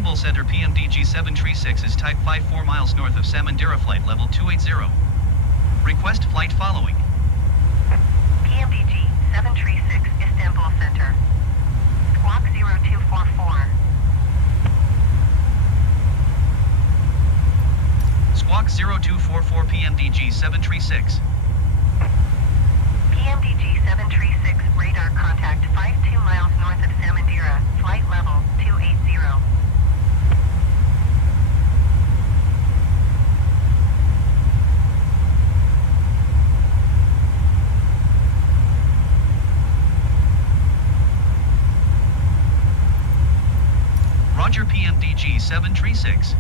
Istanbul Center PMDG 736 is type 54 miles north of Samandera flight level 280. Request flight following. PMDG 736 Istanbul Center. Squawk 0244. Squawk 0244 PMDG 736. PMDG 736 radar contact 52 miles north of Samandera, flight level 280. Roger PMDG 736.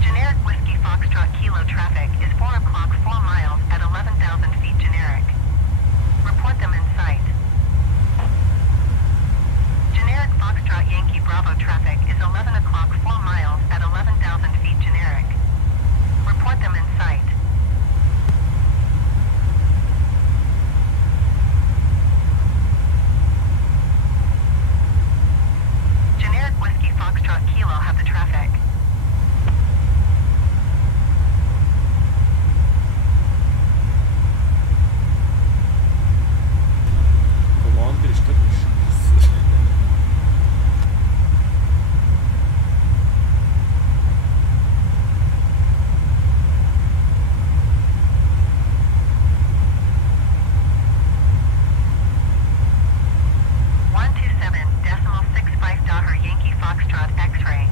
Generic Whiskey Foxtrot Kilo traffic is 4 o'clock 4 miles at 11,000 feet generic. Report them in sight. Generic Foxtrot Yankee Bravo traffic is 11 o'clock 4 miles at 11,000 feet generic. Report them in sight. Generic Whiskey Foxtrot Kilo have the traffic. Commander ist doch scheiße. Yankee Foxtrot X-ray.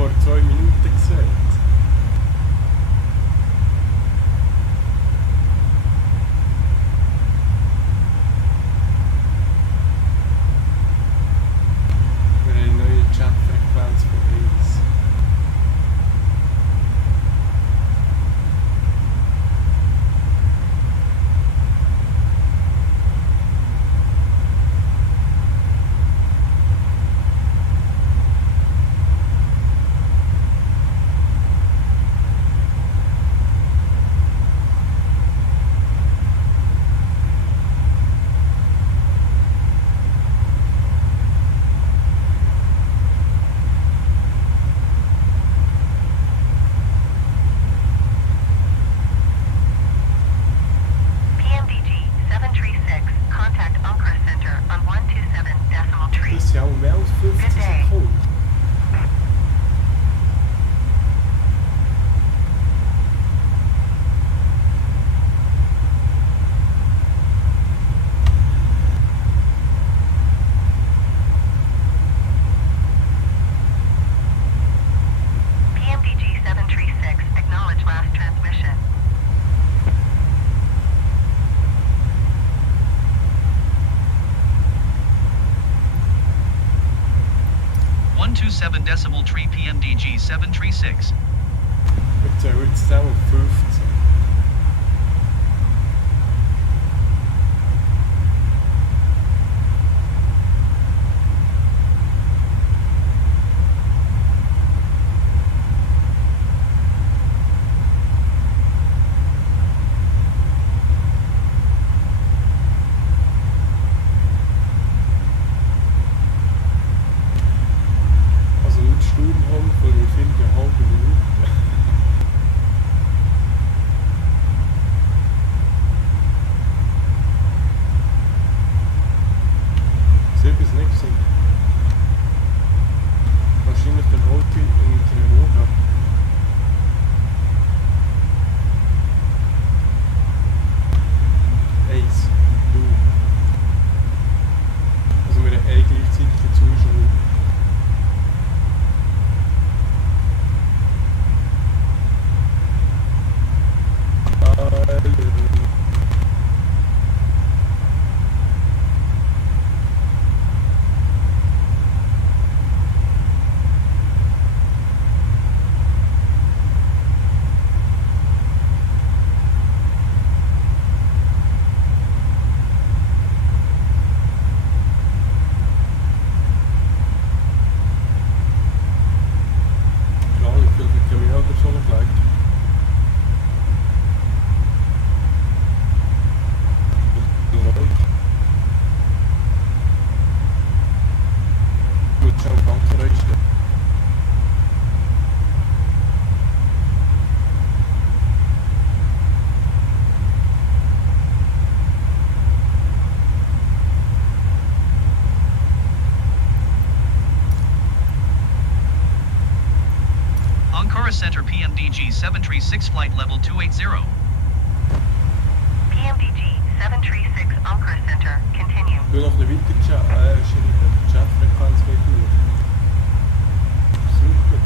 vor 2 Minuten gesagt. Wir haben eine neue Chatfrequenz von 1. PMDG 736, contact Uncra Center on 127 decimal tree. Das sind auch mehr als 15 Good day. Sekunden. PMDG 736, acknowledge last transmission. One two seven decimal tree PMDG 736. Wir zählen jetzt zusammen 15. Also laut Stundenhand von ungefähr eine halbe Minute. Ist etwas nicht gesehen? Wahrscheinlich der Volpi und der Moga. Eins. Du. Also wir haben eine gleichzeitige Zuschauer. Klar, ich will mit Camilla oder so noch gleich. Gut, schau, danke, Reutste. Ankara Center PMDG 736 flight level 280. PMDG 736, Uncra Center, continue. Ich will noch eine weitere Chatfrequenz geht durch. Super.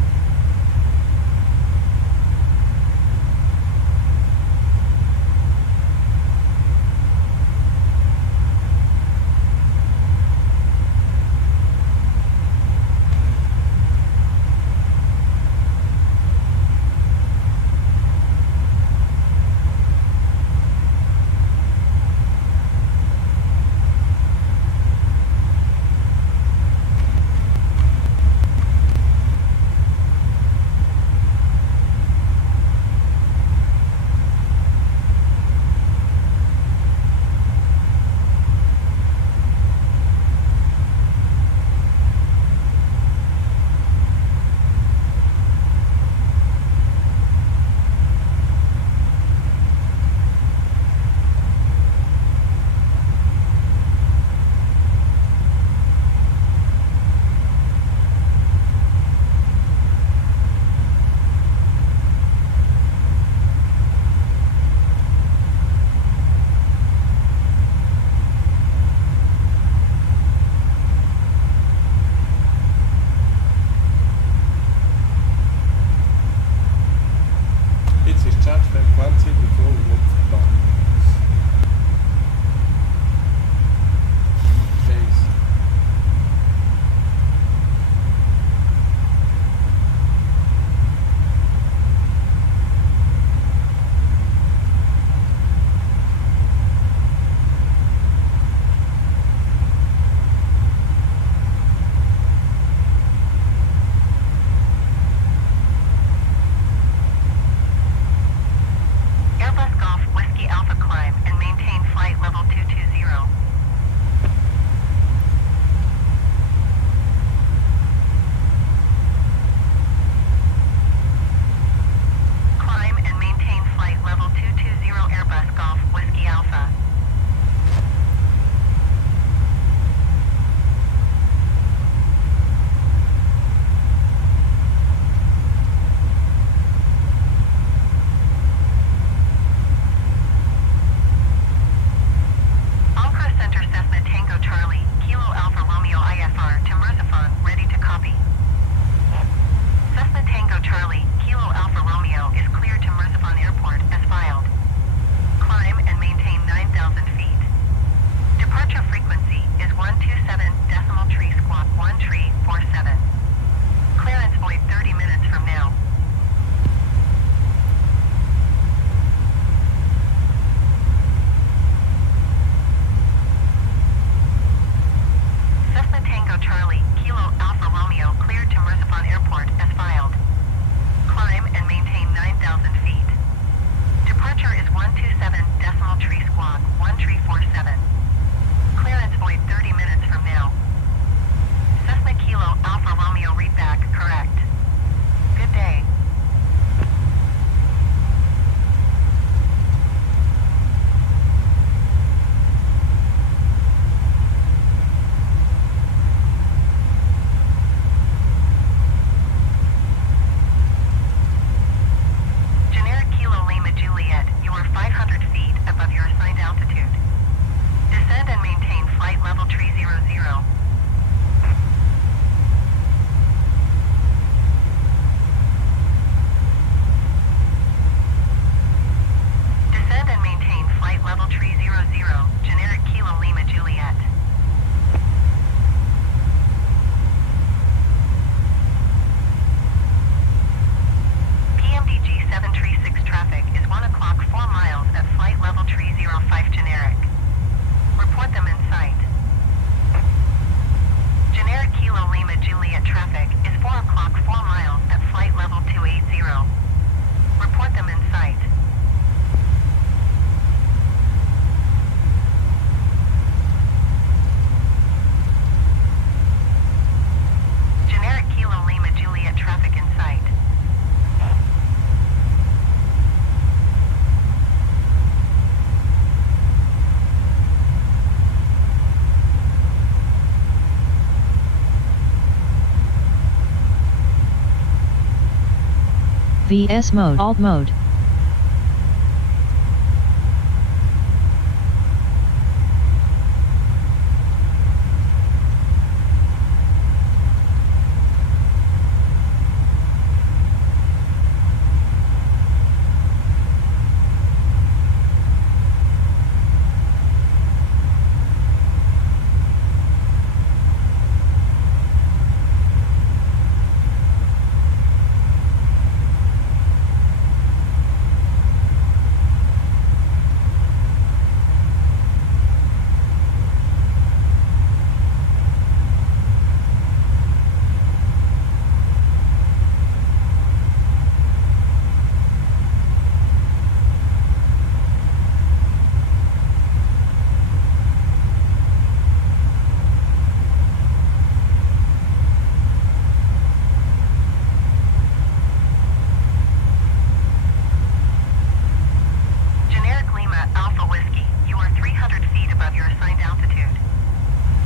VS mode. Alt mode. Generic Lima Alpha Whiskey, you are 300 feet above your assigned altitude.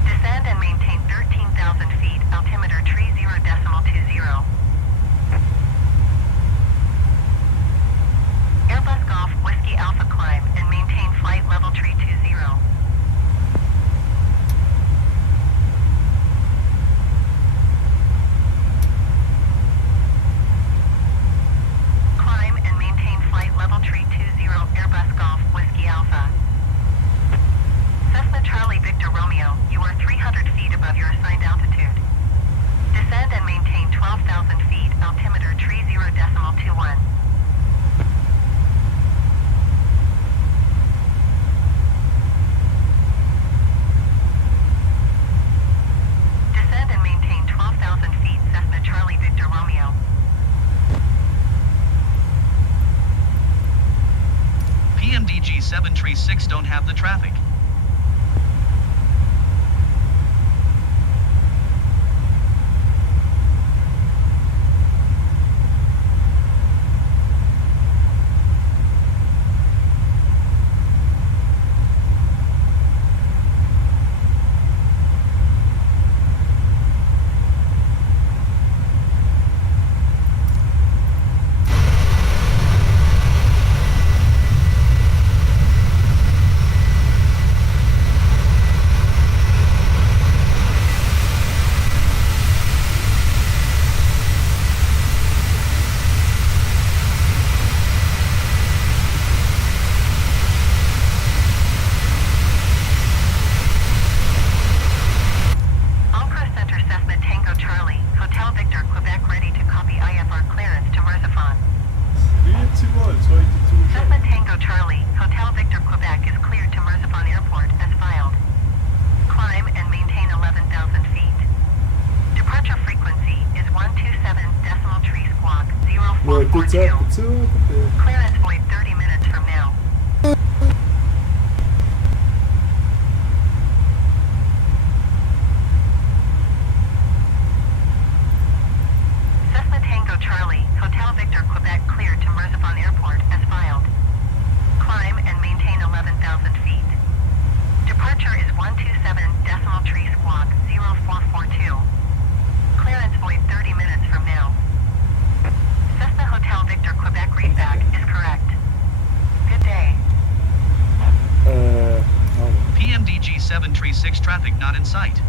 Descend and maintain 13,000 feet, altimeter 30.20. Airbus Golf Whiskey Alpha climb and maintain flight level 320. Climb and maintain flight level 320 Airbus Golf Whiskey Alpha. Cessna Charlie Victor Romeo, you are 300 feet above your assigned altitude. Descend and maintain 12,000 feet, altimeter 30.21. Descend and maintain 12,000 feet, Cessna Charlie Victor Romeo. PMDG 736 don't have the traffic. Ankara Center Cessna Tango Charlie, Hotel Victor Quebec ready to copy IFR clearance to Merzifon. 3-2-1, Cessna Tango Charlie, Hotel Victor Quebec is cleared to Merzifon Airport as filed. Climb and maintain 11,000 feet. Departure frequency is 127.3 squawk Well, good 0442. job, too. Clearance void 30 minutes from now. Cessna Tango Charlie, Hotel Victor Quebec cleared to Merzifon Airport as filed. Climb and maintain 11,000 feet. Departure is 127.3 squawk 0442. Clearance void 30 minutes from now. Cessna Hotel Victor Quebec readback is correct. Good day. PMDG 736 traffic not in sight.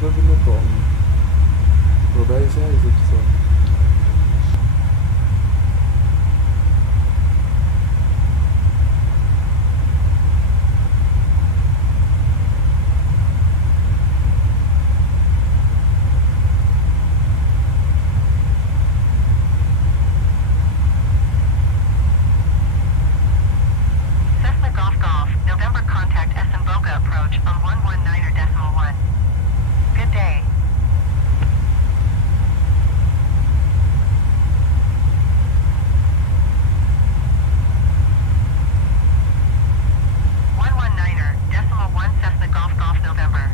knapp über eine Tonne. Ich glaube 1,1 oder so. Cessna Golf Golf, November contact Esenboga approach on 119.1. Good day. .1 Cessna Golf Golf November.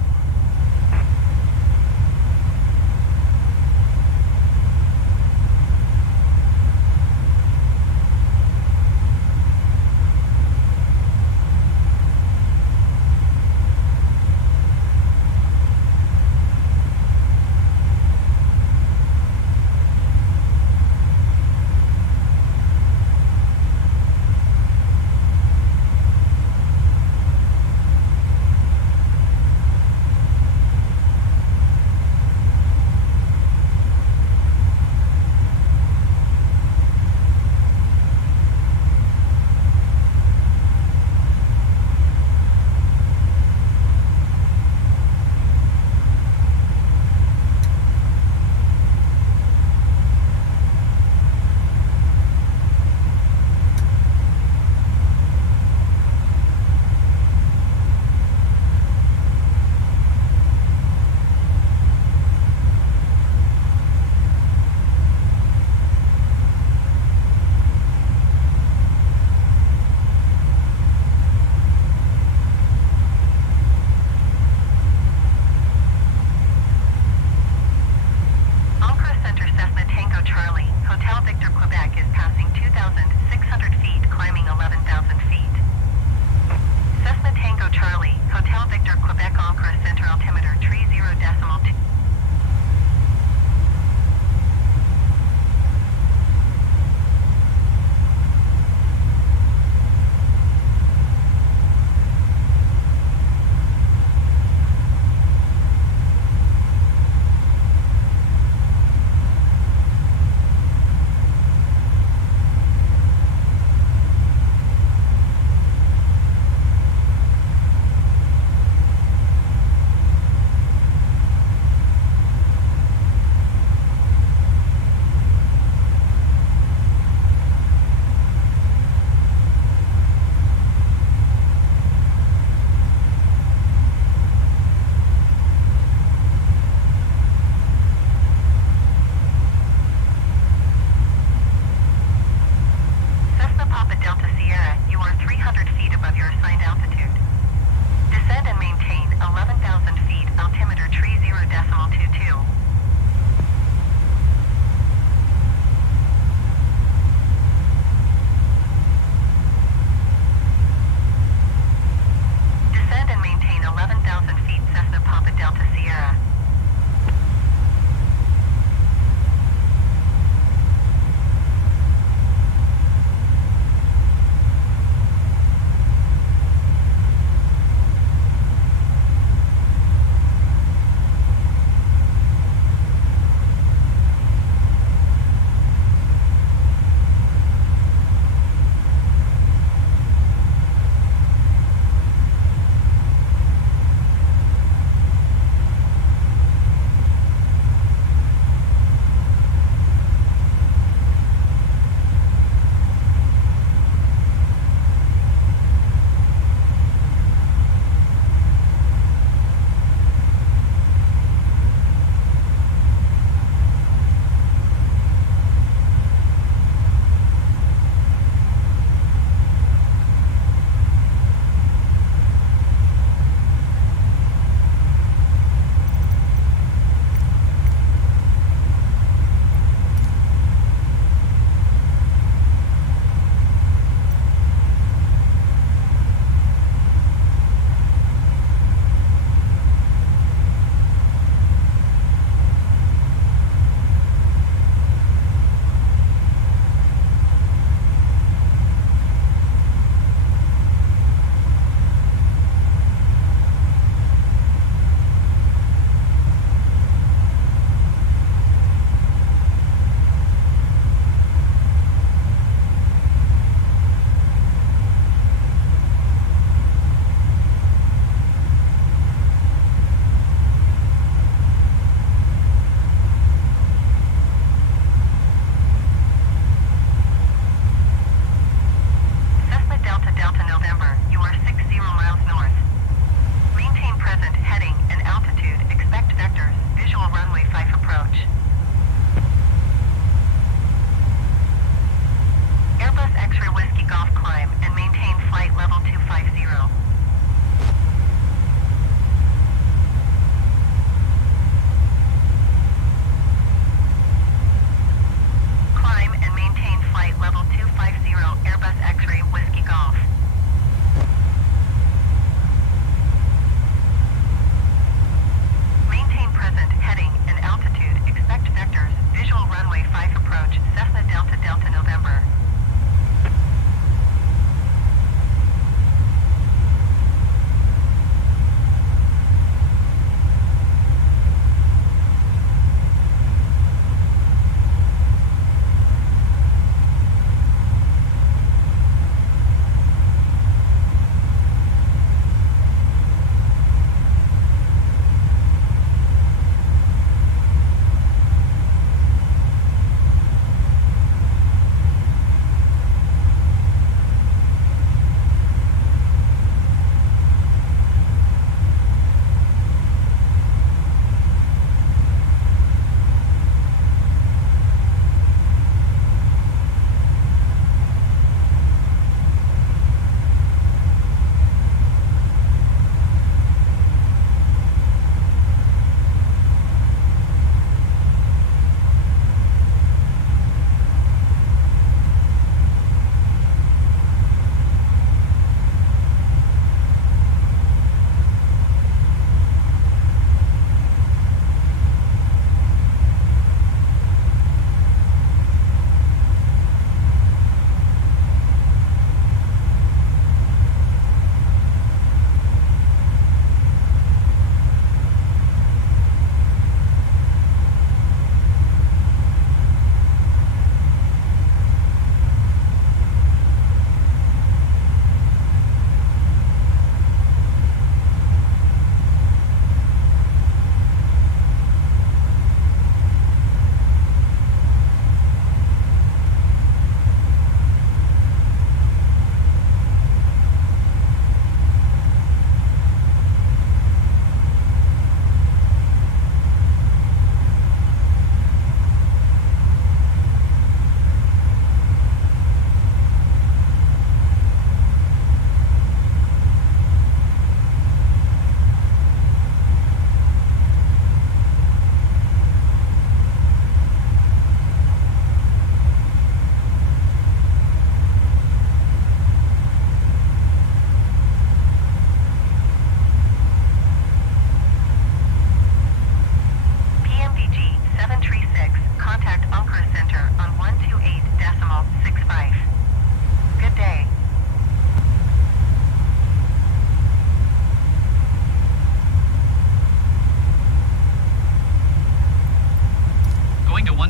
Ankara Center Cessna Tango Charlie, Hotel Victor Quebec is passing 2,600 feet, climbing 11,000 feet. Cessna Tango Charlie, Hotel Victor Quebec Ankara Center altimeter 30.2.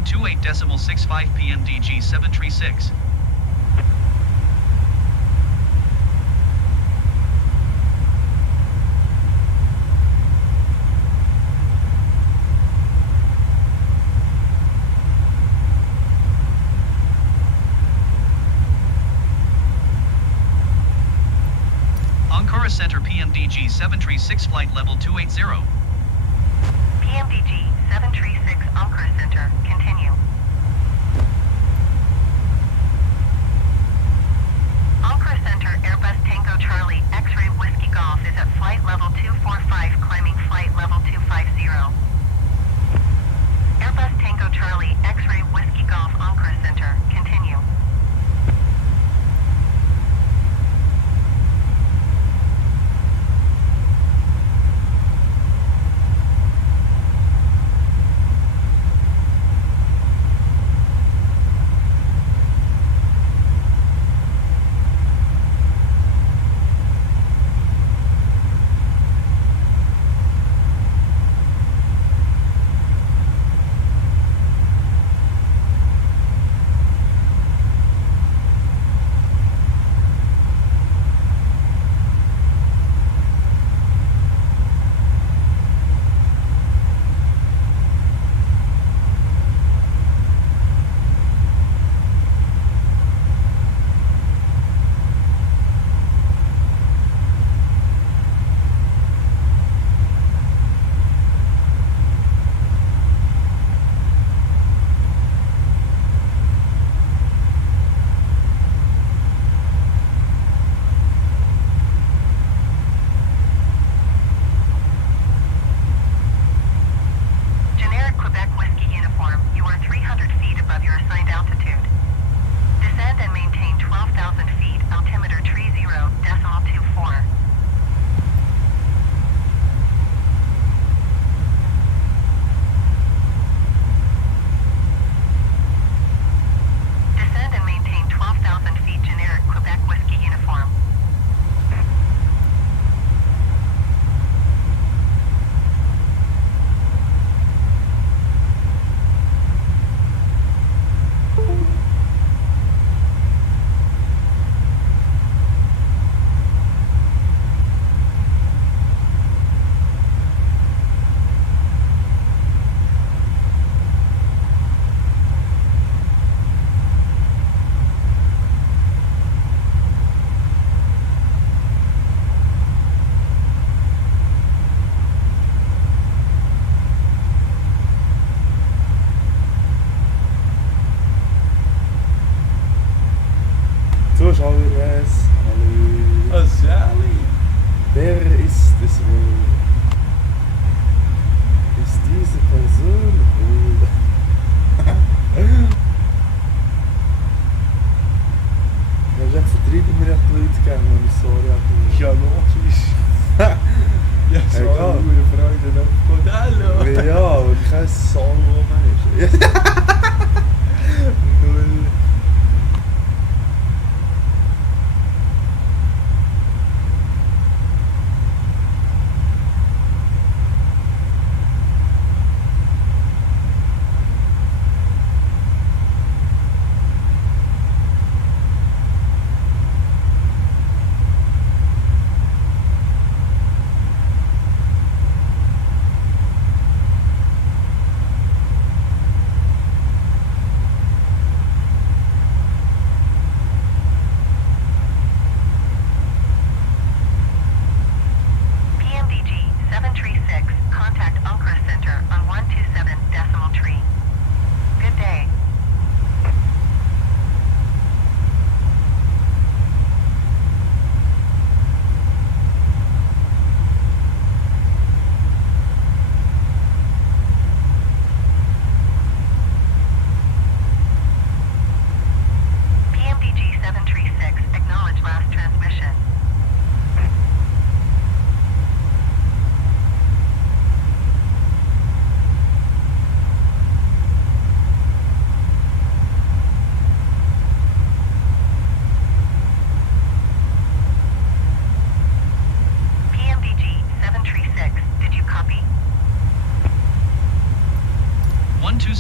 28.65 PMDG 736. Ankara Center PMDG 736 flight level 280. PMDG 736 Ankara Center, continue. Ankara Center Airbus Tango Charlie X-Ray Whiskey Golf is at flight level 245 climbing flight level 250. Airbus Tango Charlie X-Ray Whiskey Golf Ankara Center, continue. Generic Quebec Whiskey uniform, you are 300 feet above your assigned altitude. Descend and maintain 12,000 feet, altimeter 30.24. Descend and maintain 12,000 feet, generic Quebec Whiskey uniform. Zuschauerres, hallo. Oh, Sally! Wer ist es wohl? Ist diese Person wohl? Ja, echt vertreiben wir echt die Leute gerne, wenn ich so reagiere. Ja, logisch. Ja, so Egal. eine hohe Freude aufgekommen. Hallo! Ja, aber kein Song, wo man ist. Null. PMDG 736, contact Ankara Center on 127.3. Good day. PMDG 736, acknowledge last transmission.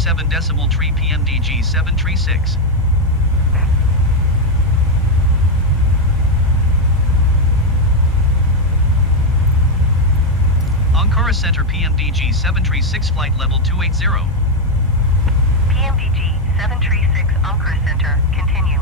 7.3 PMDG 736. Ankara Center PMDG 736 flight level 280. PMDG 736 Ankara Center, continue.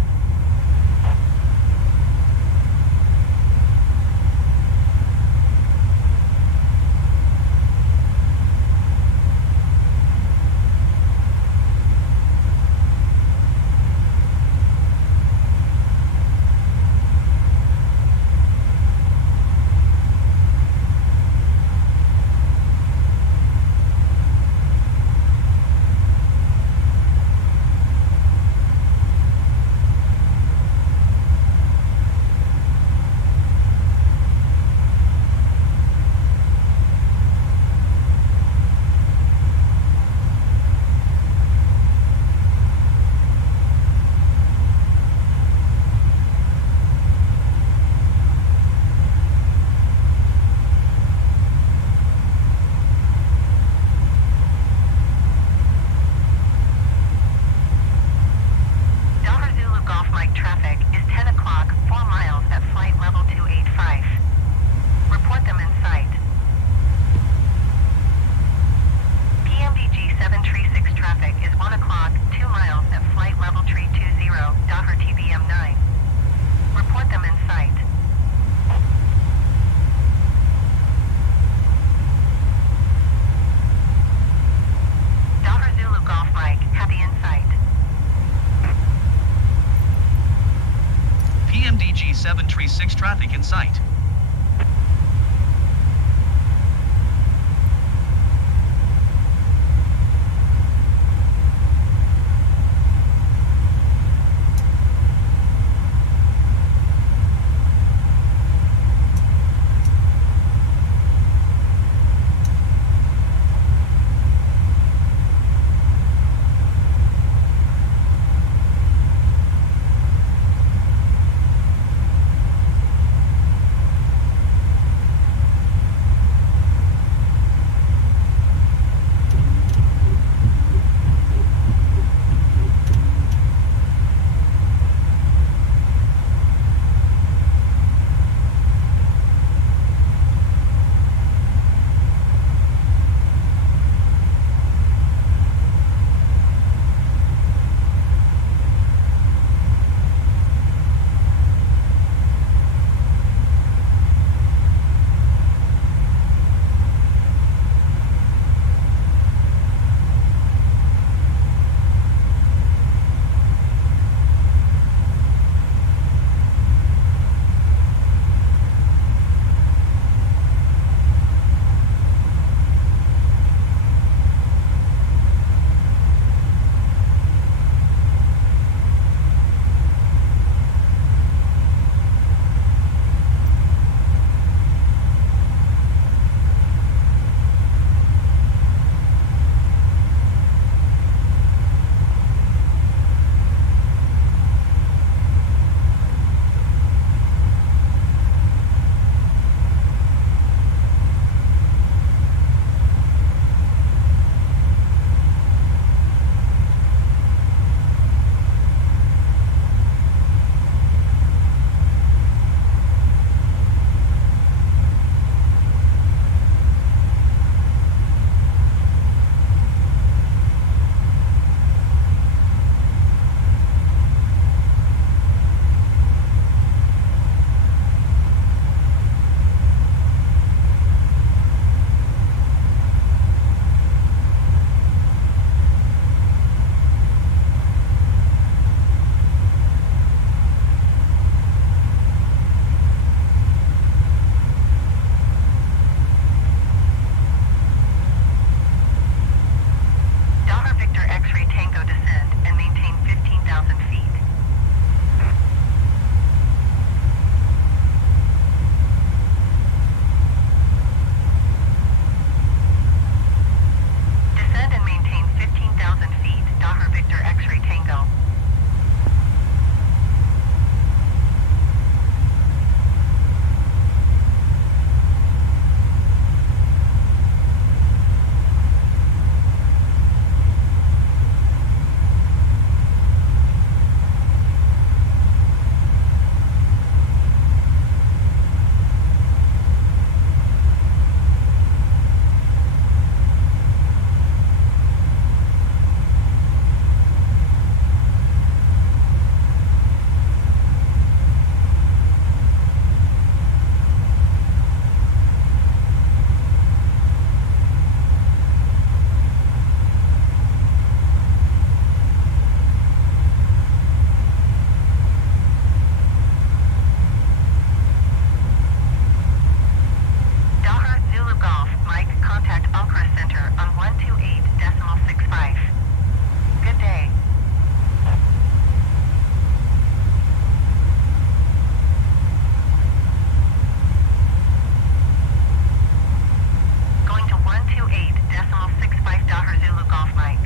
0.65 Zulu Golf Mike.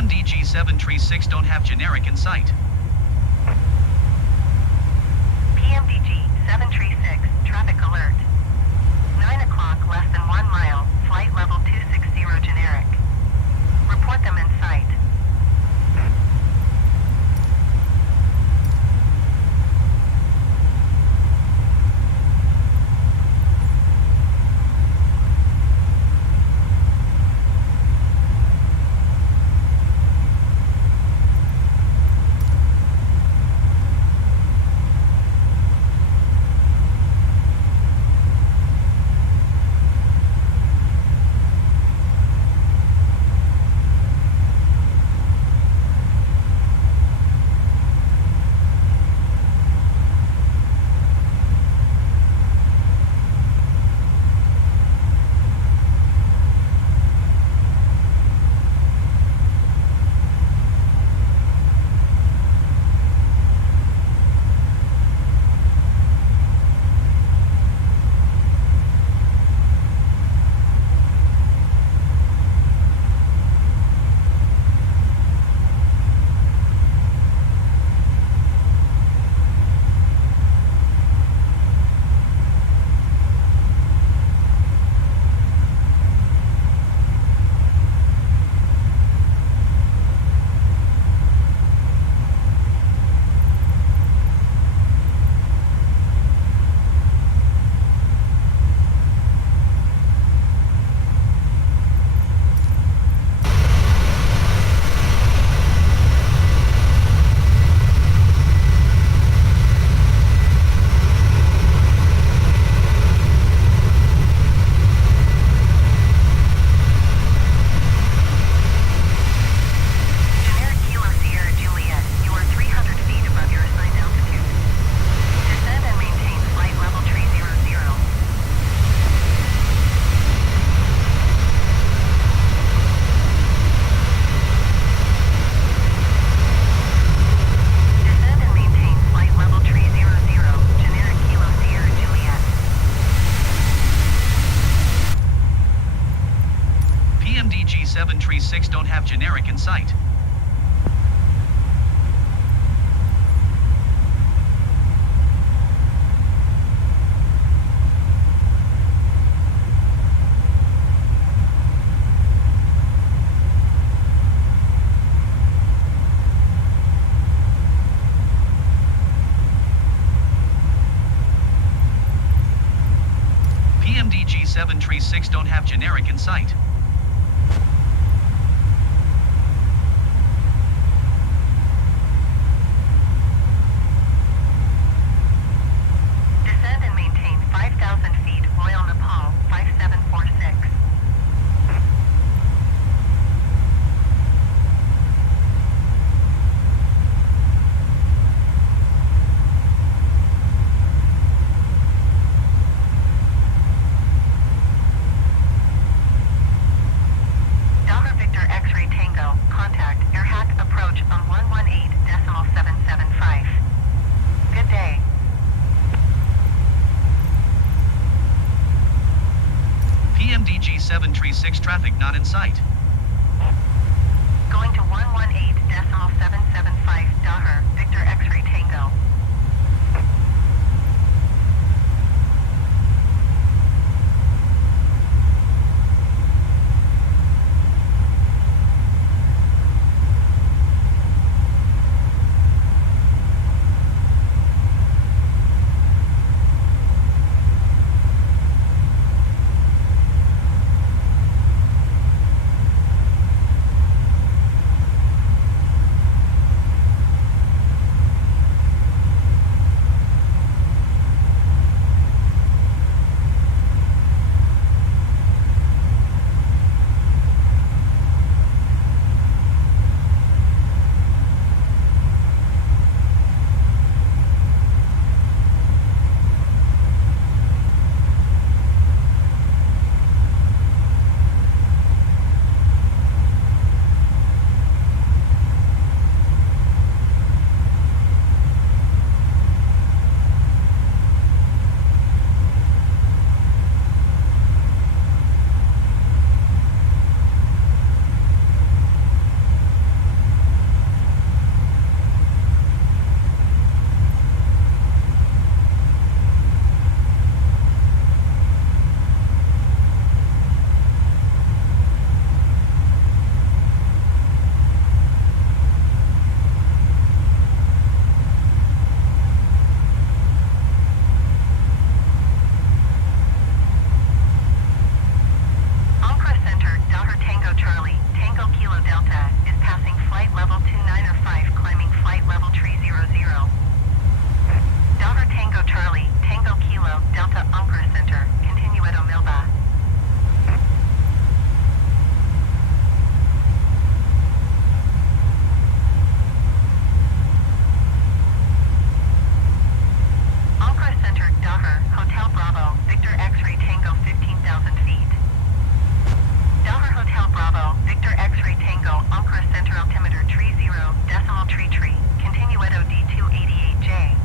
PMDG 736 don't have generic in sight. PMDG 736, traffic alert. 9 o'clock, less than 1 mile, flight level 260 generic. Report them in sight. PMDG 736 don't have generic in sight. PMDG 736 don't have generic in sight. Descend and maintain 5,000 feet, Royal Nepal 5746. Dollar Victor X-ray Tango, contact AirHack approach on 118.775. Good day. PMDG 736 traffic not in sight. Going to 118.775 Dollar Victor X-ray Tango. Ankara Center, Dollar Tango Charlie, Tango Kilo Delta, is passing flight level 2905, climbing flight level 300. Dollar Tango Charlie, Tango Kilo Delta Ankara Center, continue at Omilba. Ankara Center, Dahar, Hotel Bravo, Victor X-ray Tango 15,000 feet. Dahar Hotel Bravo, Victor X-ray Tango, Ankara Center altimeter 30.33, continue at OD 288J.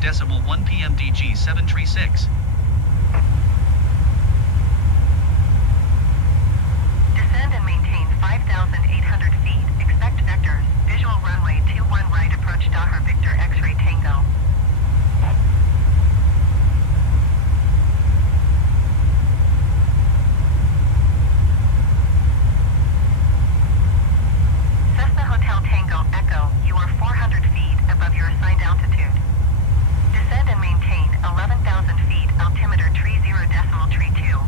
5.1 PMDG 736. Descend and maintain 5,800 feet. Expect vectors. Visual runway 21 right approach Dahar Victor X-ray Tango. Cessna Hotel Tango Echo, you are 400 feet above your assigned altitude. Descend and maintain 11,000 feet. Altimeter tree 0.32.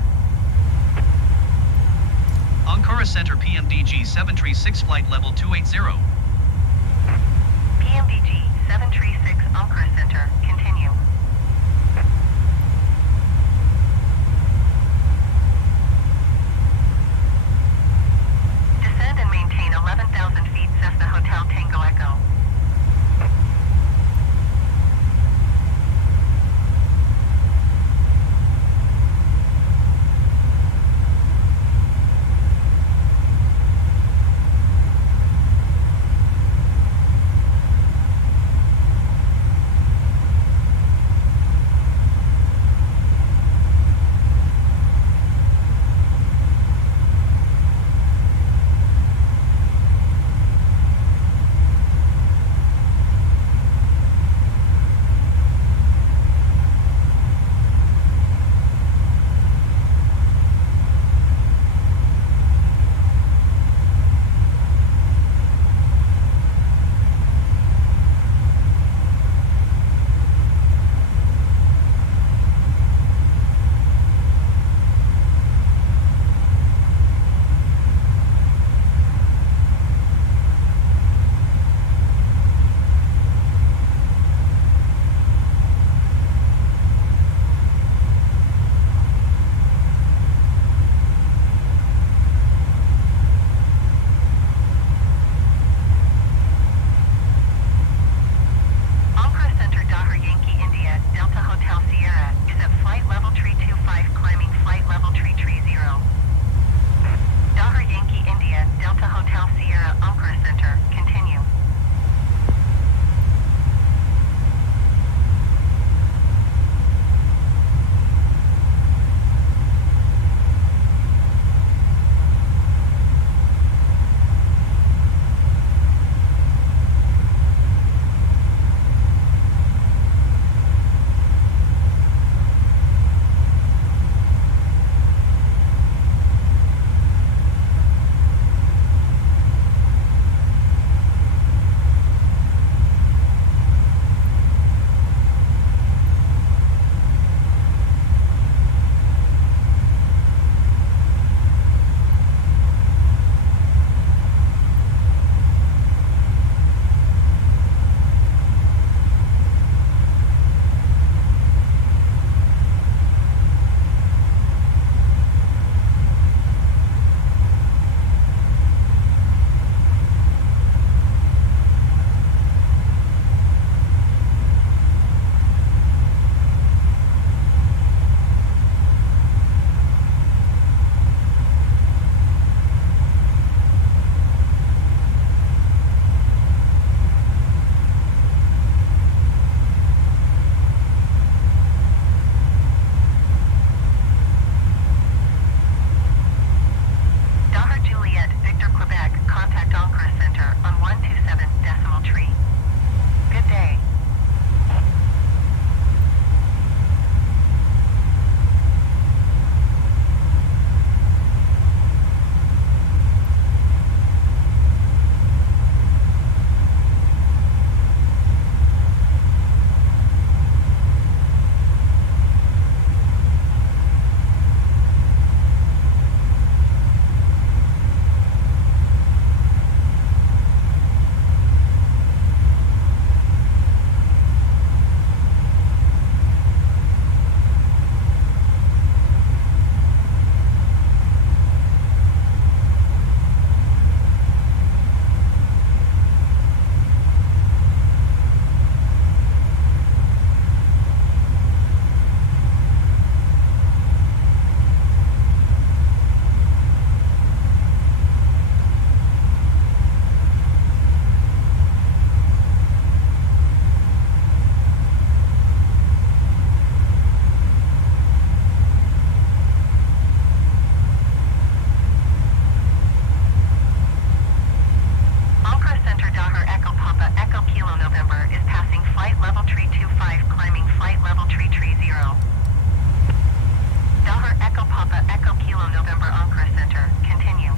Ankara Center PMDG 736 flight level 280. PMDG 736 Ankara Center, continue. Descend and maintain 11,000 feet. Cessna Hotel Tango Echo. Ankara Center Dahar Yankee India Delta Hotel Sierra is at flight level tree 25 climbing flight level tree 30. Dahar Yankee India Delta Hotel Sierra Ankara Center, continue. Kilo November is passing flight level tree 25, climbing flight level tree 0. Delaware Echo Papa Echo Kilo November Ankara Center, continue.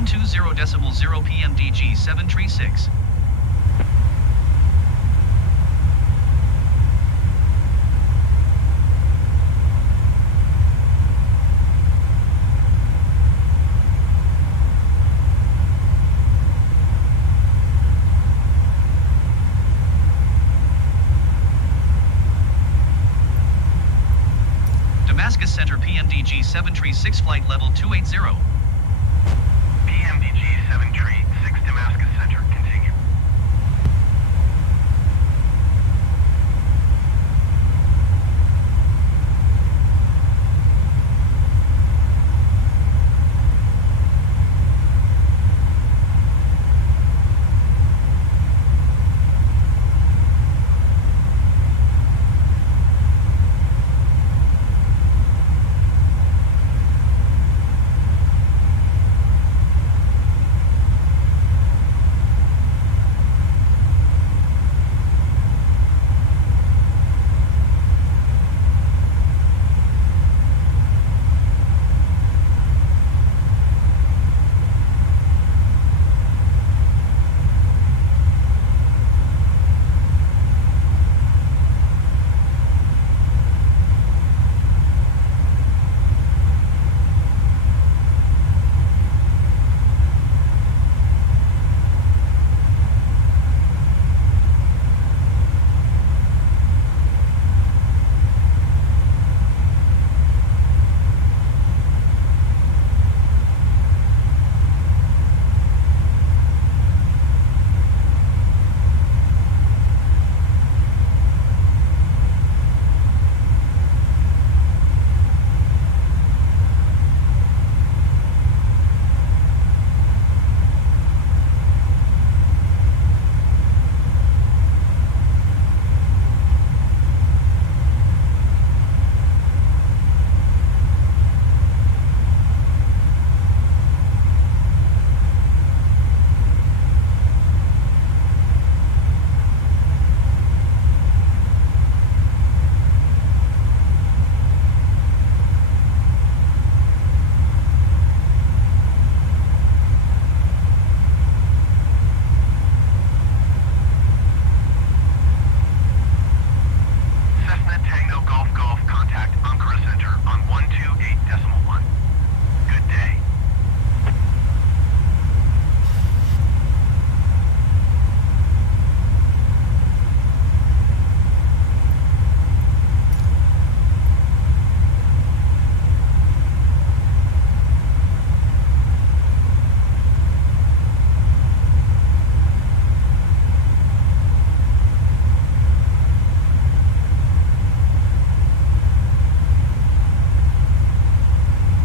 120.0 PMDG 736. Damascus Center PMDG 736 flight level 280. PMDG 736 Damascus Center, continue.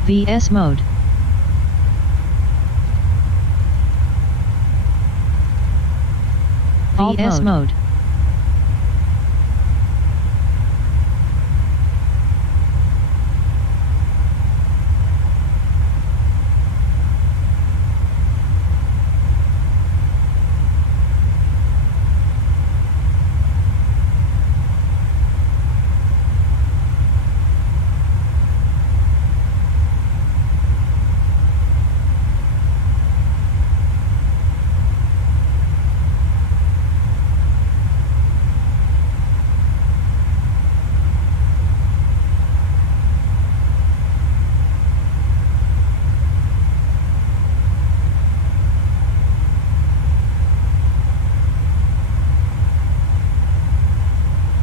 VS mode. VS mode.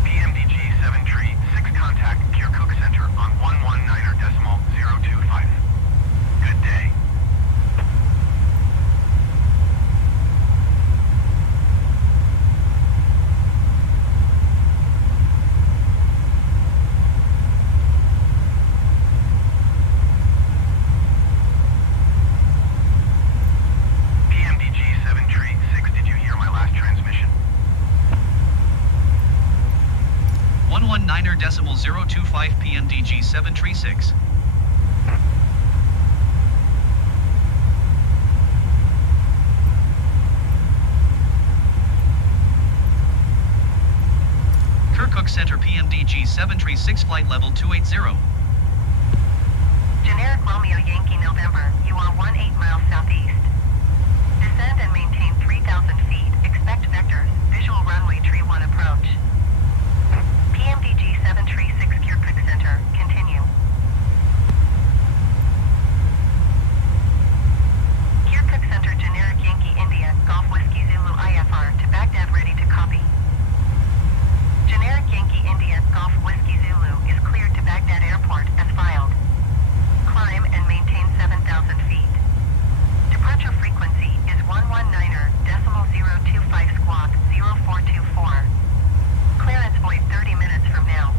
PMDG 736 contact Kirkuk Center on 119.025. Good day. PMDG 736, did you hear my last transmission? 119.025 PMDG 736. Kirkuk Center PMDG 736 flight level 280. Generic Romeo Yankee November, you are 18 miles southeast. Descend and maintain 3,000 feet. Expect vectors. Visual runway tree 1 approach. PMDG 736 Kirkuk Center. Continue. Kirkuk Center Generic Yankee India, Golf Whiskey Zulu IFR to Baghdad ready to copy. Generic Yankee India, Golf Whiskey Zulu is cleared to Baghdad Airport as filed. Climb and maintain 7,000 feet. Departure frequency is 119.025 squawk 0424. Clearance void 30 minutes from now.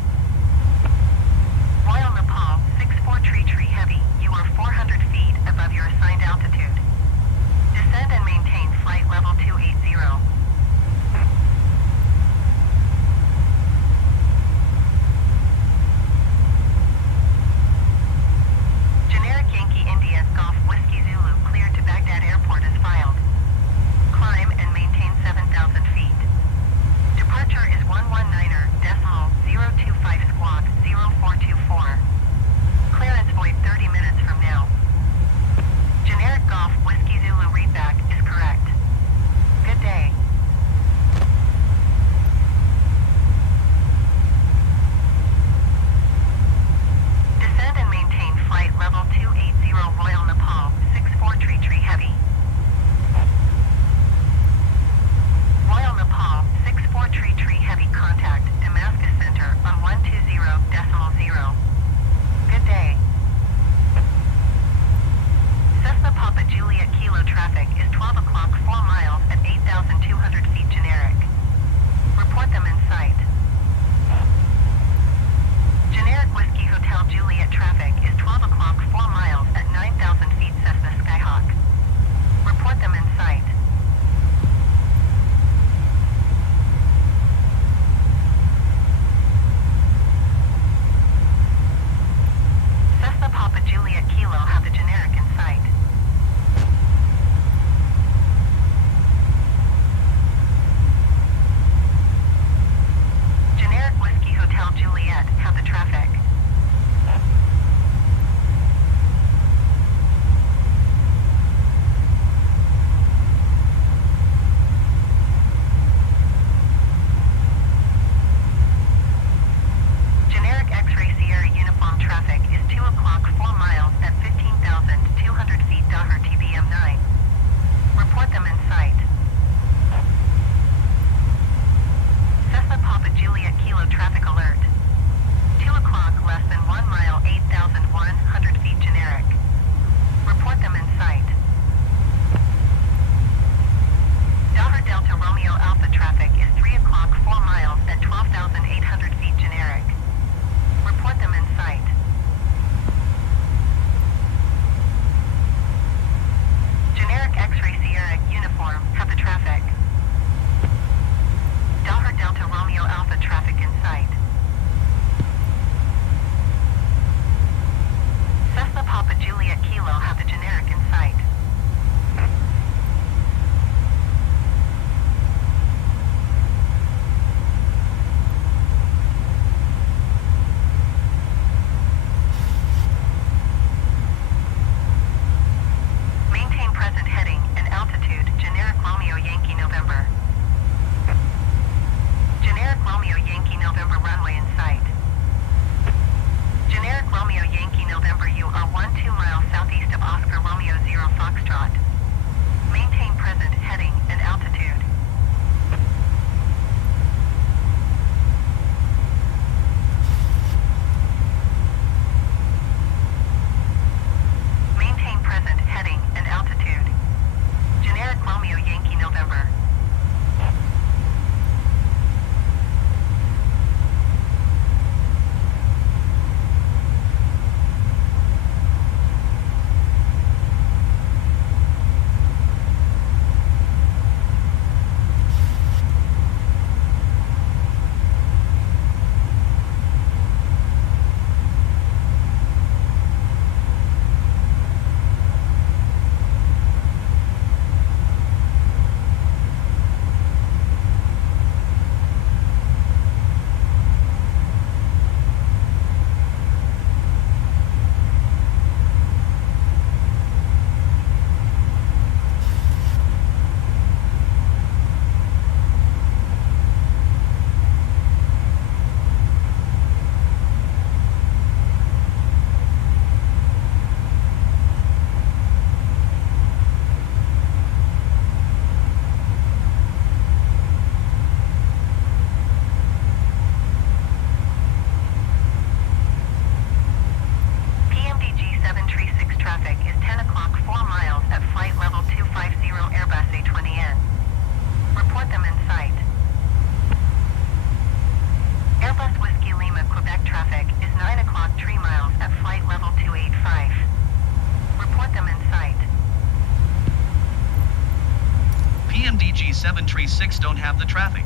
736 don't have the traffic.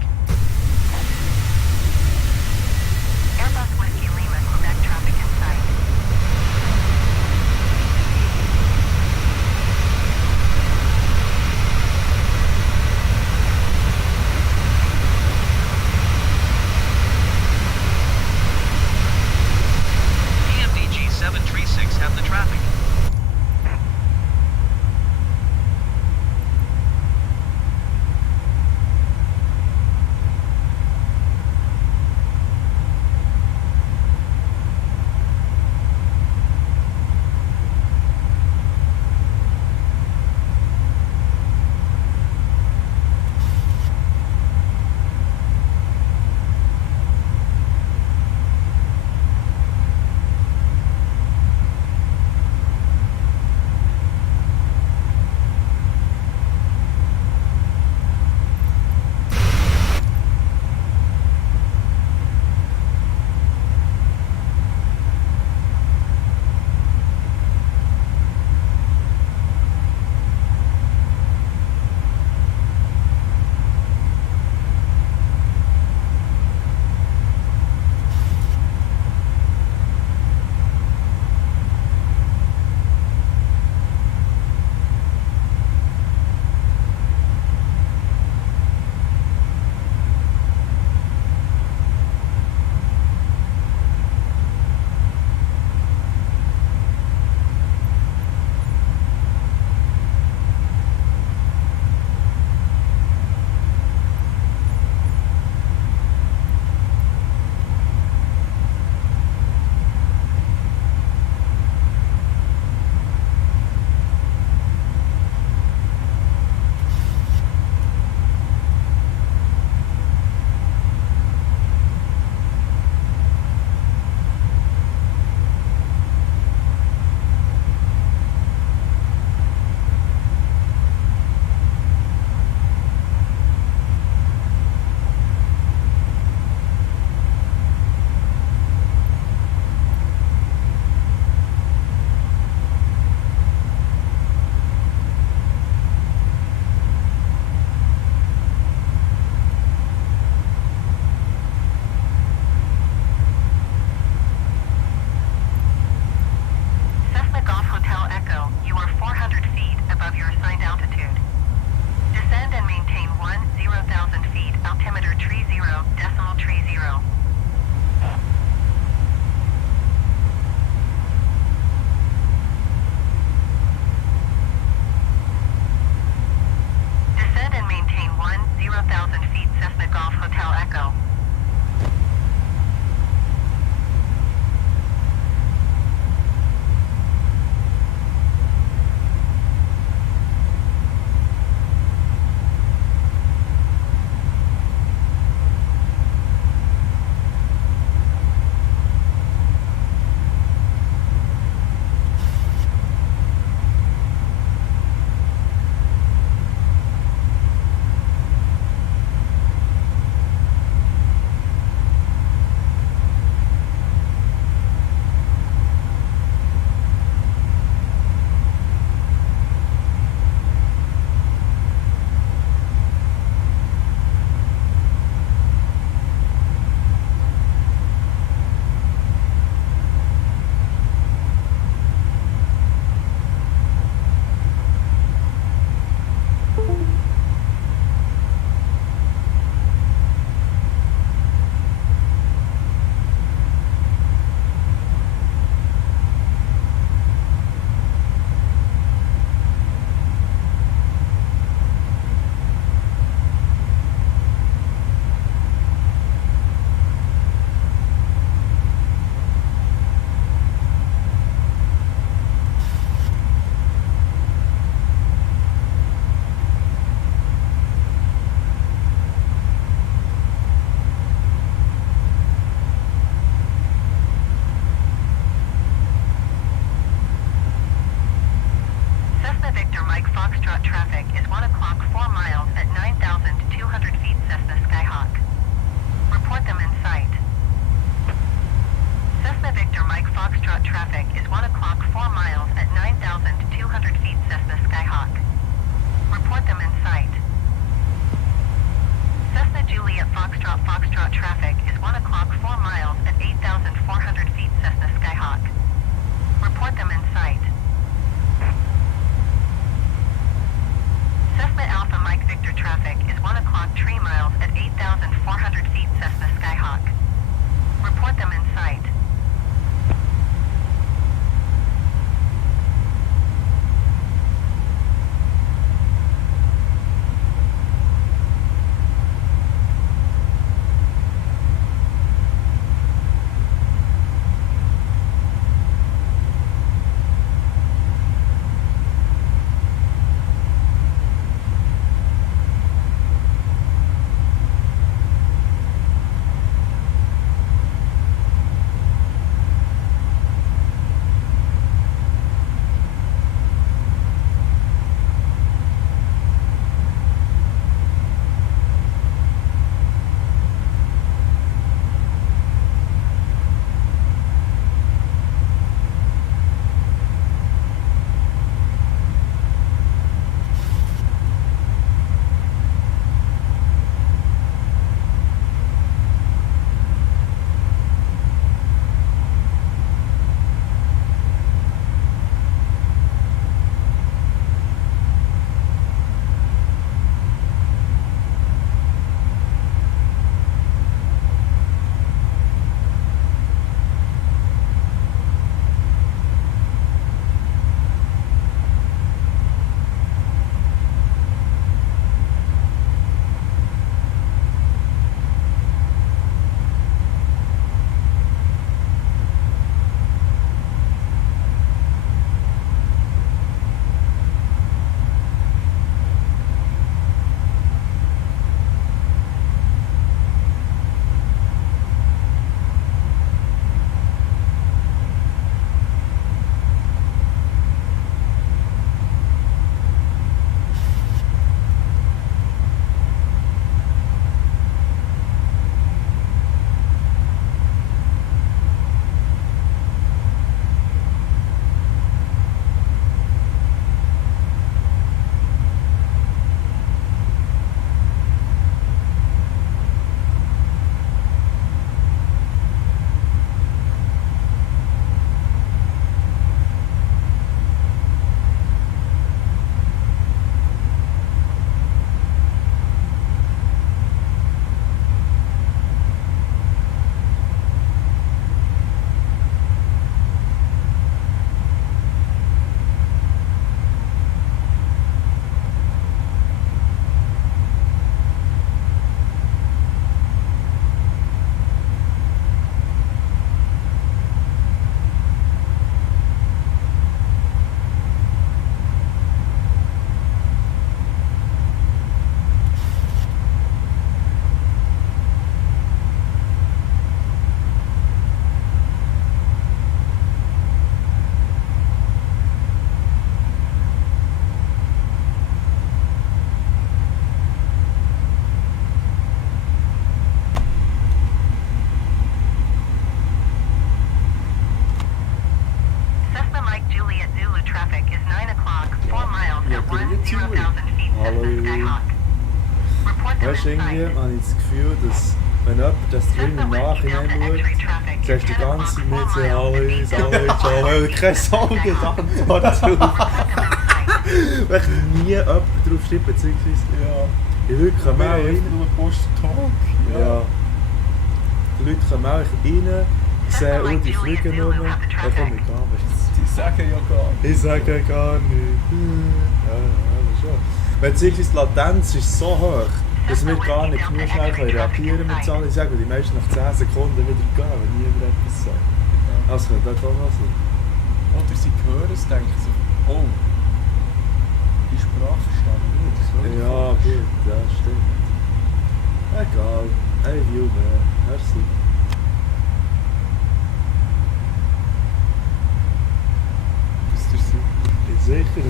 Airbus Whiskey Lima, Quebec traffic in sight. PMDG 736 have the traffic. Zürich. 0,000 feet Hallo. Cessna Skyhawk. Report them Weißt du, in irgendwie sight. habe ich das Gefühl, dass wenn jemand das Stream Cessna im Whiskey Nachhinein Delta schaut, X-ray traffic. siehst du die 10 ganze Zeit mit so o'clock, 4 miles «Hallo, hallo, east ciao», weil kein Song gibt Antwort drauf. Weil nie jemand drauf schreibt, beziehungsweise Ja. die Leute kommen auch rein. nur Post-Talk. Ja. Die Leute kommen auch rein, sehen, oh, die fliegen nur. Dann komme ich gar nicht. Die sagen ja gar nicht. Ich sage gar nichts. Ja, aber schon. Beziehungsweise die Latenz ist so hoch, dass wir gar nicht genug schnell reagieren können mit Zahlen. Ich sage, die meisten nach 10 Sekunden wieder gehen, wenn niemand etwas sagt. Das könnte auch mal sein. Oder sie hören es, denken sich, oh, die Sprache verstehe ich nicht. Das soll ich Ja, falsch. gut, ja, stimmt. Egal, ein View mehr. Merci. Das ist der super. Sicher,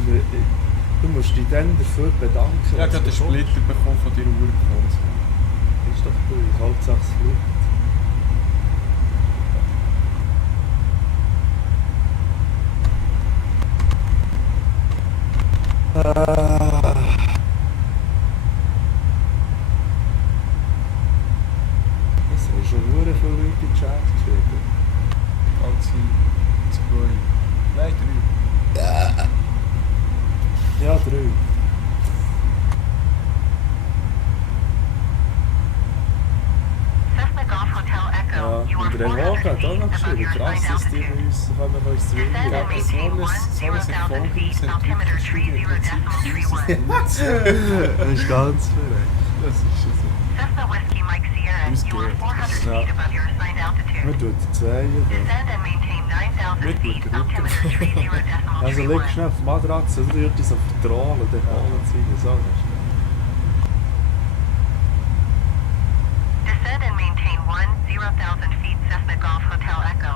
du musst dich dann dafür bedanken. Ich habe dass gerade du einen Splitter bekommen von deiner Urkonsole. kommst. Ist doch gut, Hauptsache es fliegt. Es haben schon sehr viele Leute in den Chat geschrieben. Ganze 2. Nein, 3. Ja, 3. Cessna Golf Hotel Echo. Ja, You are und der 400 Hoch hat auch feet noch above geschrieben. your Krass, assigned dass die altitude. uns können uns Descend streamen. and maintain so ein 10,000 feet, altimeter 30.31. Das ist ganz verrückt. Das ist schon so. Cessna Whiskey Mike Sierra, you are 400 Ja. feet above your assigned Man altitude. tut die zwei. Descend and maintain 9,000 Mit feet, der Route. altimeter 30.31. Also leg schnell auf die Matratze, oder du dich so vertrauen und dann holen sie rein. So, das ist Descend and maintain 10,000 feet, Cessna Golf Hotel Echo.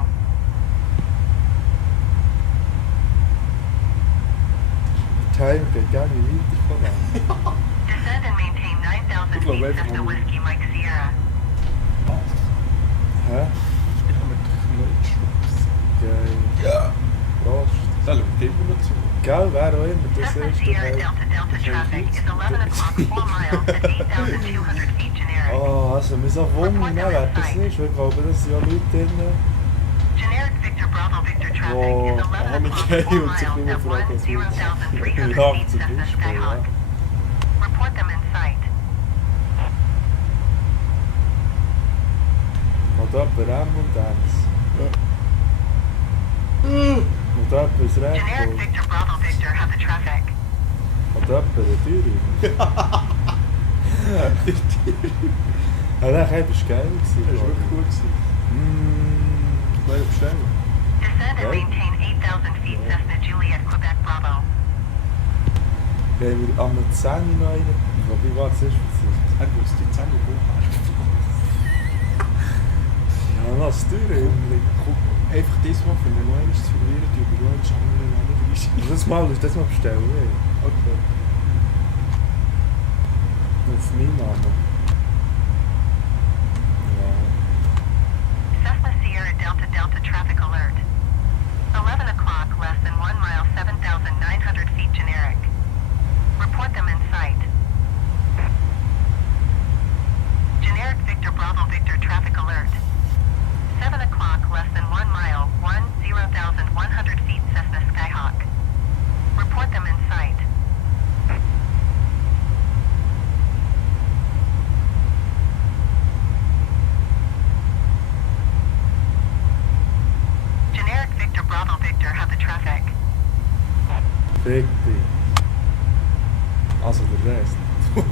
der Time geht gerne weiter von lang. Descend and maintain 9,000 Ich glaube feet, einfach Cessna mal- Whiskey Mike Sierra. Hä? Ich habe mit Knöchel geschubst. Geil. Ja. Prost. Da schaut immer noch zu. Gell, wer auch immer das Cessna ist, Sierra der Delta Delta traffic is 11 o'clock, 4 miles at 8,200 feet generic. Oh, also wir so wundern, wer das ist. Ich glaube, das sind ja Leute drin. Generic Victor Bravo Victor traffic Wow, is 11 Ahmed o'clock, Kay 4 und sich miles nur at fragen, was 10,300 Ja, feet zum Cessna Beispiel, Skyhawk. ja. Report them in sight. Hat jemand M&M's? Und jemand das Red Generic Bull? Victor Bravo Victor have the traffic. Hat jemand eine Tür? Ja, der Cape war geil. Das war wirklich gut. Neue Bestellung. Descend and Right. maintain 8,000 feet Cessna Juliet Quebec Bravo. Wir haben am 10 noch einen. Wie war es? Er wusste die Zähne woher. Ja, lass die Tür hin. Guck, einfach das mal für einen Neuen zu verlieren, die über Neuen andere Namen reichen. Das mal bestellen. Ey. Okay. Auf meinen Namen. Ja. Cessna Sierra Delta Delta traffic alert. 11 o'clock, less than 1 mile, 7,900 feet generic. Report them in sight. Generic Victor Bravo Victor traffic alert. 7 o'clock, less than 1 mile, 10,100 feet Cessna Skyhawk. Report them in sight. Generic Victor Bravo Victor have the traffic. Fick dich. Also der Rest. Ja.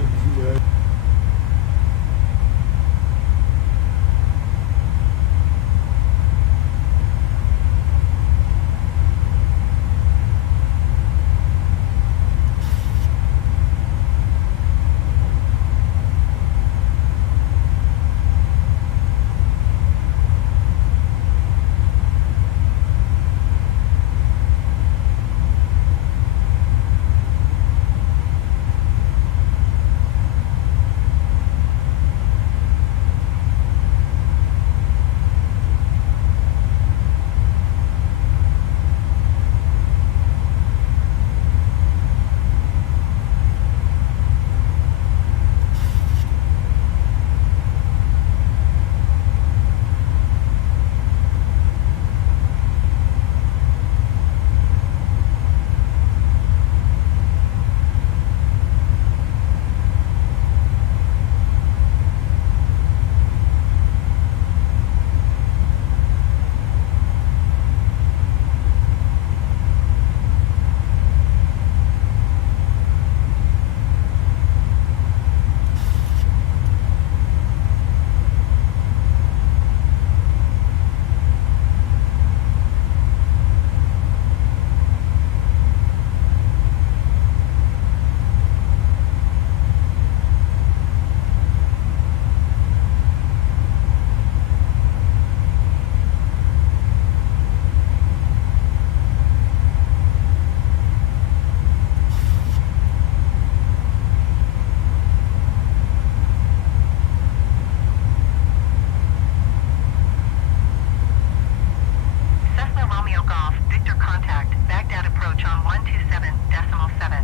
Golf, Victor contact, Baghdad approach on 127.7.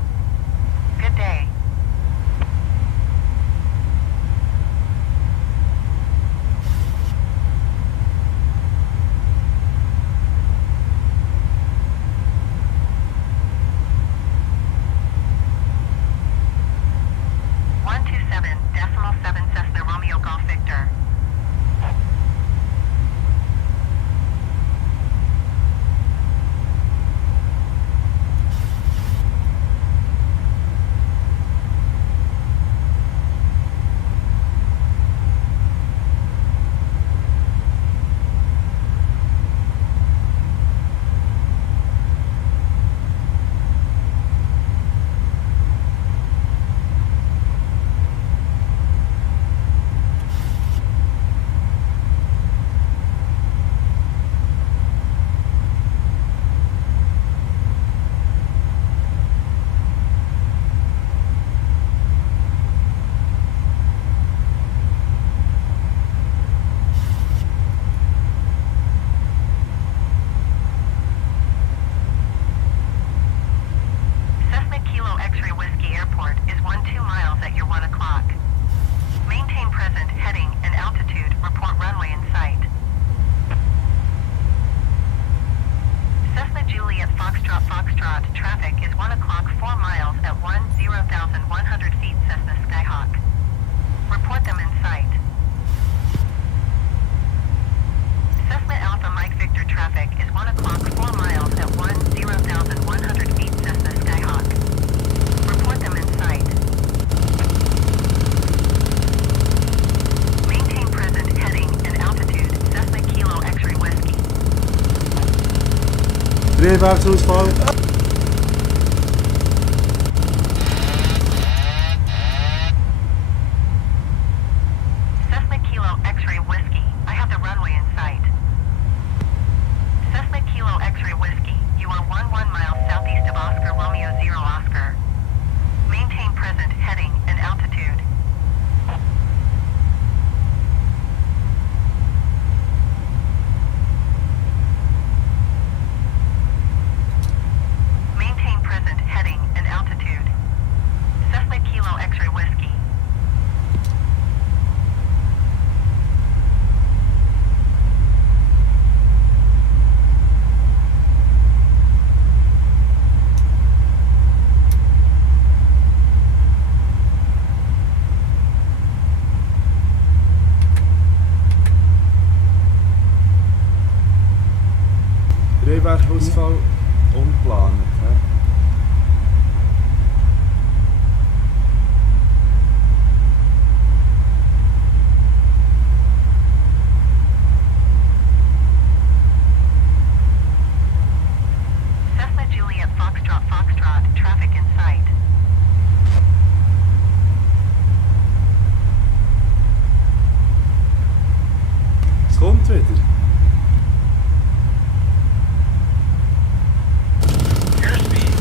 Good day. Cessna Romeo Golf Victor. Foxtrot, traffic is 1 o'clock 4 miles at 10,100 feet Cessna Skyhawk. Report them in sight. Cessna Alpha Mike Victor traffic is 1 o'clock 4 miles at 10,100 feet Cessna Skyhawk. Report them in sight. Maintain present heading and altitude Cessna Kilo X-ray Whiskey. Drehwerksausfall. Cessna Kilo X-ray Whiskey. I have the runway in sight. Cessna Kilo X-ray Whiskey. You are 1 miles southeast of Oscar Romeo 0 Oscar. Maintain present heading and altitude. Maintain present heading and altitude. Cessna Kilo X-ray Whiskey. Drehwerkausfall ungeplant. He? Cessna Juliet Foxtrot, traffic in sight. Es kommt wieder. Airspeed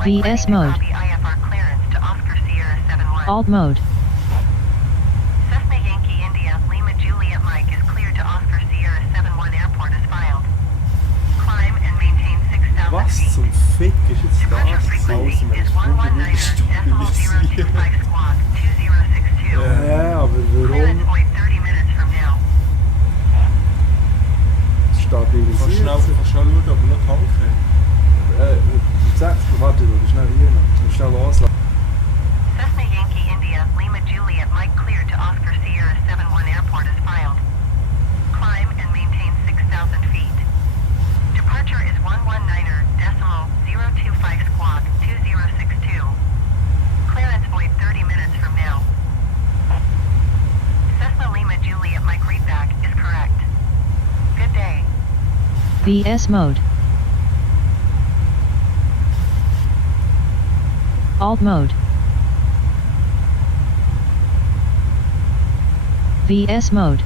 Mike VS ready to mode. copy IFR clearance to Oscar Sierra 71. Alt mode. Cessna Yankee India, Lima Juliet Mike is cleared to Oscar Sierra 71 airport as filed. Climb and maintain 6,000 Was feet. zum Fick ist jetzt Departure das? frequency Außen, is wenn es 119.025 squawk 2062. Ja, aber Clearance warum point 30 minutes from now. Kannst stabilisiert? schnell schauen, ob wir noch Tank haben. Warte, du bist schnell hier noch. Du musst schnell loslassen. Cessna Yankee India, Lima Juliet Mike cleared to Oscar Sierra 71 airport as filed. Climb and maintain 6,000 feet. Departure is 119.025 squawk 2062. Clearance void 30 minutes from now. Cessna Lima Juliet Mike readback is correct. Good day. VS mode. Alt mode. VS mode.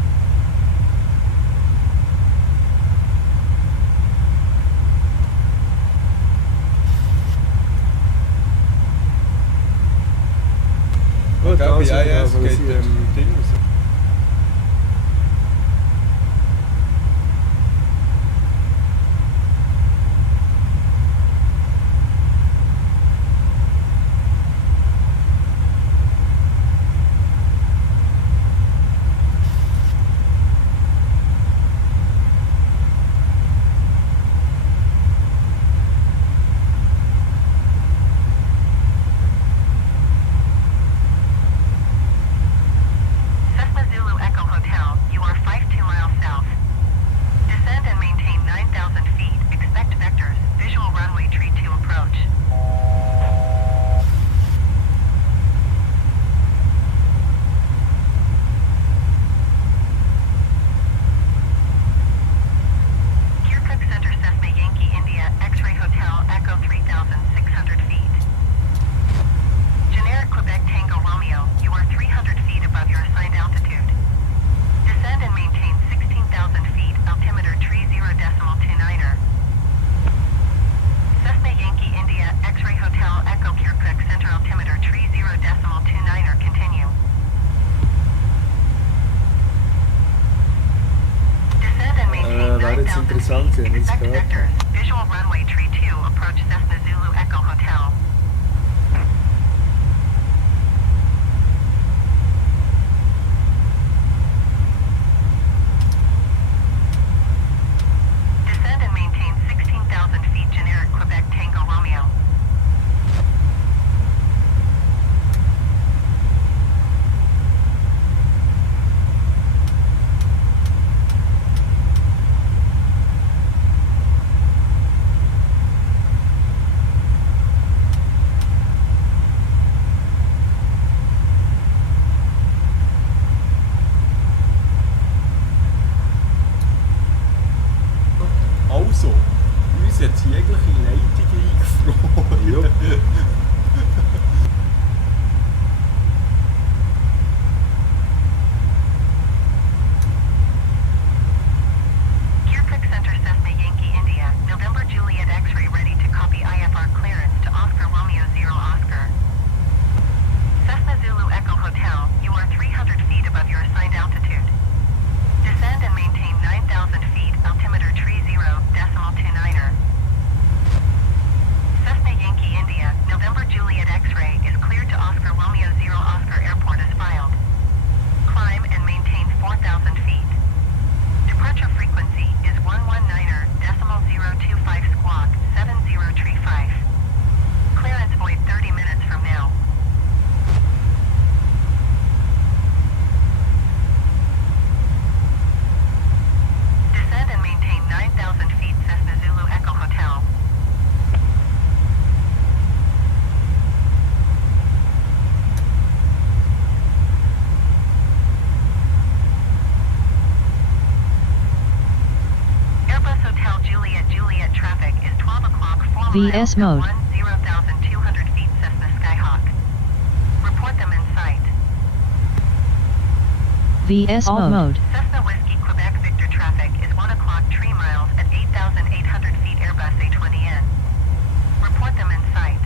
Gut, Gell, bei also, IS geht stabilisiert. Ding raus. Cessna Zulu Echo Hotel, you are 52 miles south. Descend and maintain 9,000 feet. Expect vectors. Visual runway tree 2 approach. Kirkuk Center Cessna Yankee India X-Ray Hotel Echo 3,600 feet. Generic Quebec Tango Romeo, you are 300 feet above your assigned altitude. Descend and maintain 16,000 feet, altimeter tree 0.29er. Cessna Yankee India X-Ray Hotel Echo Kirkuk Center altimeter tree 0.29er continue. Descend and maintain wäre jetzt 9,000 interessant, feet. wenn ich es Expect gehört vectors. Visual runway tree 2 approach Cessna Zulu Echo Hotel. Descend and maintain 16,000 feet generic Quebec Tango Romeo. Also, uns jetzt jegliche Leitung eingefroren. Jupp. Kirkuk Center Cessna Yankee India, November Juliet X-Ray ready to copy IFR clearance to Oscar Romeo 0 Oscar. Cessna Zulu Echo Hotel, you are 300 feet above your assigned altitude. Descend and maintain 9,000 feet, altimeter tree 0.29er. Cessna Yankee India, November Juliet X-Ray is cleared to Oscar Romeo 0 Oscar Airport as filed. Climb and maintain 4,000 feet. Departure frequency is 119.025 squawk 7035. Clearance void 30 minutes from now. Descend and maintain 9,000 feet Cessna Zulu Echo Hotel. Airbus Hotel Juliet Juliet traffic is 12 o'clock 4 VS mode. 10,200 feet Cessna Skyhawk. Report them in sight. VS alt mode. Cessna Whiskey Quebec Victor traffic is 1 o'clock 3 miles at 8,800 feet Airbus A20N. Report them in sight.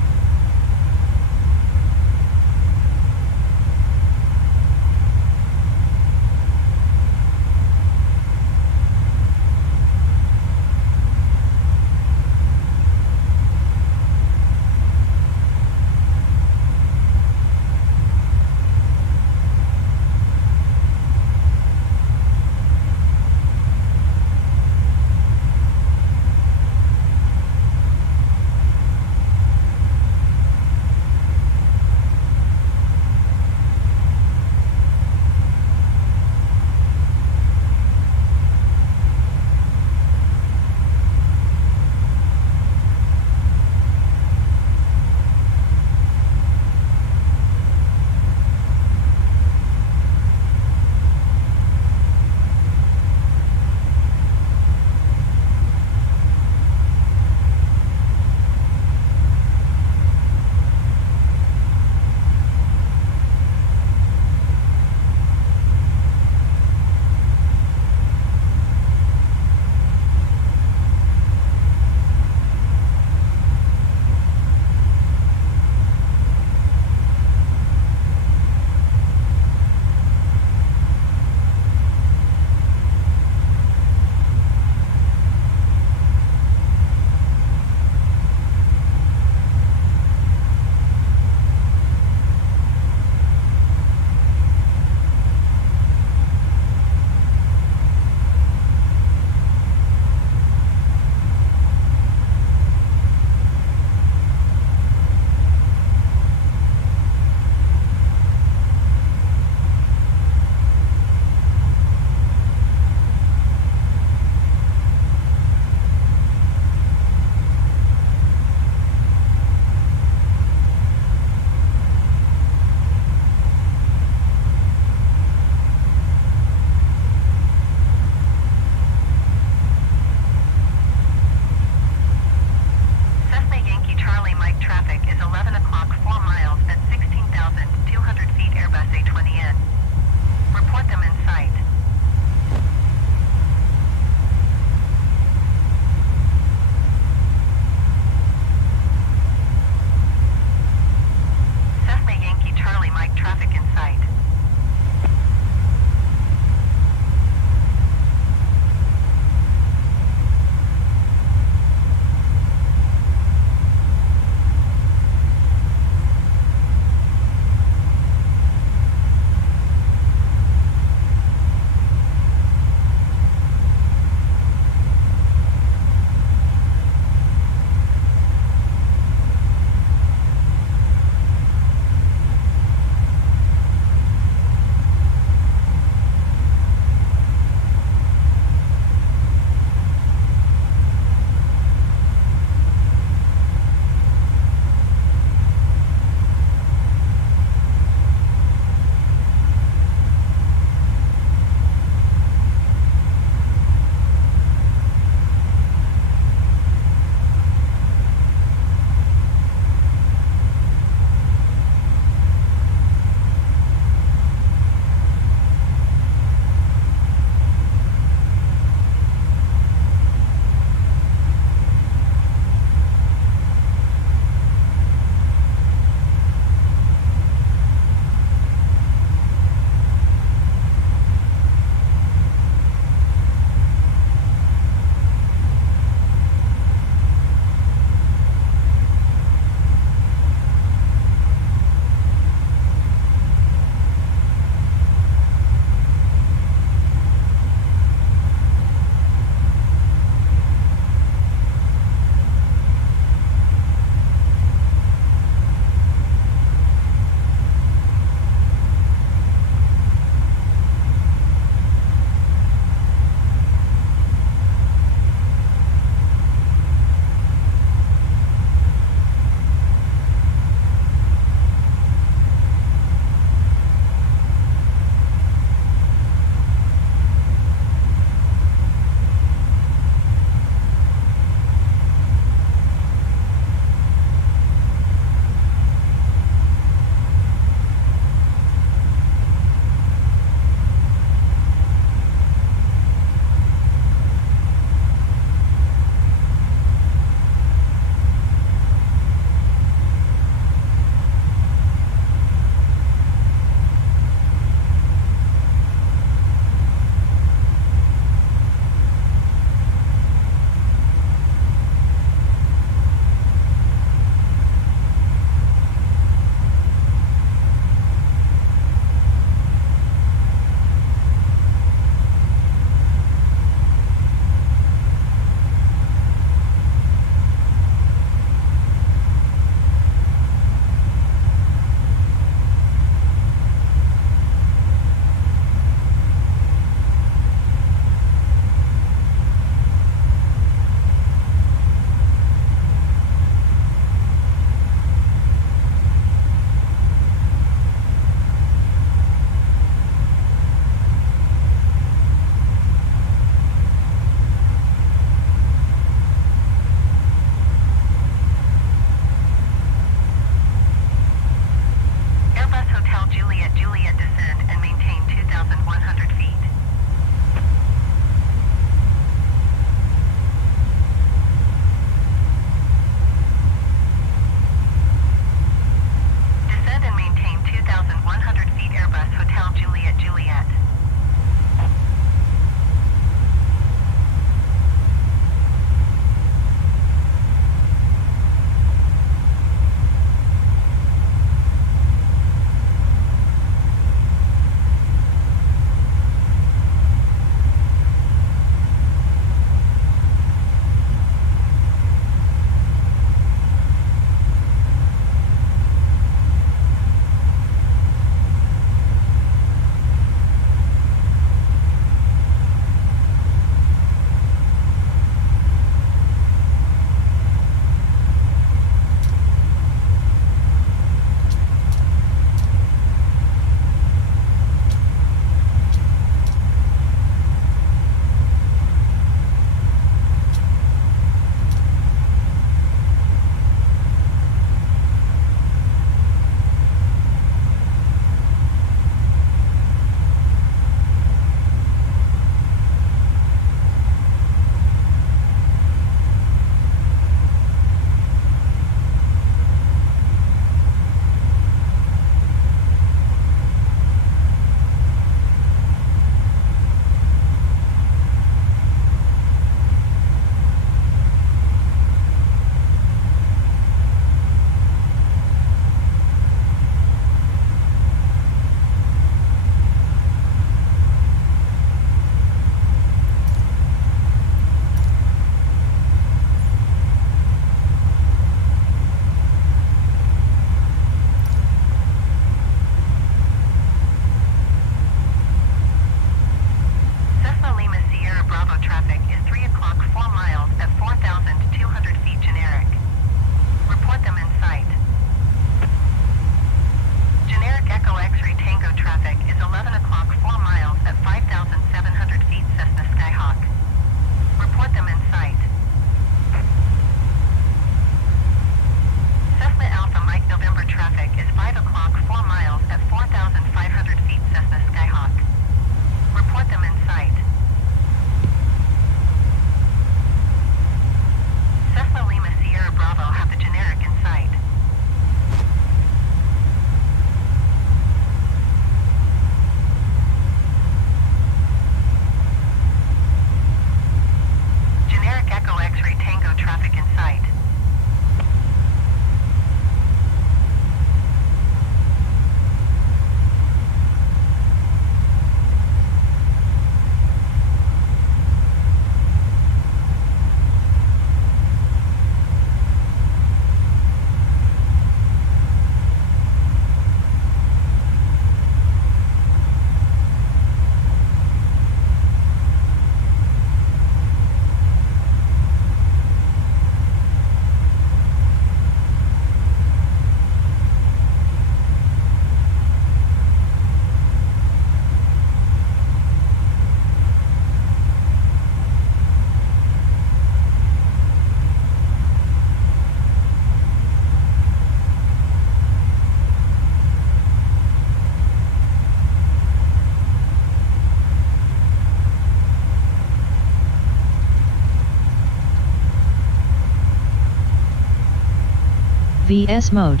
VS mode.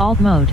Alt mode.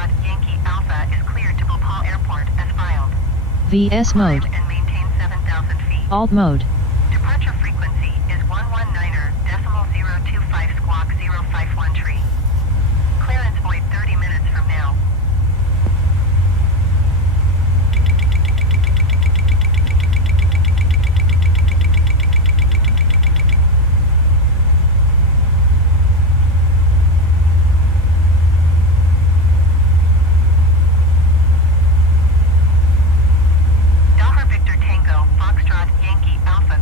Foxtrot Yankee Alpha is cleared to Bhopal Airport as filed. VS mode. Climb and maintain 7,000 feet. Alt mode. Departure frequency is 119.025 squawk 051 tree. Clearance void 30 minutes from now. Dahar Victor Tango, Foxtrot Yankee Alpha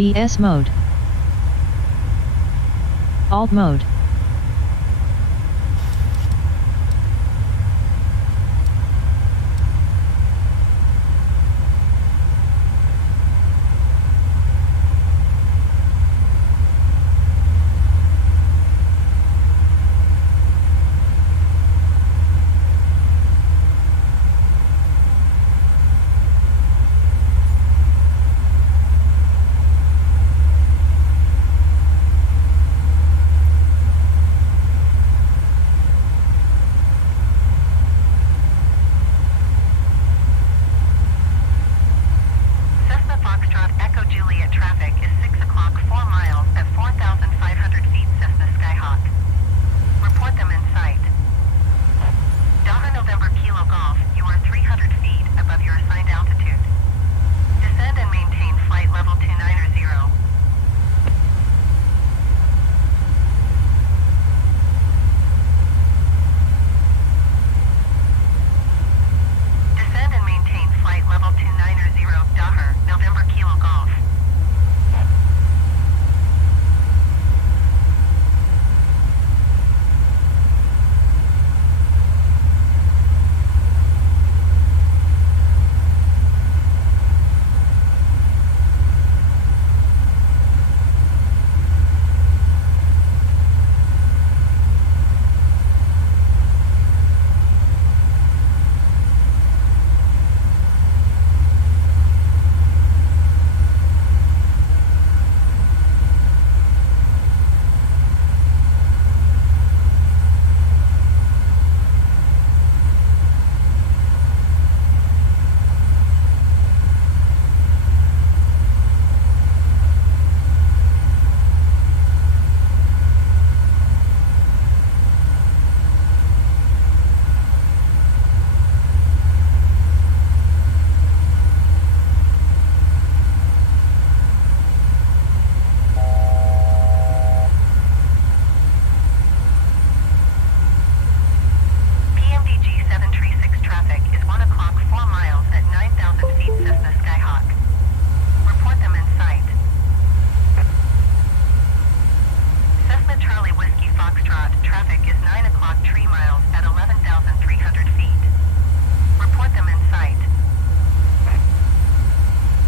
VS mode. Alt mode. Cessna Foxtrot Echo Juliet traffic is 6 o'clock 4 miles at 4,500 feet Cessna Skyhawk. Report them in sight. Daher November Kilo Golf, you are 300 feet above your assigned altitude. Descend and maintain flight level 290. Descend and maintain flight level 290 Daher, November Kilo Golf. PMDG 736 traffic is 1 o'clock 4 miles at 9,000 feet Cessna Skyhawk. Report them in sight. Cessna Charlie Whiskey Foxtrot traffic is 9 o'clock 3 miles at 11,300 feet. Report them in sight.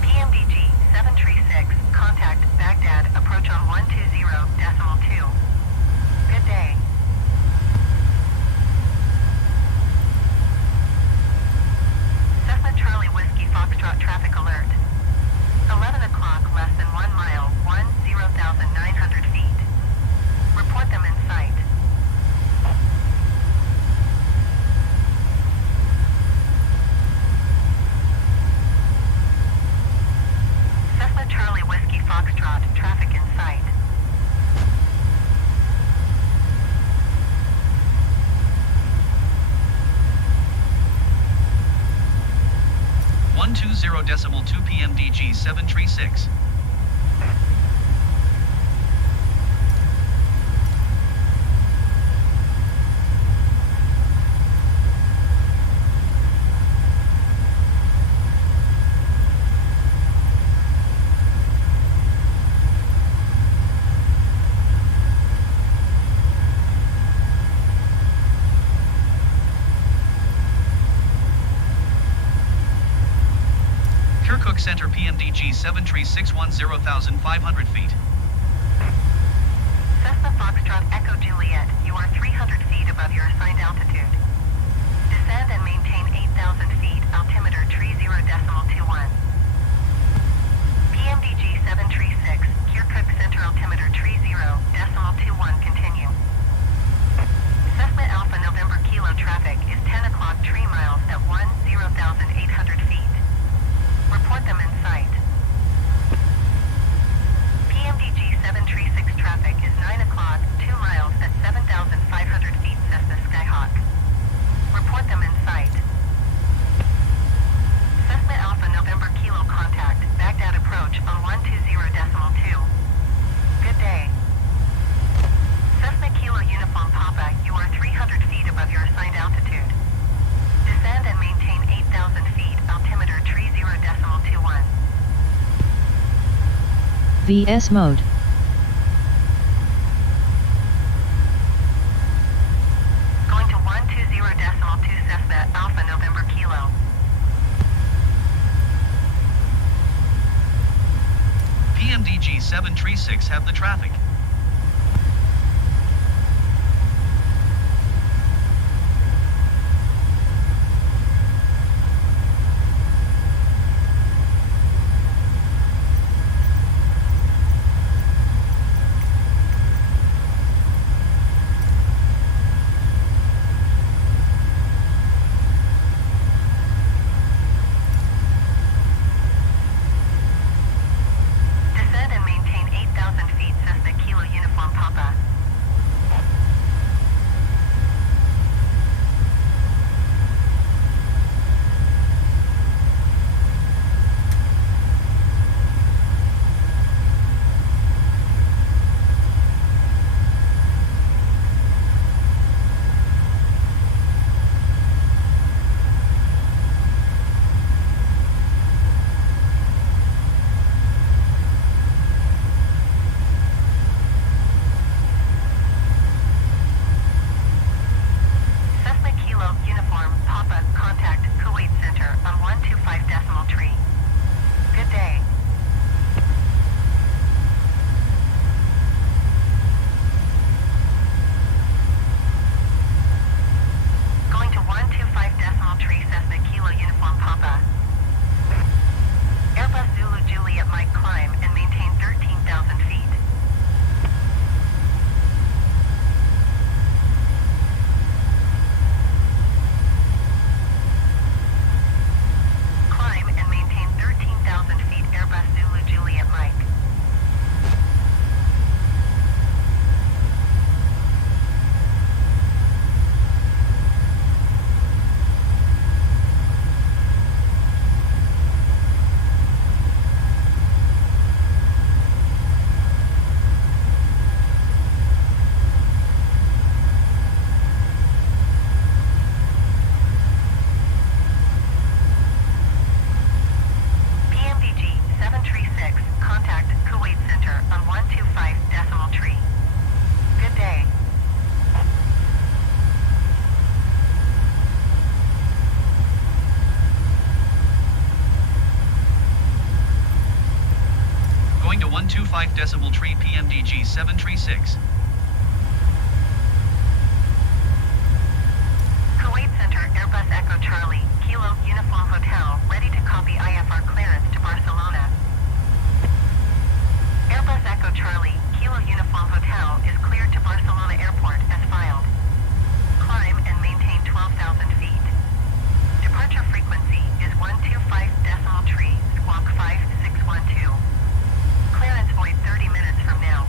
PMDG 736, contact Baghdad, approach on 120.2. Good day. Cessna Charlie Whiskey Foxtrot traffic alert. 11 o'clock less than 1 mile, 10,900 feet. Report them in sight. Cessna Charlie Whiskey Foxtrot traffic in sight. 120.2 PMDG 736. Kirkuk Center PMDG 736 10,500 feet. Cessna Foxtrot Echo Juliet, you are 300 feet above your assigned altitude. Descend and maintain 8,000 feet, altimeter 30.21. PMDG 736, Kirkuk Center altimeter 30.21, continue. Cessna Alpha November Kilo traffic is 10 o'clock 3 miles at 10,800 feet. Report them in sight. PMDG 736 traffic is 9 o'clock 2 miles at 7,500 feet Cessna Skyhawk. Report them in sight. Cessna Alpha November Kilo contact Baghdad approach on 120.2. Good day. VS mode. Going to 120.2 Cessna Alpha November Kilo. PMDG 736 have the traffic. Descend and maintain 8,000 feet Cessna Kilo Uniform Papa. Cessna Kilo Uniform Papa contact Kuwait Center on 125.3. Good day. Going to 125.3 Cessna Kilo Uniform Papa. Airbus Zulu Juliet Mike climb and maintain 13,000 feet. Climb and maintain 13,000 feet Airbus Zulu Juliet Mike. PMDG 736 contact Kuwait Center on 125.3. Good day. Going to 125.3 PMDG 736. Kuwait Center Airbus Echo Charlie Kilo Uniform Hotel ready to copy IFR clearance to Barcelona. Airbus Echo Charlie Kilo Uniform Hotel is cleared to Barcelona Airport as filed. Climb and maintain 12,000 feet. Departure frequency is 125.3 squawk 5612. Clearance void 30 minutes from now.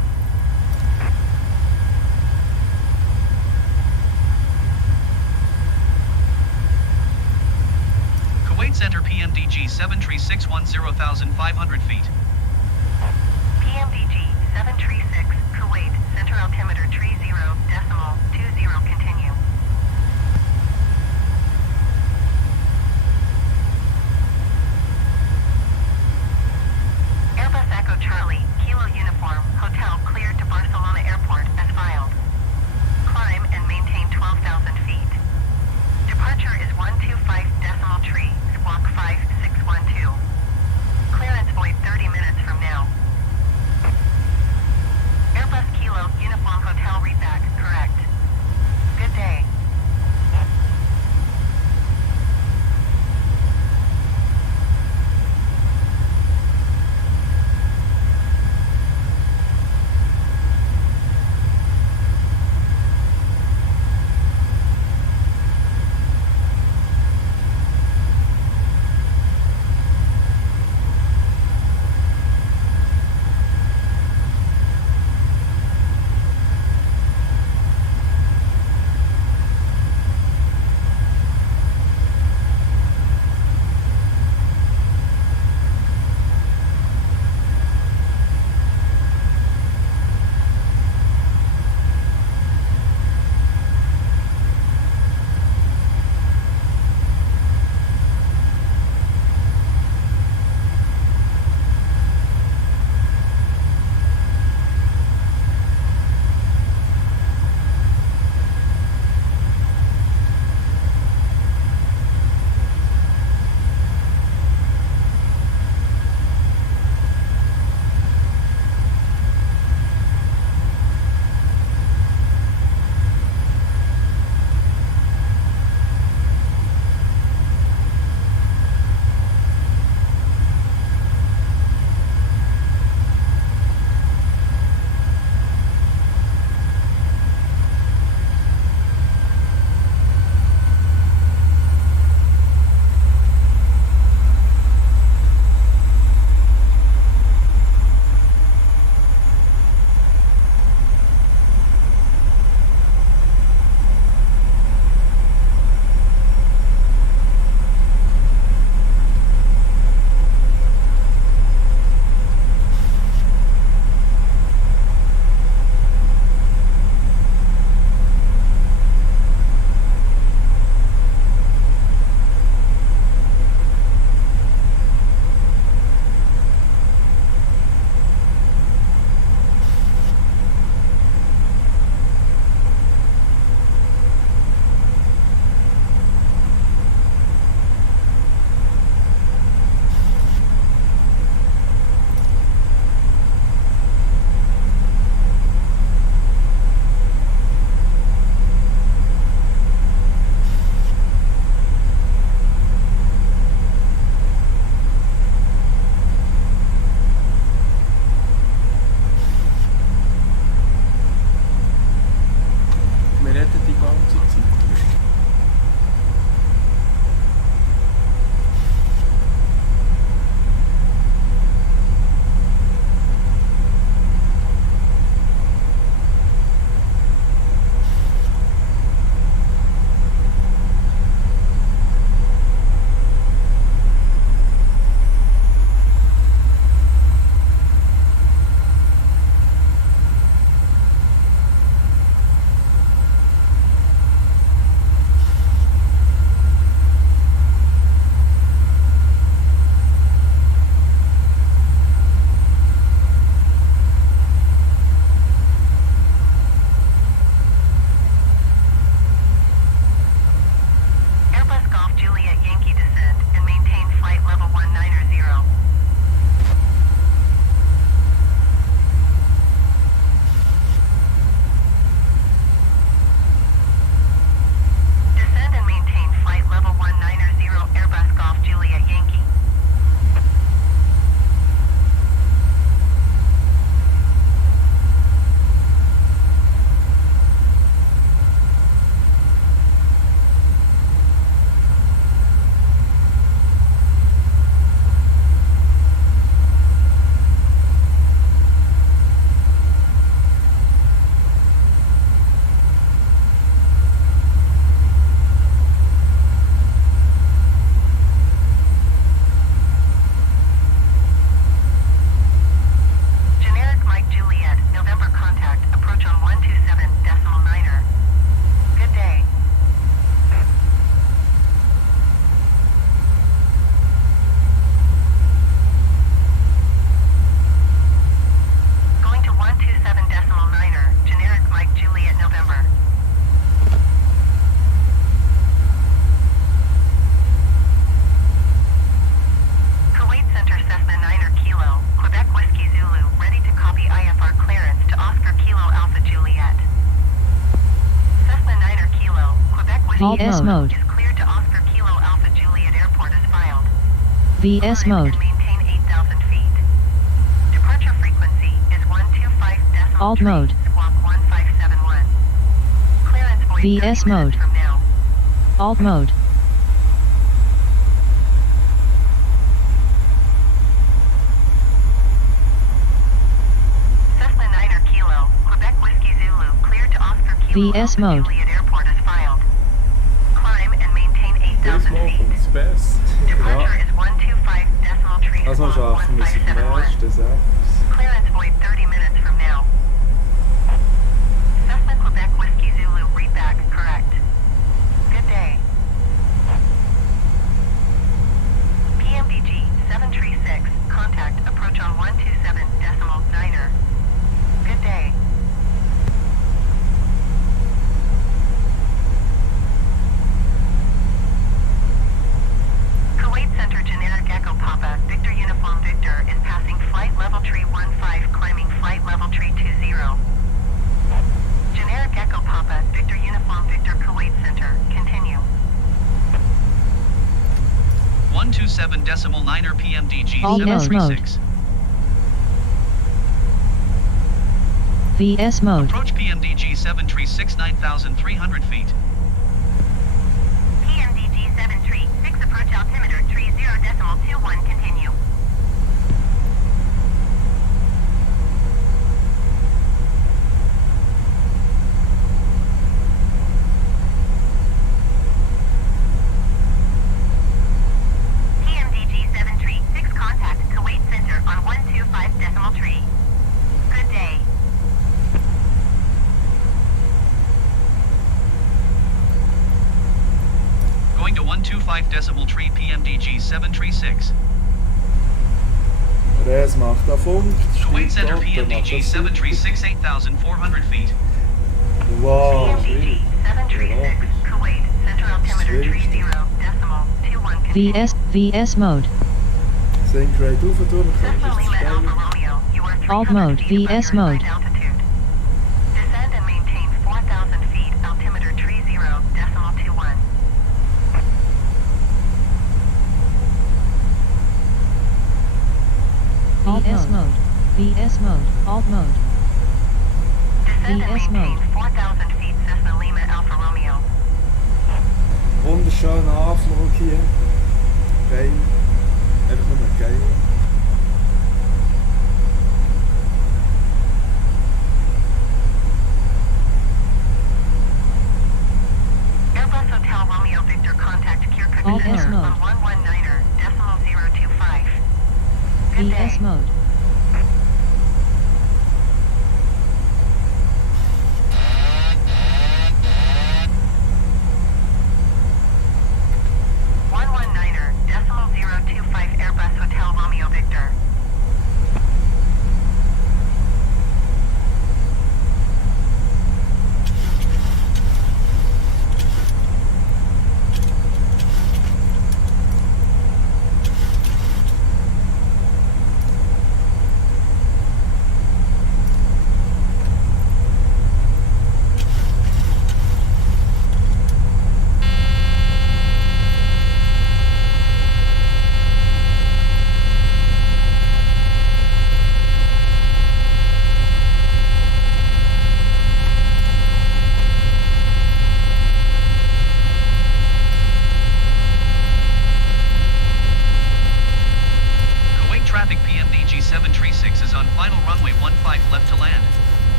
Kuwait Center PMDG 736 10,500 feet. PMDG 736 Kuwait Center altimeter 30.20 continue. Airbus Echo Charlie Kilo Uniform Hotel cleared to Barcelona Airport as filed. Climb and maintain 12,000 feet. Departure is 125.3 squawk 5612. Clearance void 30 minutes from now. VS mode. Is cleared to Oscar Kilo Alpha Juliet Airport as filed. VS Climb mode. and maintain 8,000 feet. Departure frequency is 125.3 Alt mode. squawk 1571. Clearance void 30 VS minutes mode. from now. Alt mode. Cessna 9er Kilo, Quebec Whiskey Zulu, cleared to Oscar Kilo VS Alpha mode. Juliet Airport as filed. Climb and maintain Deze 8,000 mogen feet. is best. Departure is 125.3 Das musst du squawk auch für mich 1571. nächsten sagen. Clearance void 30 minutes from now. Cessna Quebec Whiskey Zulu, read back, correct. Good day. PMDG 736, contact, approach on 127.9er. Good day. Kuwait Center Generic Echo Papa, Victor Uniform Victor is passing flight level tree 15, climbing flight level tree 20. Generic Echo Papa, Victor Uniform Victor Kuwait Center, continue. 127.9er PMDG Alt mode. 736. VS mode. Approach PMDG 736 9,300 feet. PMDG 736, approach altimeter 30.21, continue. PMDG 736, contact Kuwait Center on 125.3. Good day. Going to 125.3 PMDG 736. Res macht auf Funk. Kuwait Center Stopp, dann macht PMDG das 736 8,400 feet. Wow. PMDG 736, Kuwait Center altimeter Schwierig. 30.21, continue. VS mode. Sync-Rate rauf und tun, wir Cessna können Lima es Alpha stellen. Romeo, you are 300 Alt mode, feet above VS your mode. assigned altitude. Descend and maintain 4,000 feet, altimeter 30.21. VS mode. VS mode. Alt mode. Descend and VS maintain mode. 4,000 feet, Cessna Lima Alpha Romeo. Wunderschöner Anflug hier. Geil. Einfach nur geil. Airbus Hotel Romeo Victor, contact Kirkuk Alt Center mode. on 119.025. Good day. VS mode. Airbus Hotel Romeo Victor.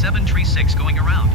736 going around.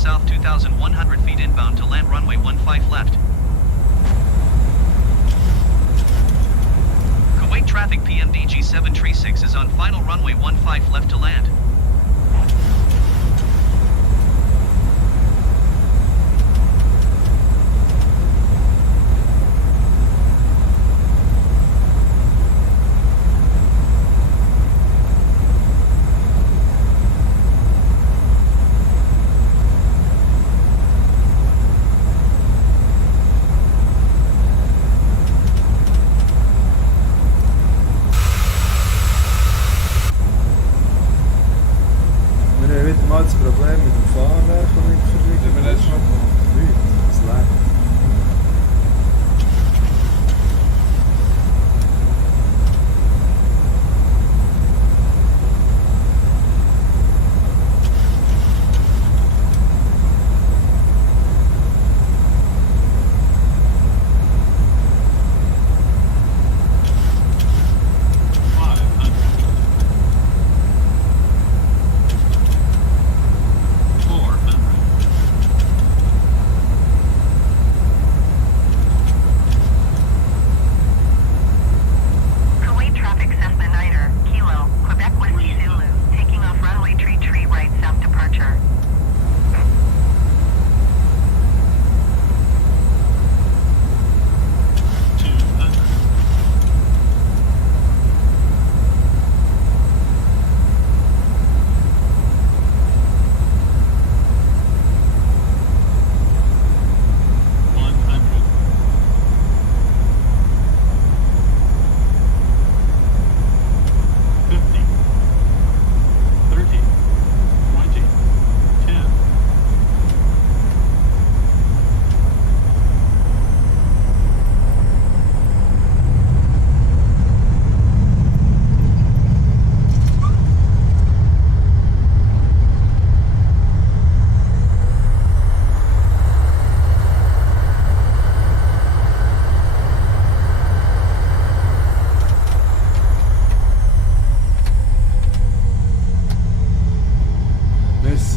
south 2,100 feet inbound to land runway 15 left. Kuwait traffic PMDG 736 is on final runway 15 left to land.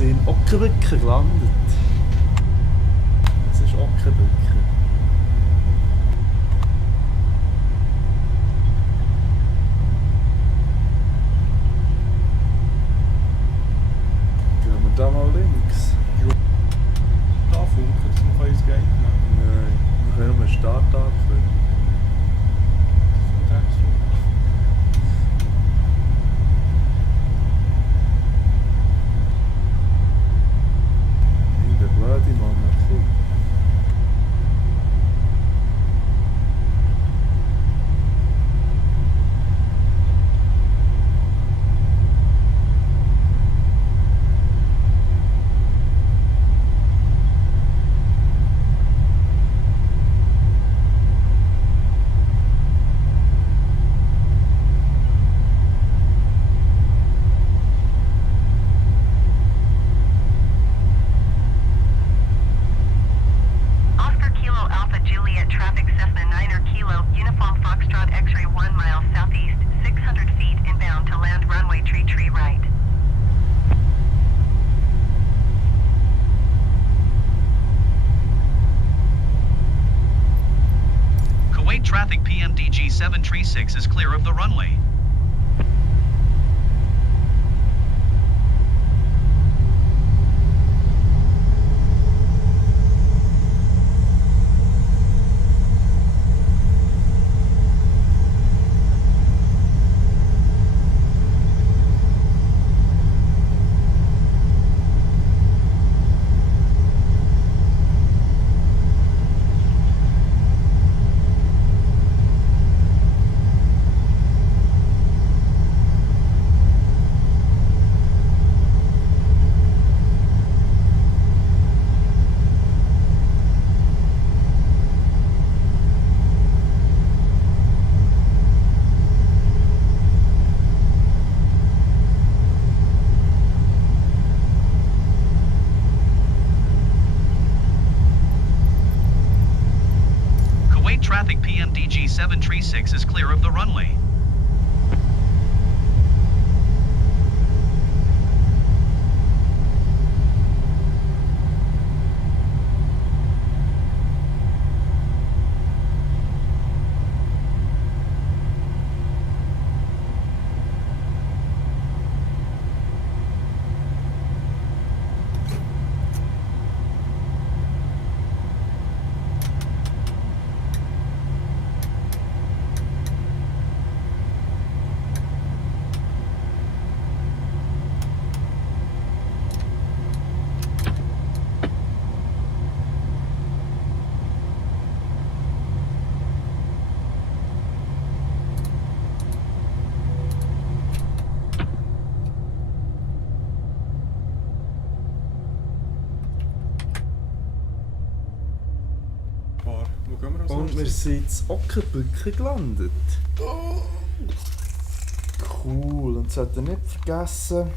sind in Ockenbücken gelandet. Das ist Ockenbücken. Gehen wir da mal links? Da funken, dass wir ins Gate nehmen. Nein, wir können nur einen Start ankündigen. Das ist so. Der blöde Mann hat viel. Oscar Kilo Alpha Juliet traffic Cessna 9er Kilo Uniform Foxtrot X-ray 1 mile southeast, 600 feet inbound to land runway tree right. Kuwait traffic PMDG 736 is clear of the runway. Kuwait traffic PMDG 736 is clear of the runway. Wo gehen wir als Und wir nächstes? sind in Ockenbücken gelandet. Cool, und sollte nicht vergessen.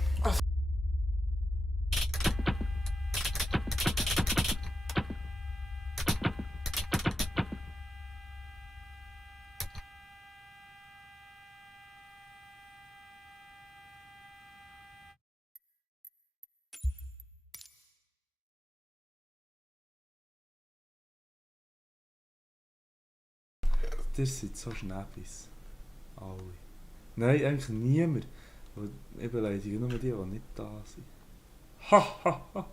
Das sind so Schnäppis. Alle. Nein, eigentlich niemand. Ich beleidige nur die, die nicht da sind. Ha ha ha!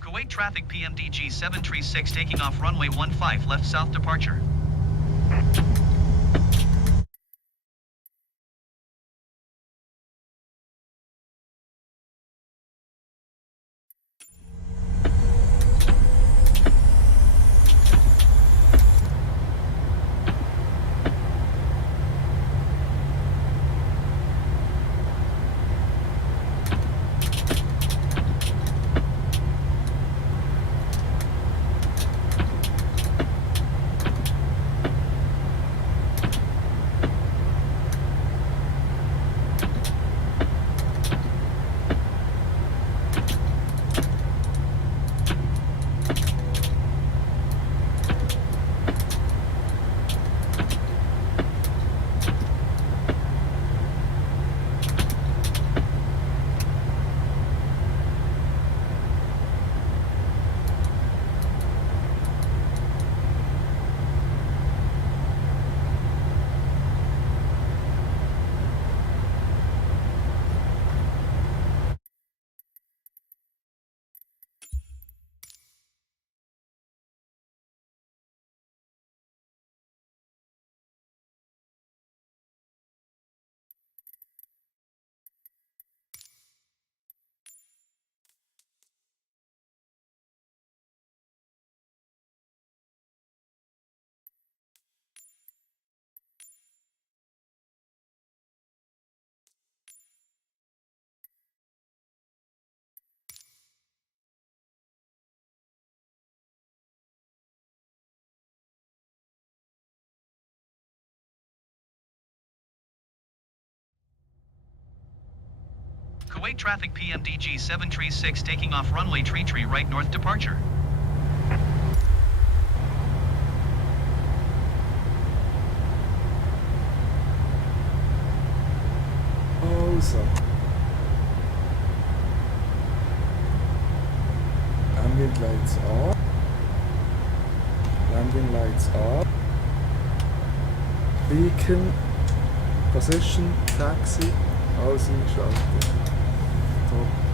Kuwait traffic PMDG 736 taking off runway 15 left south departure. Kuwait traffic PMDG 736 taking off runway tree right north departure. Also. Ambient lights off. Landing lights off. Beacon. Position. Taxi. Alles eingeschaltet. Top.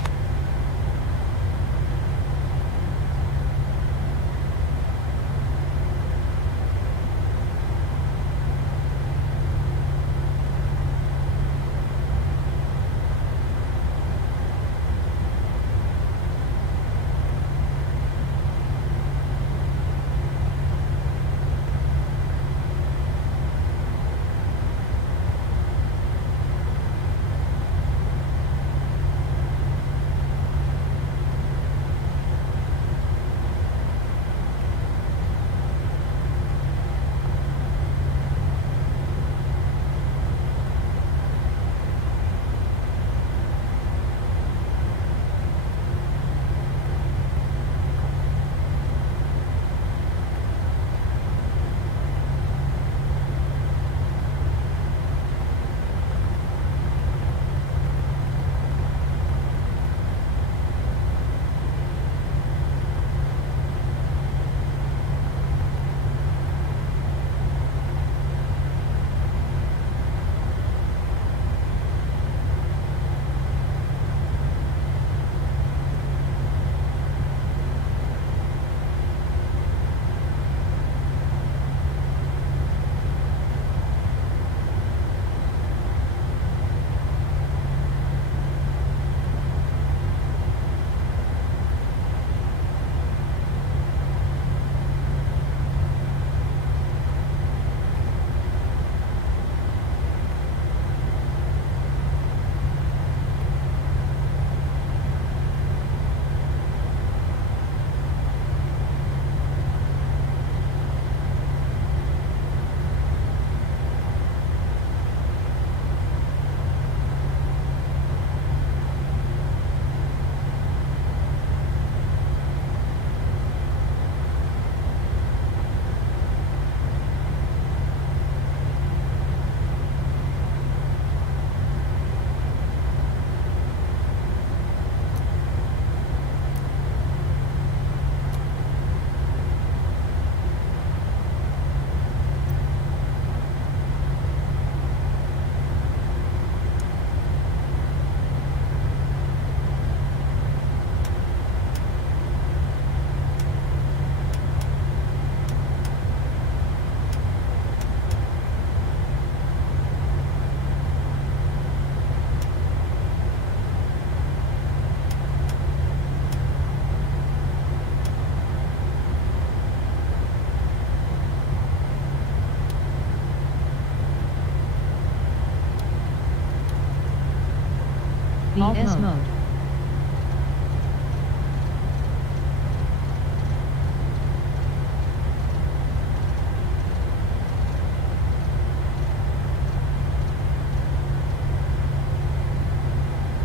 VS mode.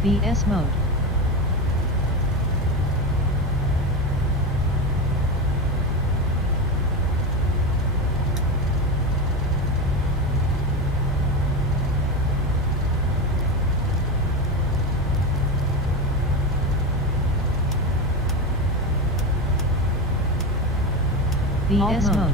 VS mode. VS mode.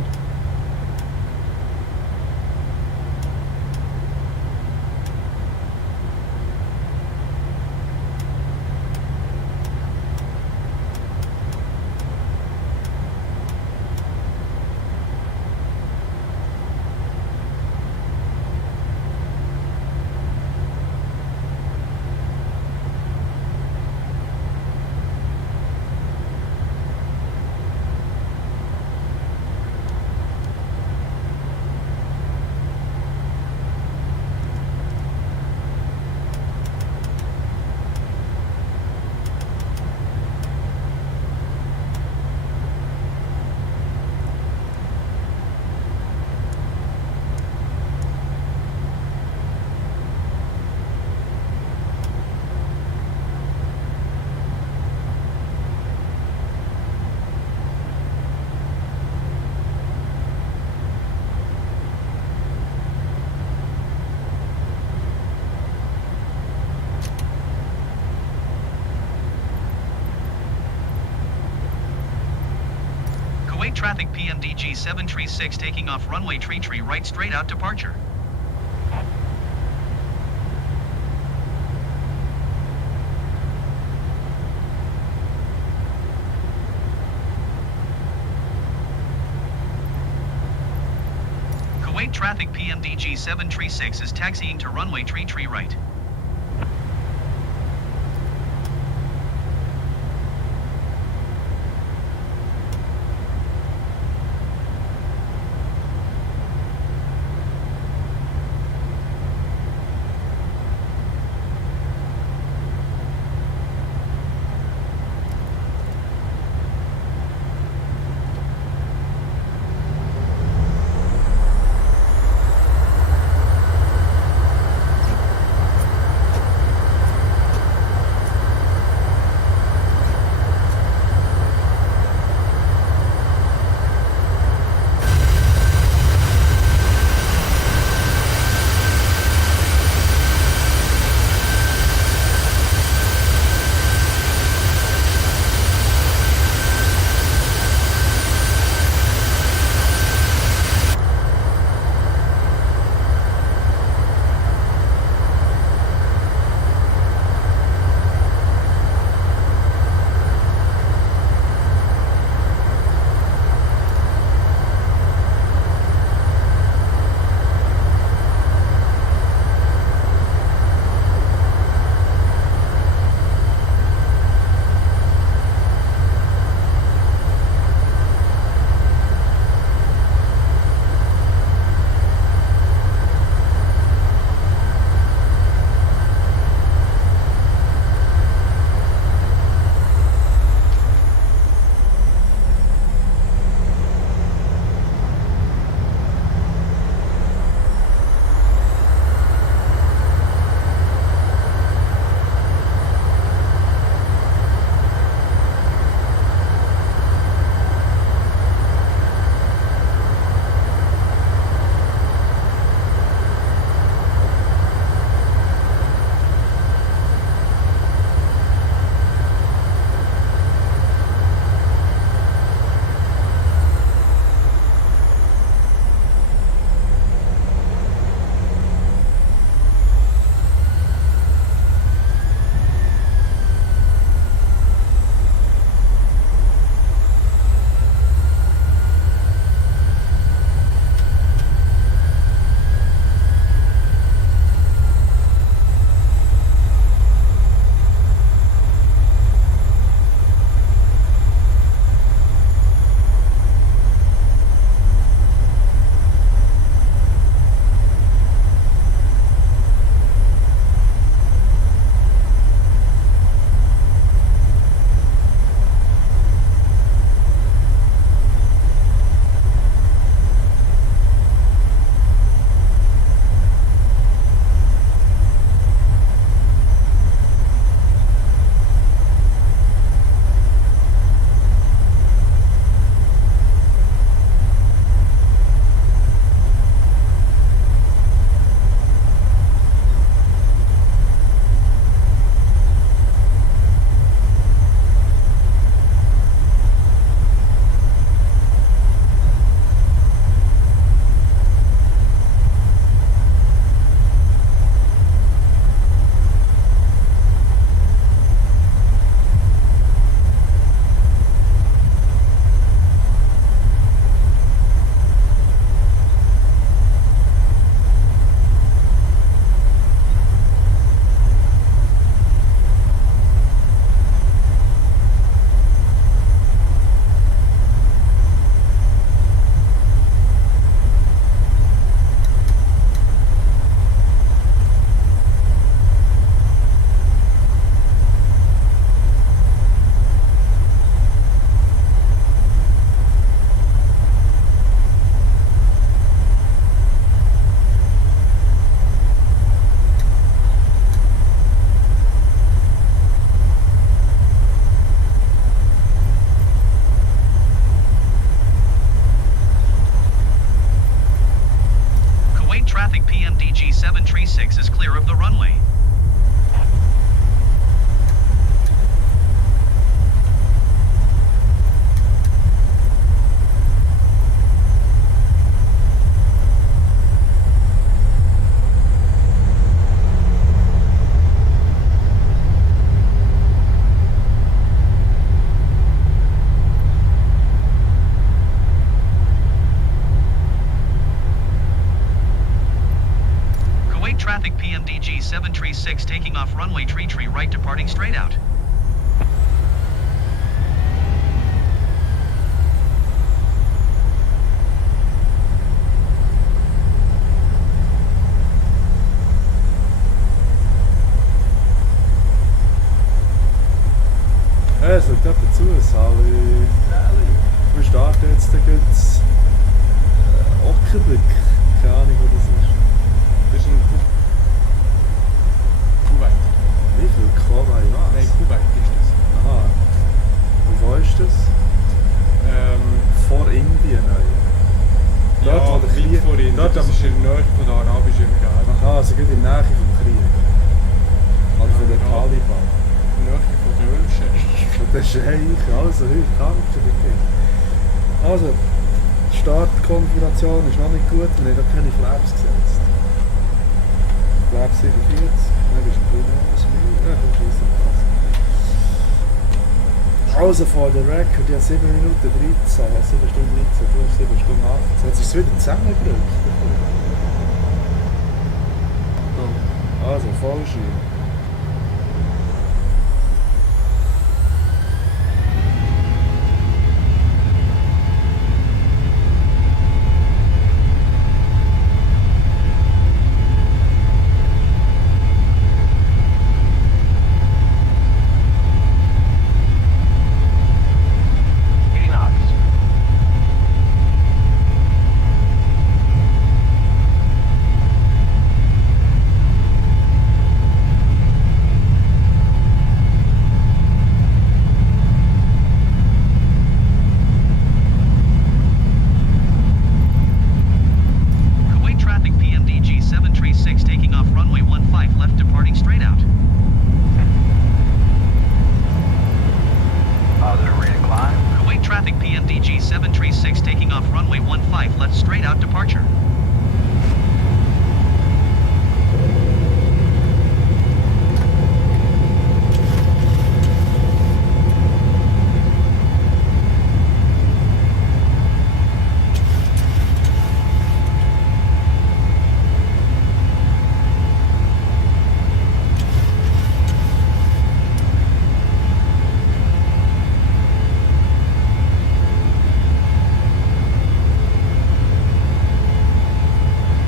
Kuwait traffic PMDG 736 taking off runway tree right straight out departure. Kuwait traffic PMDG 736 is taxiing to runway tree right. Kuwait traffic PMDG 736 is clear of the runway. Kuwait traffic PMDG 736 taking off runway tree right departing straight out. Es liegt etwa zu, Sally. Wir starten jetzt den Ockerblick. Keine Ahnung, wo das ist. Das ist ein Kuwait. Wie viel Kuwait was? Nein, Kuwait ist das. Aha. Und wo ist das? Vor Indien. Ja, Dort, wo der weit Krieg... vor Indien. Dort Das am... ist in der Nähe von der Arabischen Emirate. Aha, also gut in der Nähe vom Krieg. Oder von den Ja. Taliban. In der Nähe von der Ölscheich. Und der Scheich, also heute tanken der Krieg. Also, die Startkonfiguration ist noch nicht gut, wir haben noch keine Flaps gesetzt. Flaps 47, dann bist du ein bisschen mehr als mir. Ja, komm, scheiße, passt. Also von der Record, ja 7 Minuten 13, 7 Stunden 19, du hast 7 Stunden 18. Jetzt ist es wieder zusammengerückt. Also, Vollschieben. Kuwait traffic PMDG 736 taking off runway 15 left departing straight out. They're ready to climb. Kuwait traffic PMDG 736 taking off runway 15 left straight out departure.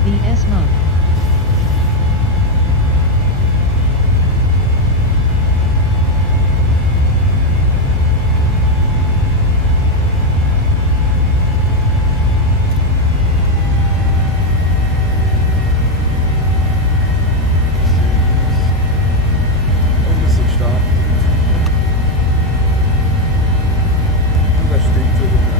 VS mode. Und wir sind gestartet. Und er steigt wieder.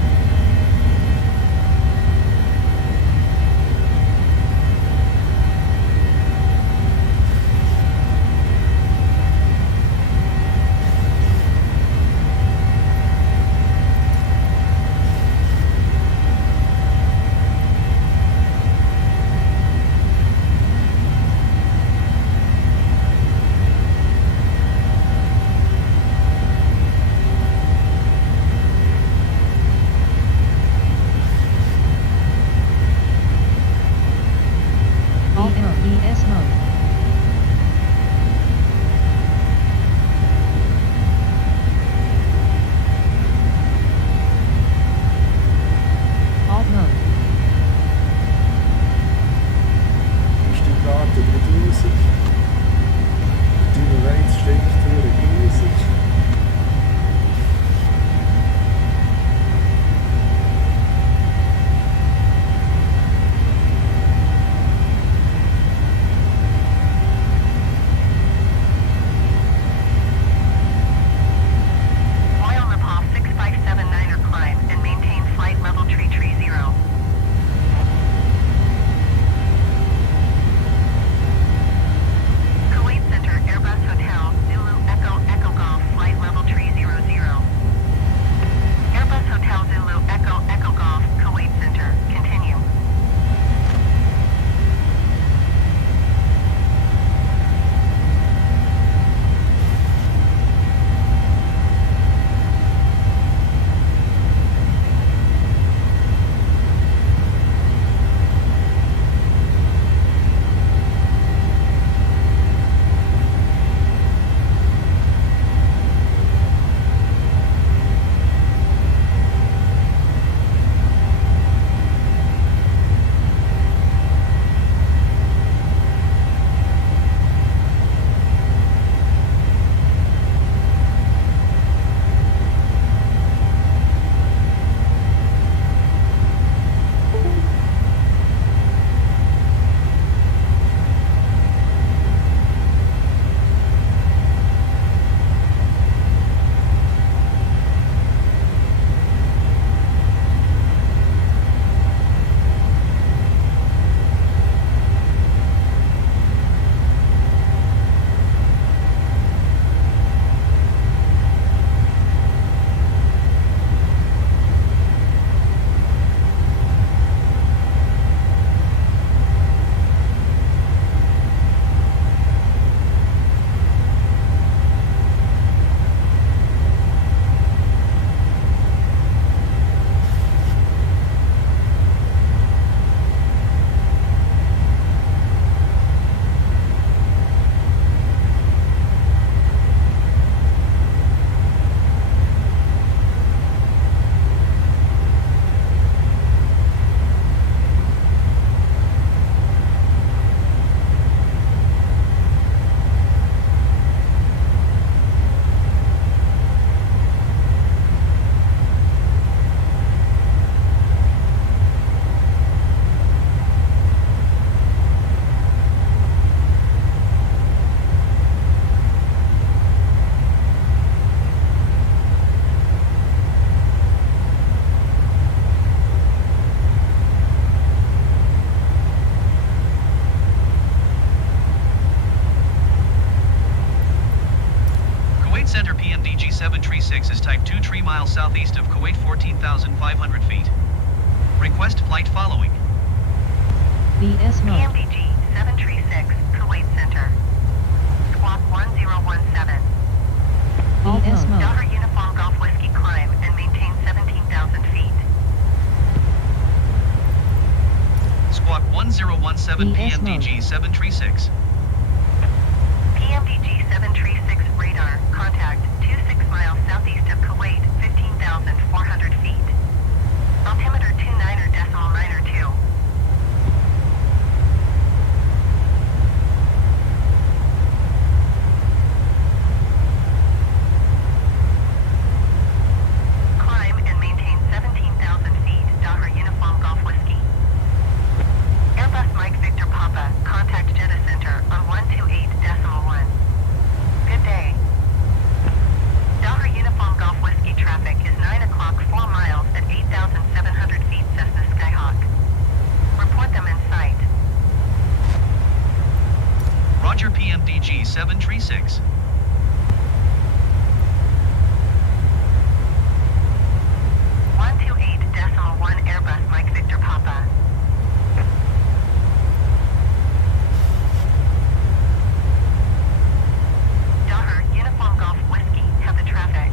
miles southeast of Kuwait 14,500 feet. Request flight following. VS mode. PMDG 736, Kuwait Center. Squawk 1017. VS mode. Daughter Uniform Golf Whiskey climb and maintain 17,000 feet. Squawk 1017 VS mode. PMDG 736. PMDG 736 radar, contact 26 miles southeast of Kuwait, 15,400 feet. Altimeter 29.92. Climb and maintain 17,000 feet, Daughter Uniform Golf Whiskey. Airbus Mike Victor Papa, contact Jeddah Center on 128.1. Good day. Daughter Uniform Golf Whiskey traffic is 9 o'clock 4 miles at 8,700 feet Cessna Skyhawk. Report them in sight. Roger PMDG 736. Airbus Mike Victor Papa. Daughter Uniform Golf Whiskey, have the traffic.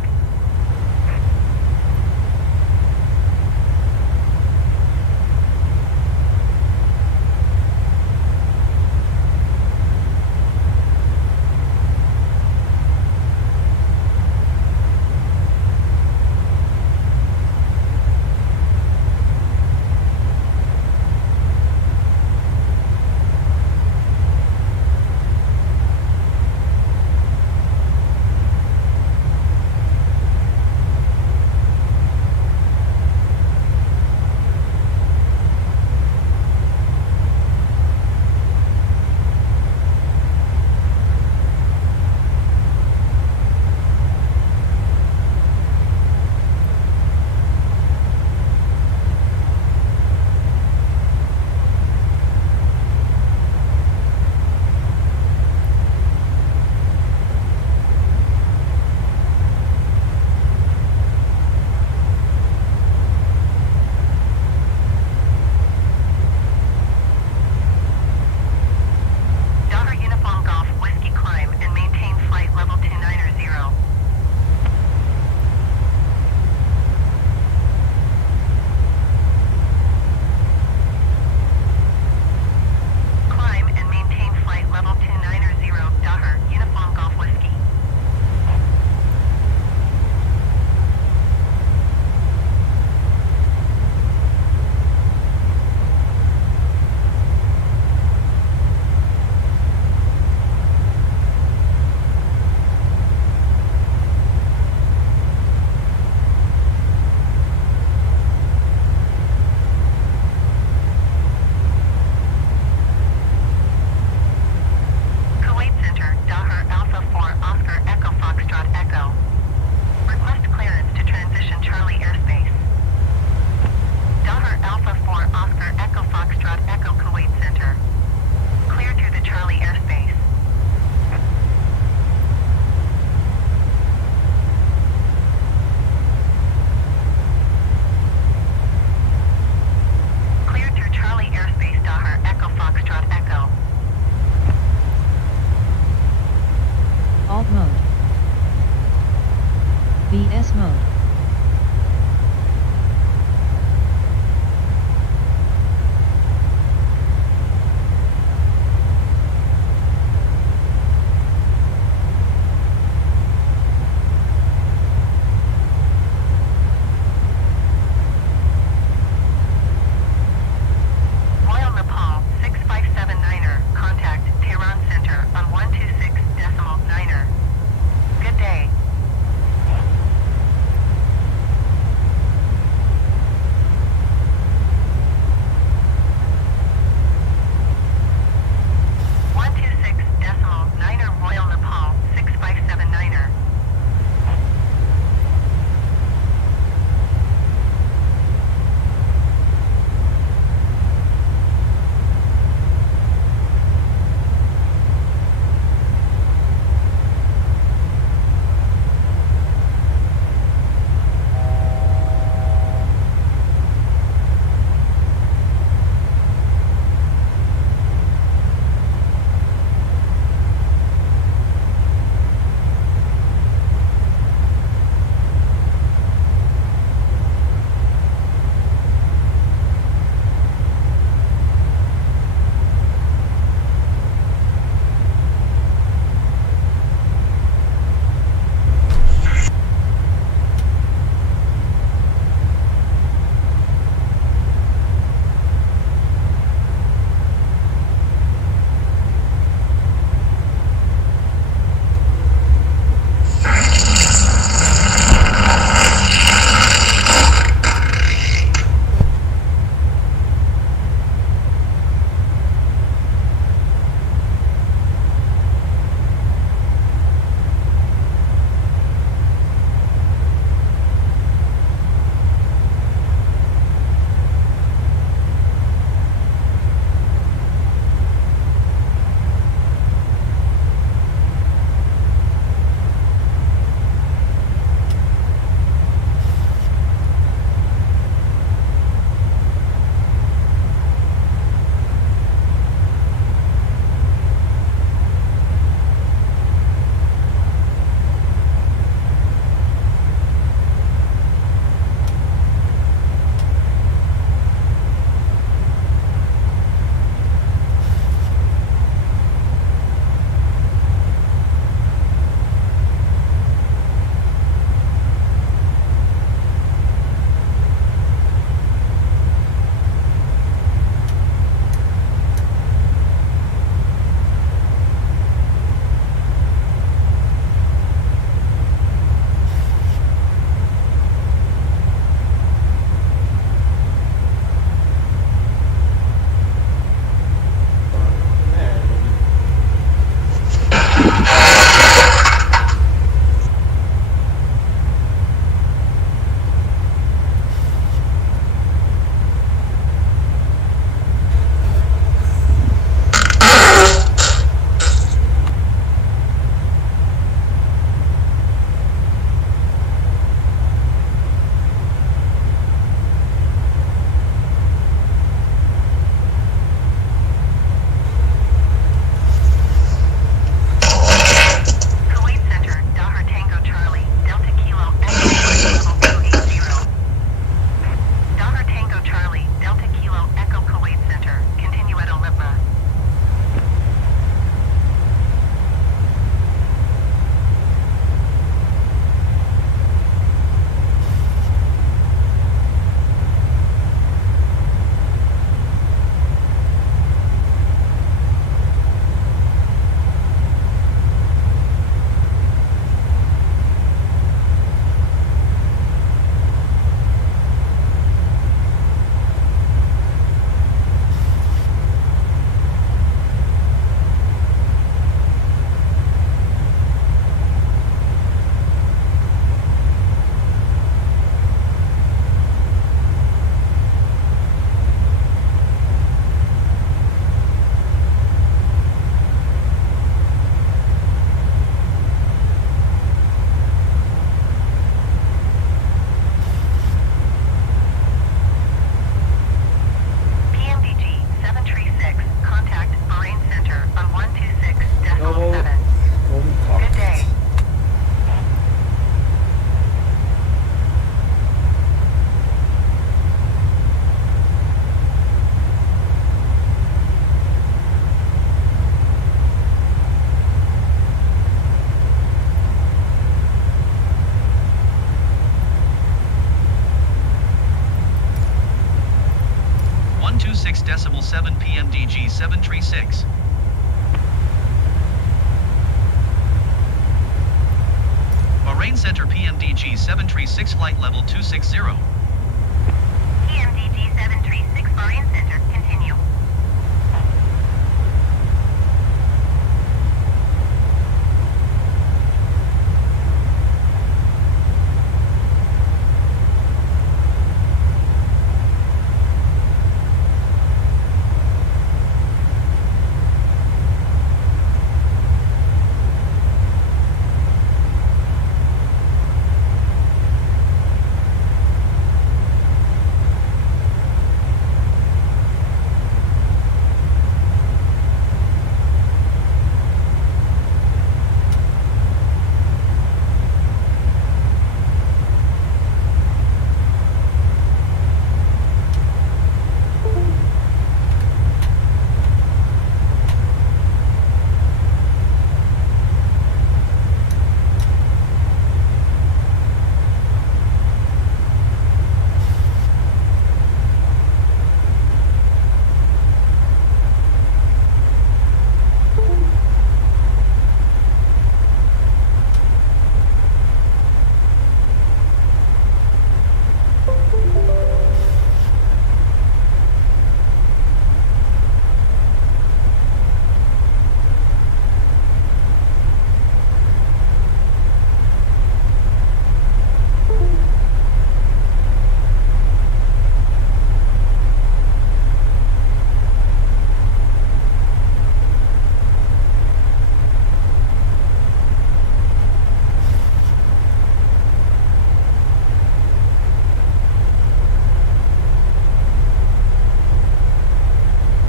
Terrain Center PMDG 736 flight level 260. PMDG 736 Bahrain Center, continue.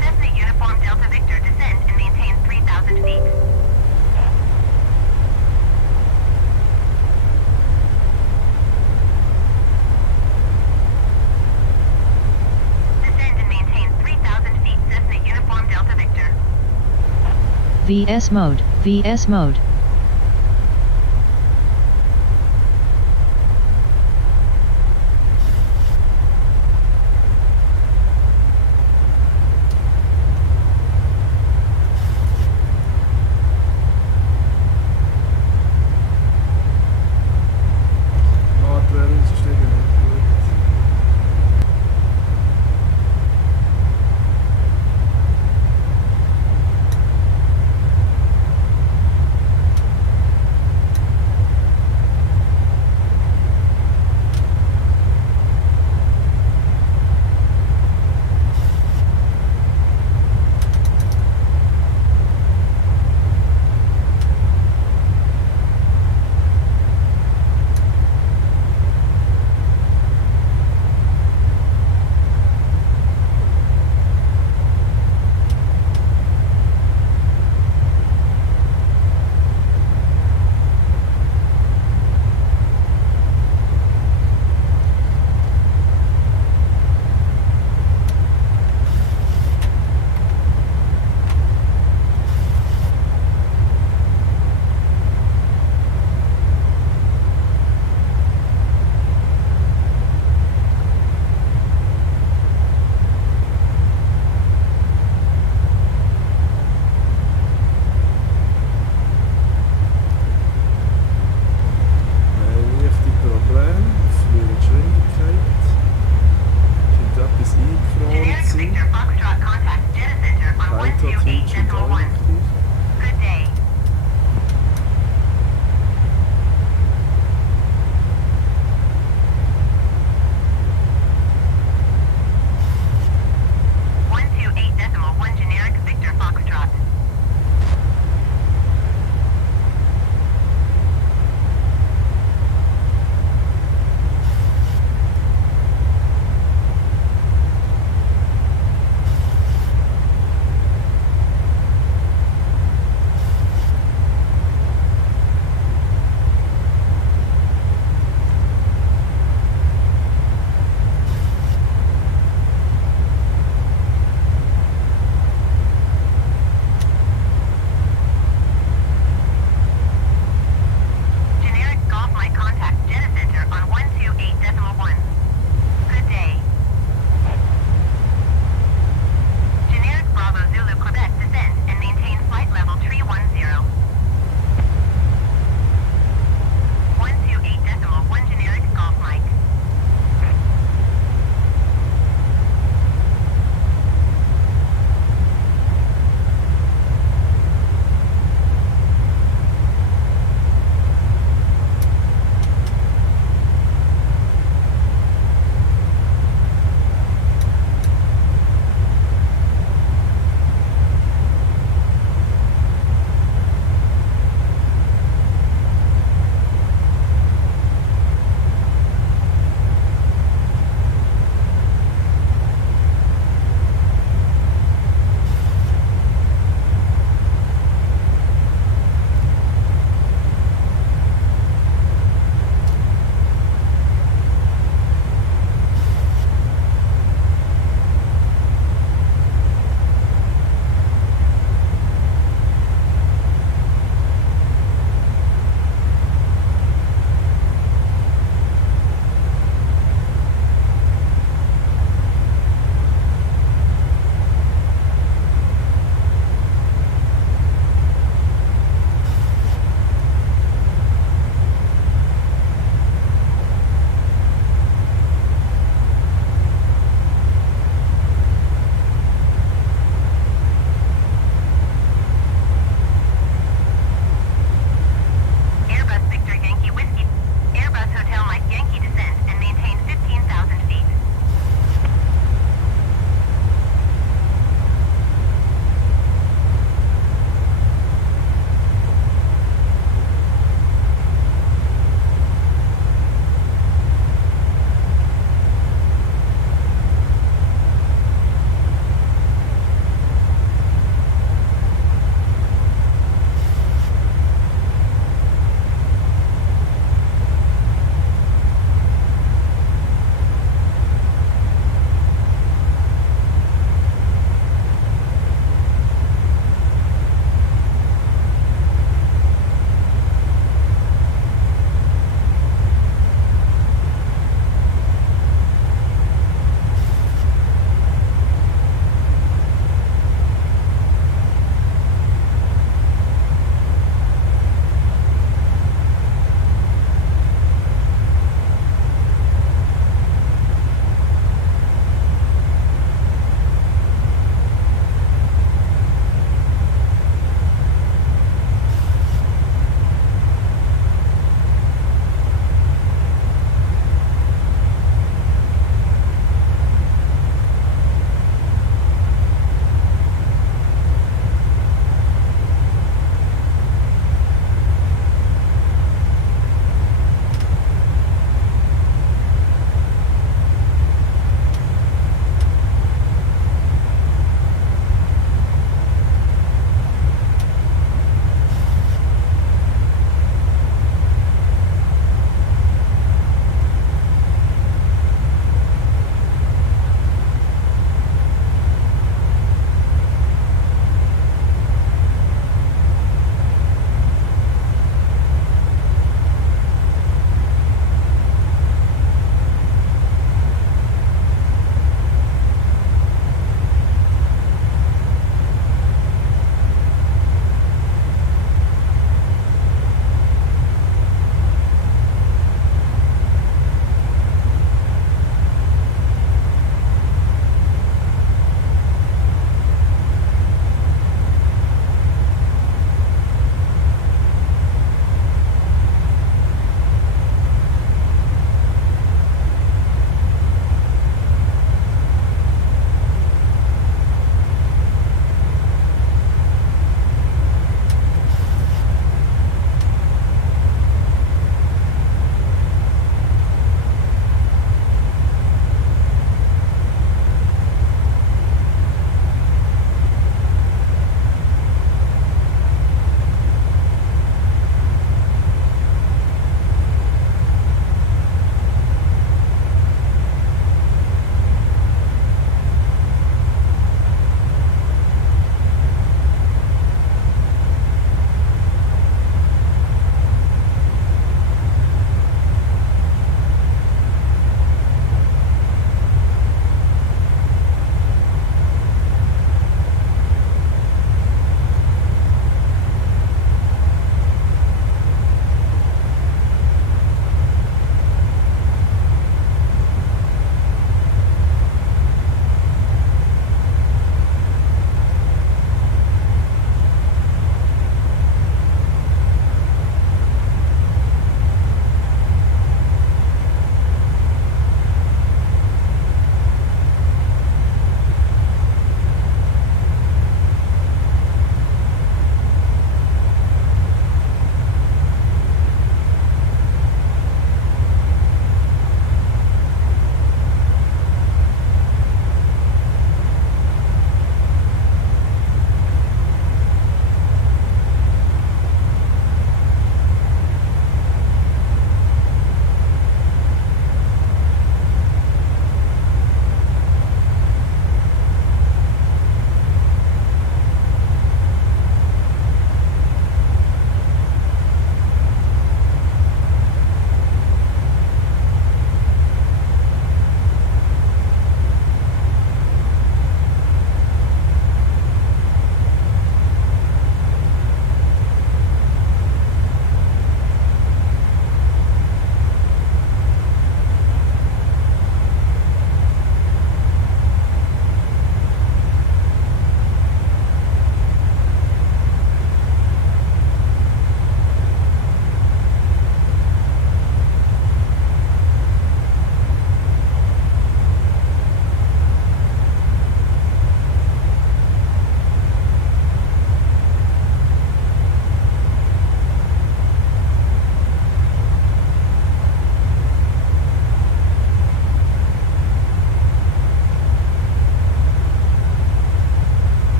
Cessna Uniform Delta Victor, descend and maintain 3,000 feet. Descend and maintain 3,000 feet, Cessna Uniform Delta Victor. VS mode, VS mode. Hardware aussteigen, nicht gut.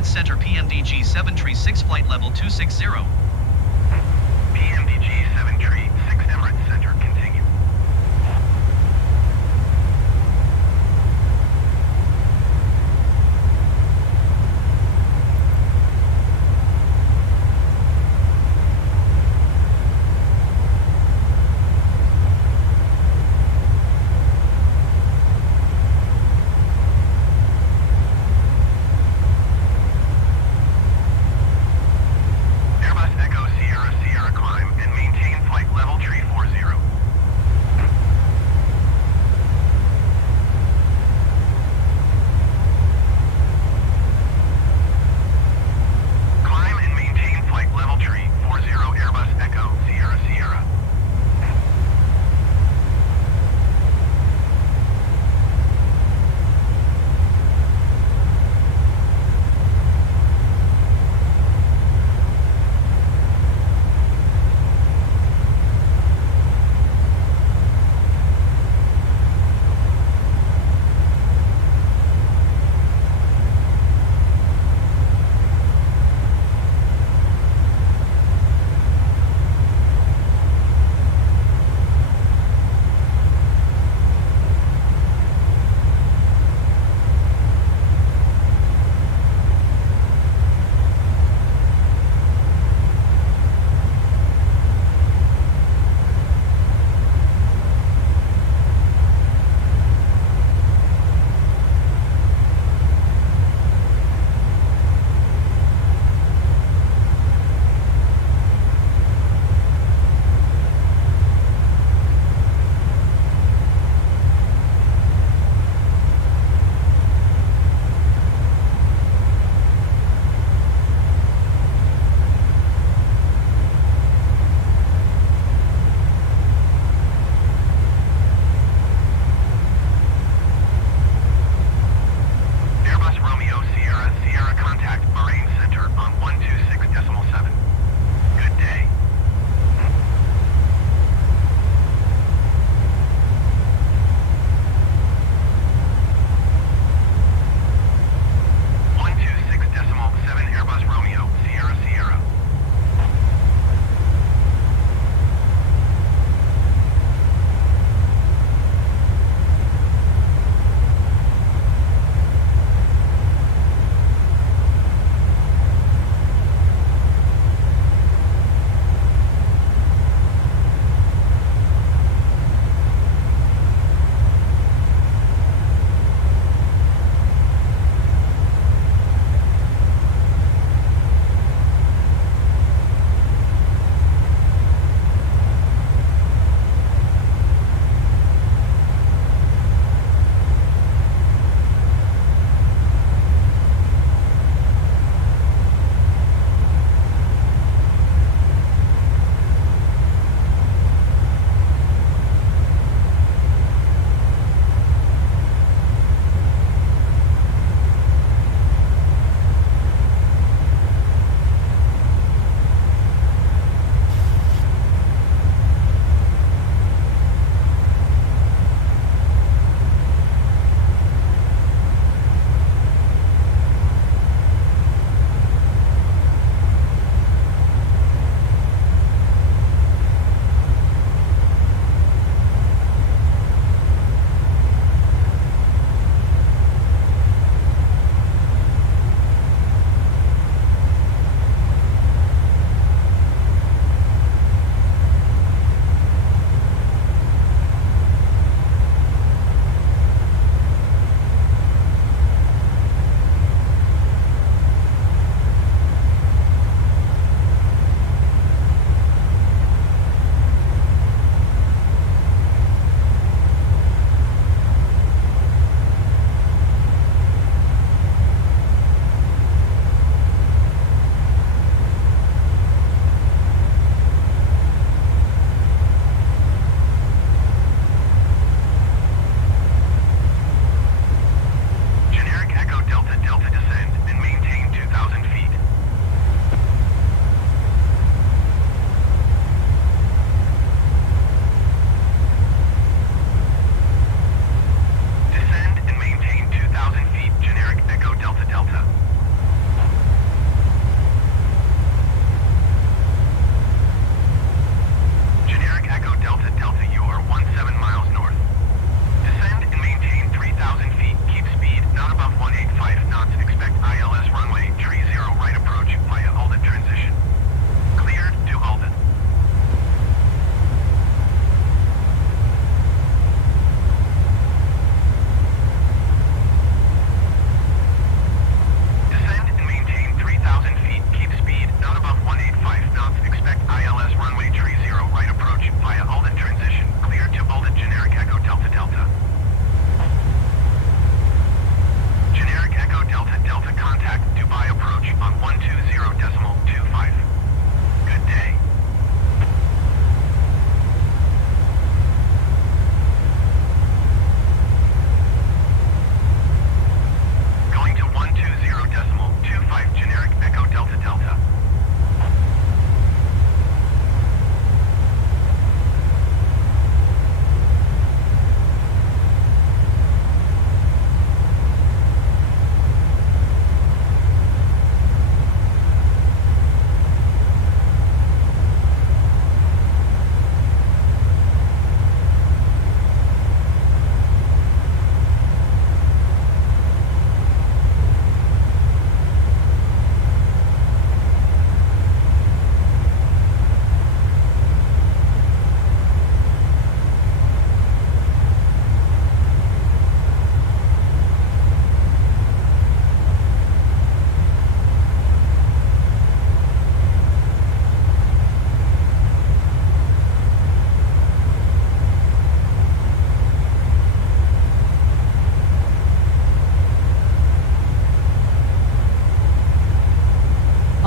Emirates Center PMDG 736 flight level 260. PMDG 736 Emirates Center, continue. Airbus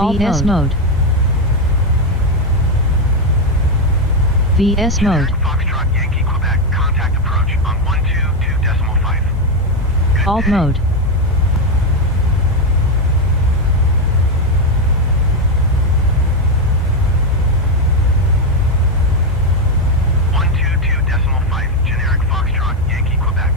Alt mode. VS mode. Generic Foxtrot Yankee Quebec, contact approach on 122.5. Good Alt day. mode. Generic Foxtrot Yankee Quebec.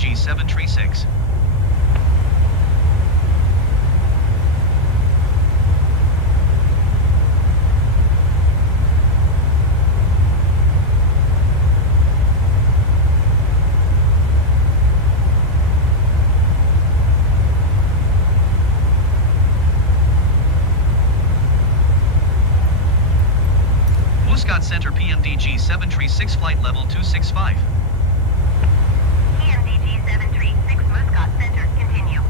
PMDG 736. Muscat Center PMDG 736 flight level 265. PMDG 736 Muscat Center, continue.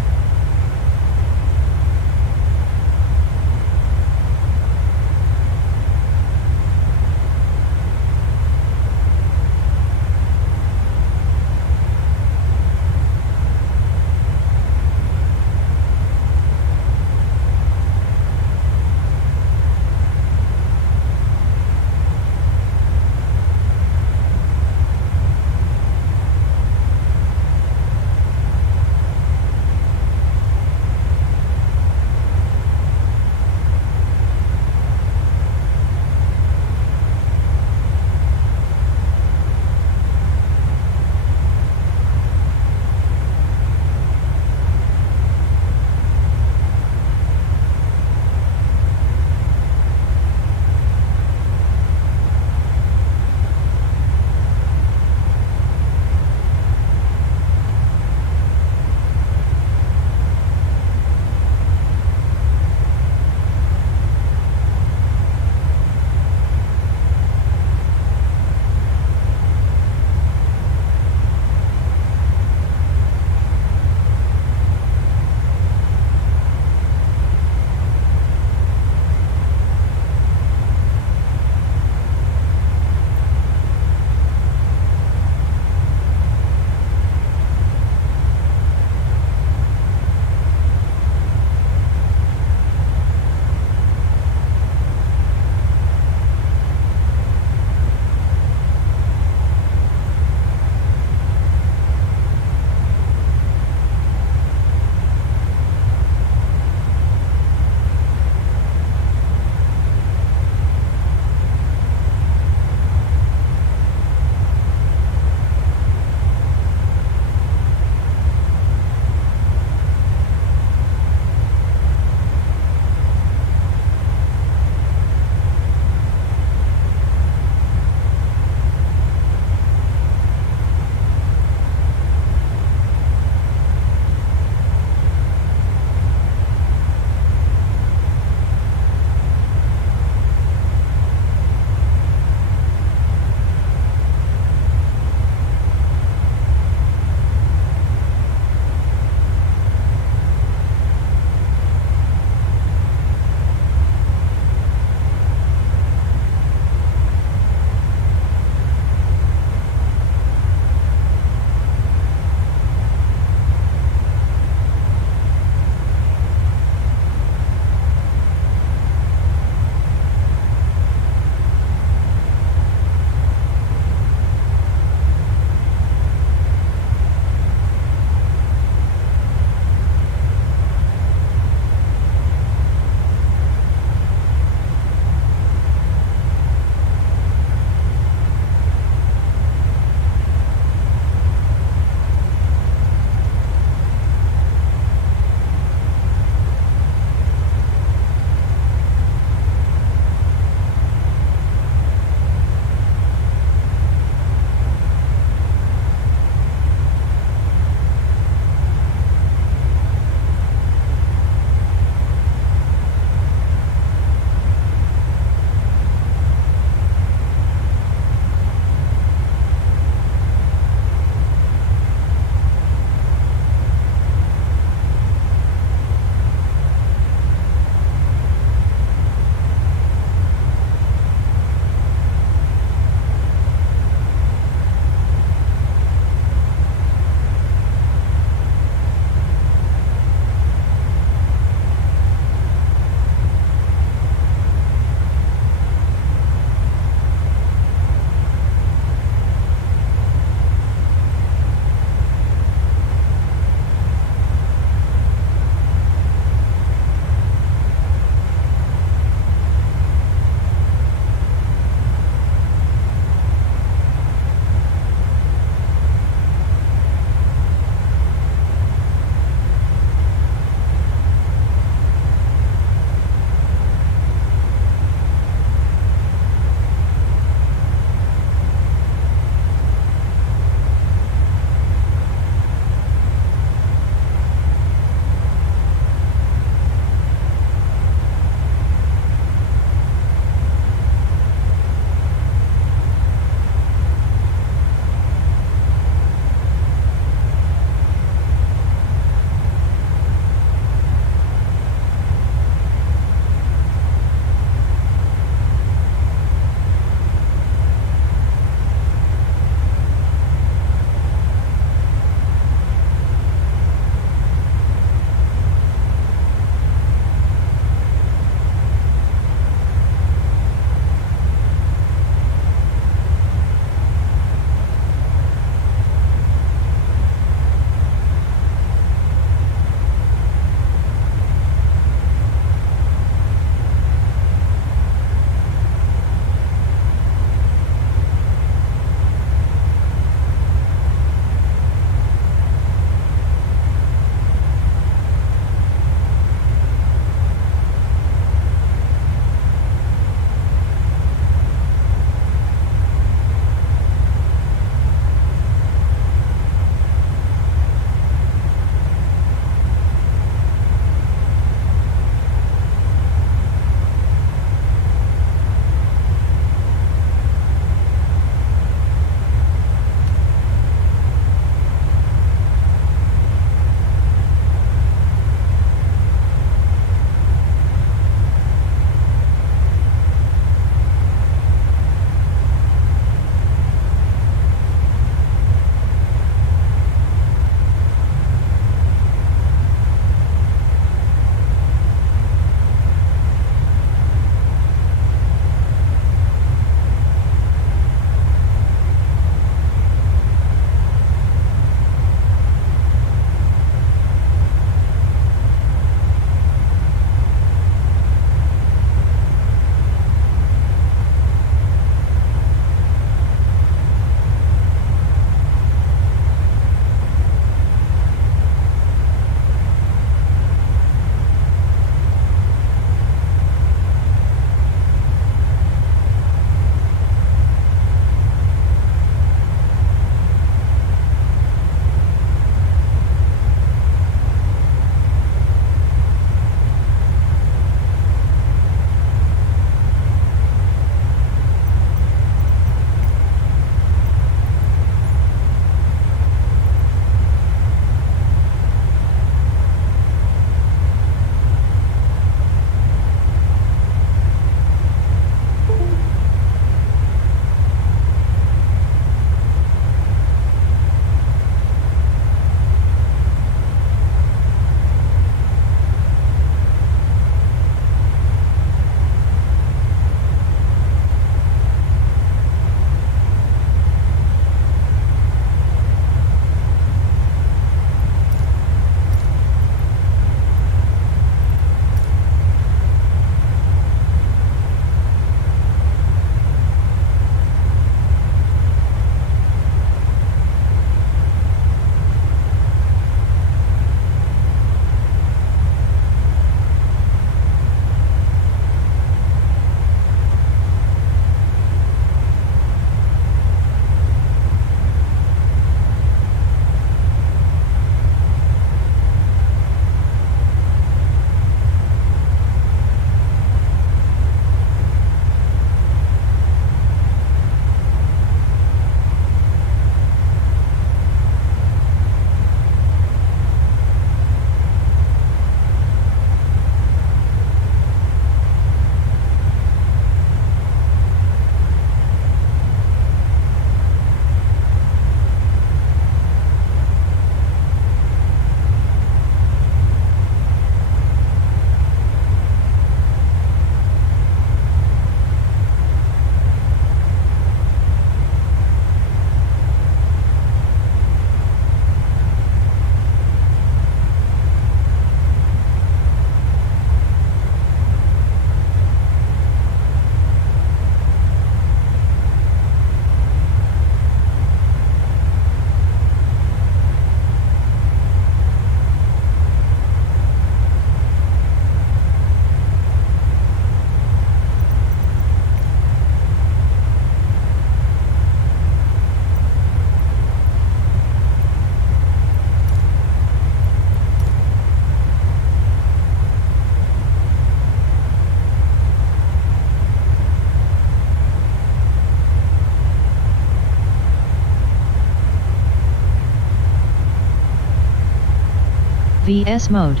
VS mode.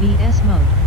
VS mode.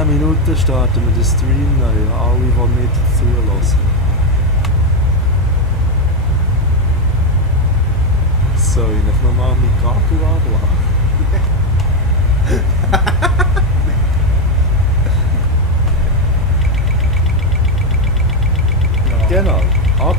10 Minuten starten wir den Stream neu. Alle, die nicht zulassen. Soll ich noch nochmal mit Kaku abladen? Genau, aber.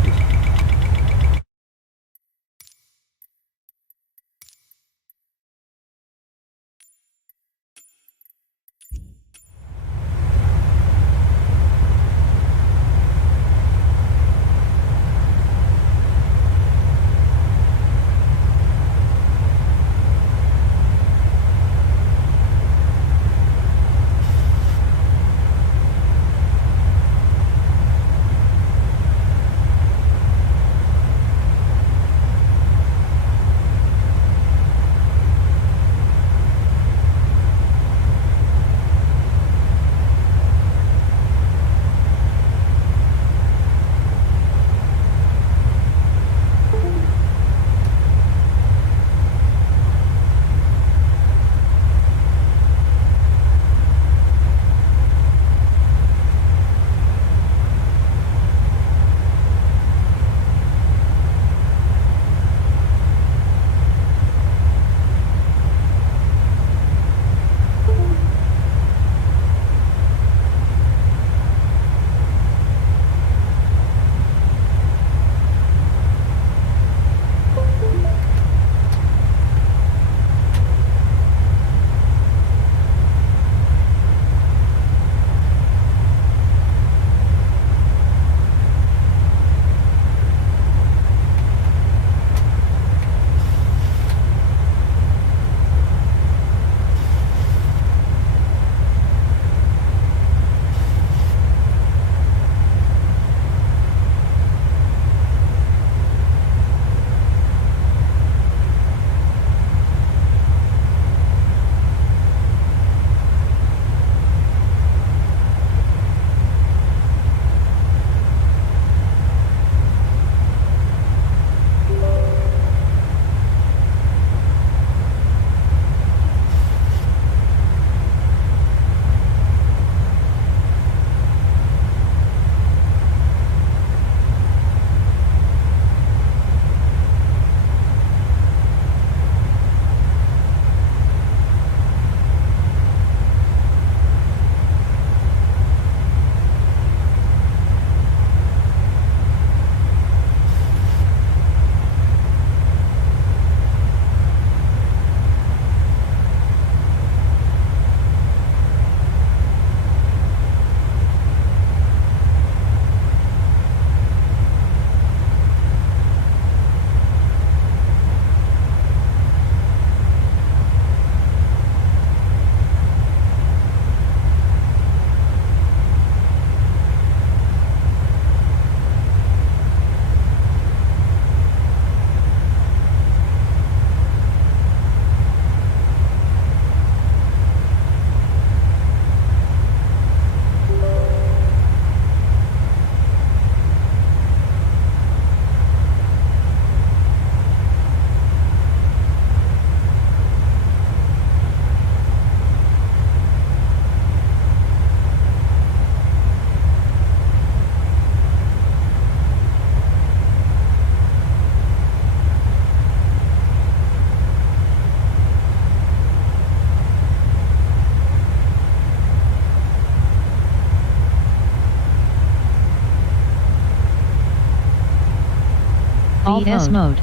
VS mode.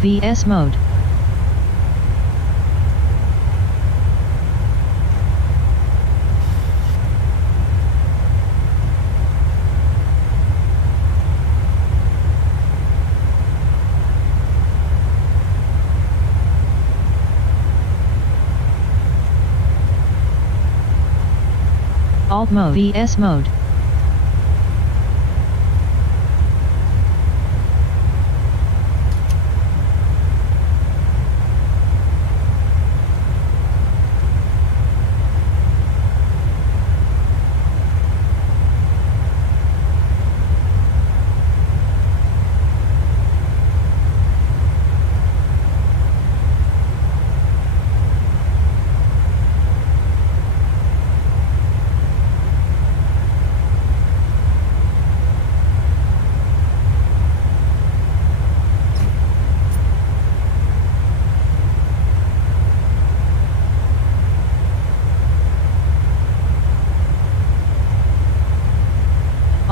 VS mode. Alt mode. VS mode.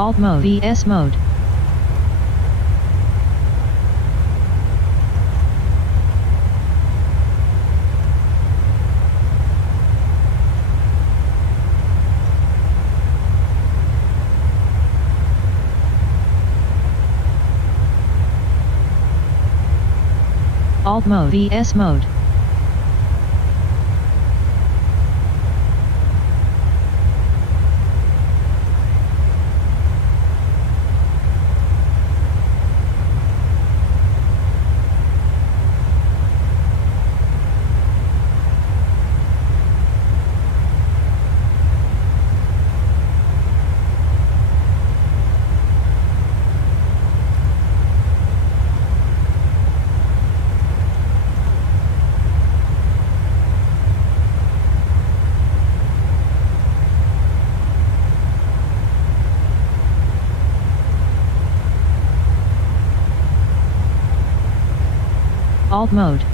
Alt mode. VS mode. Alt mode. VS mode. Alt mode.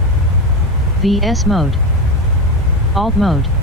VS mode. Alt mode.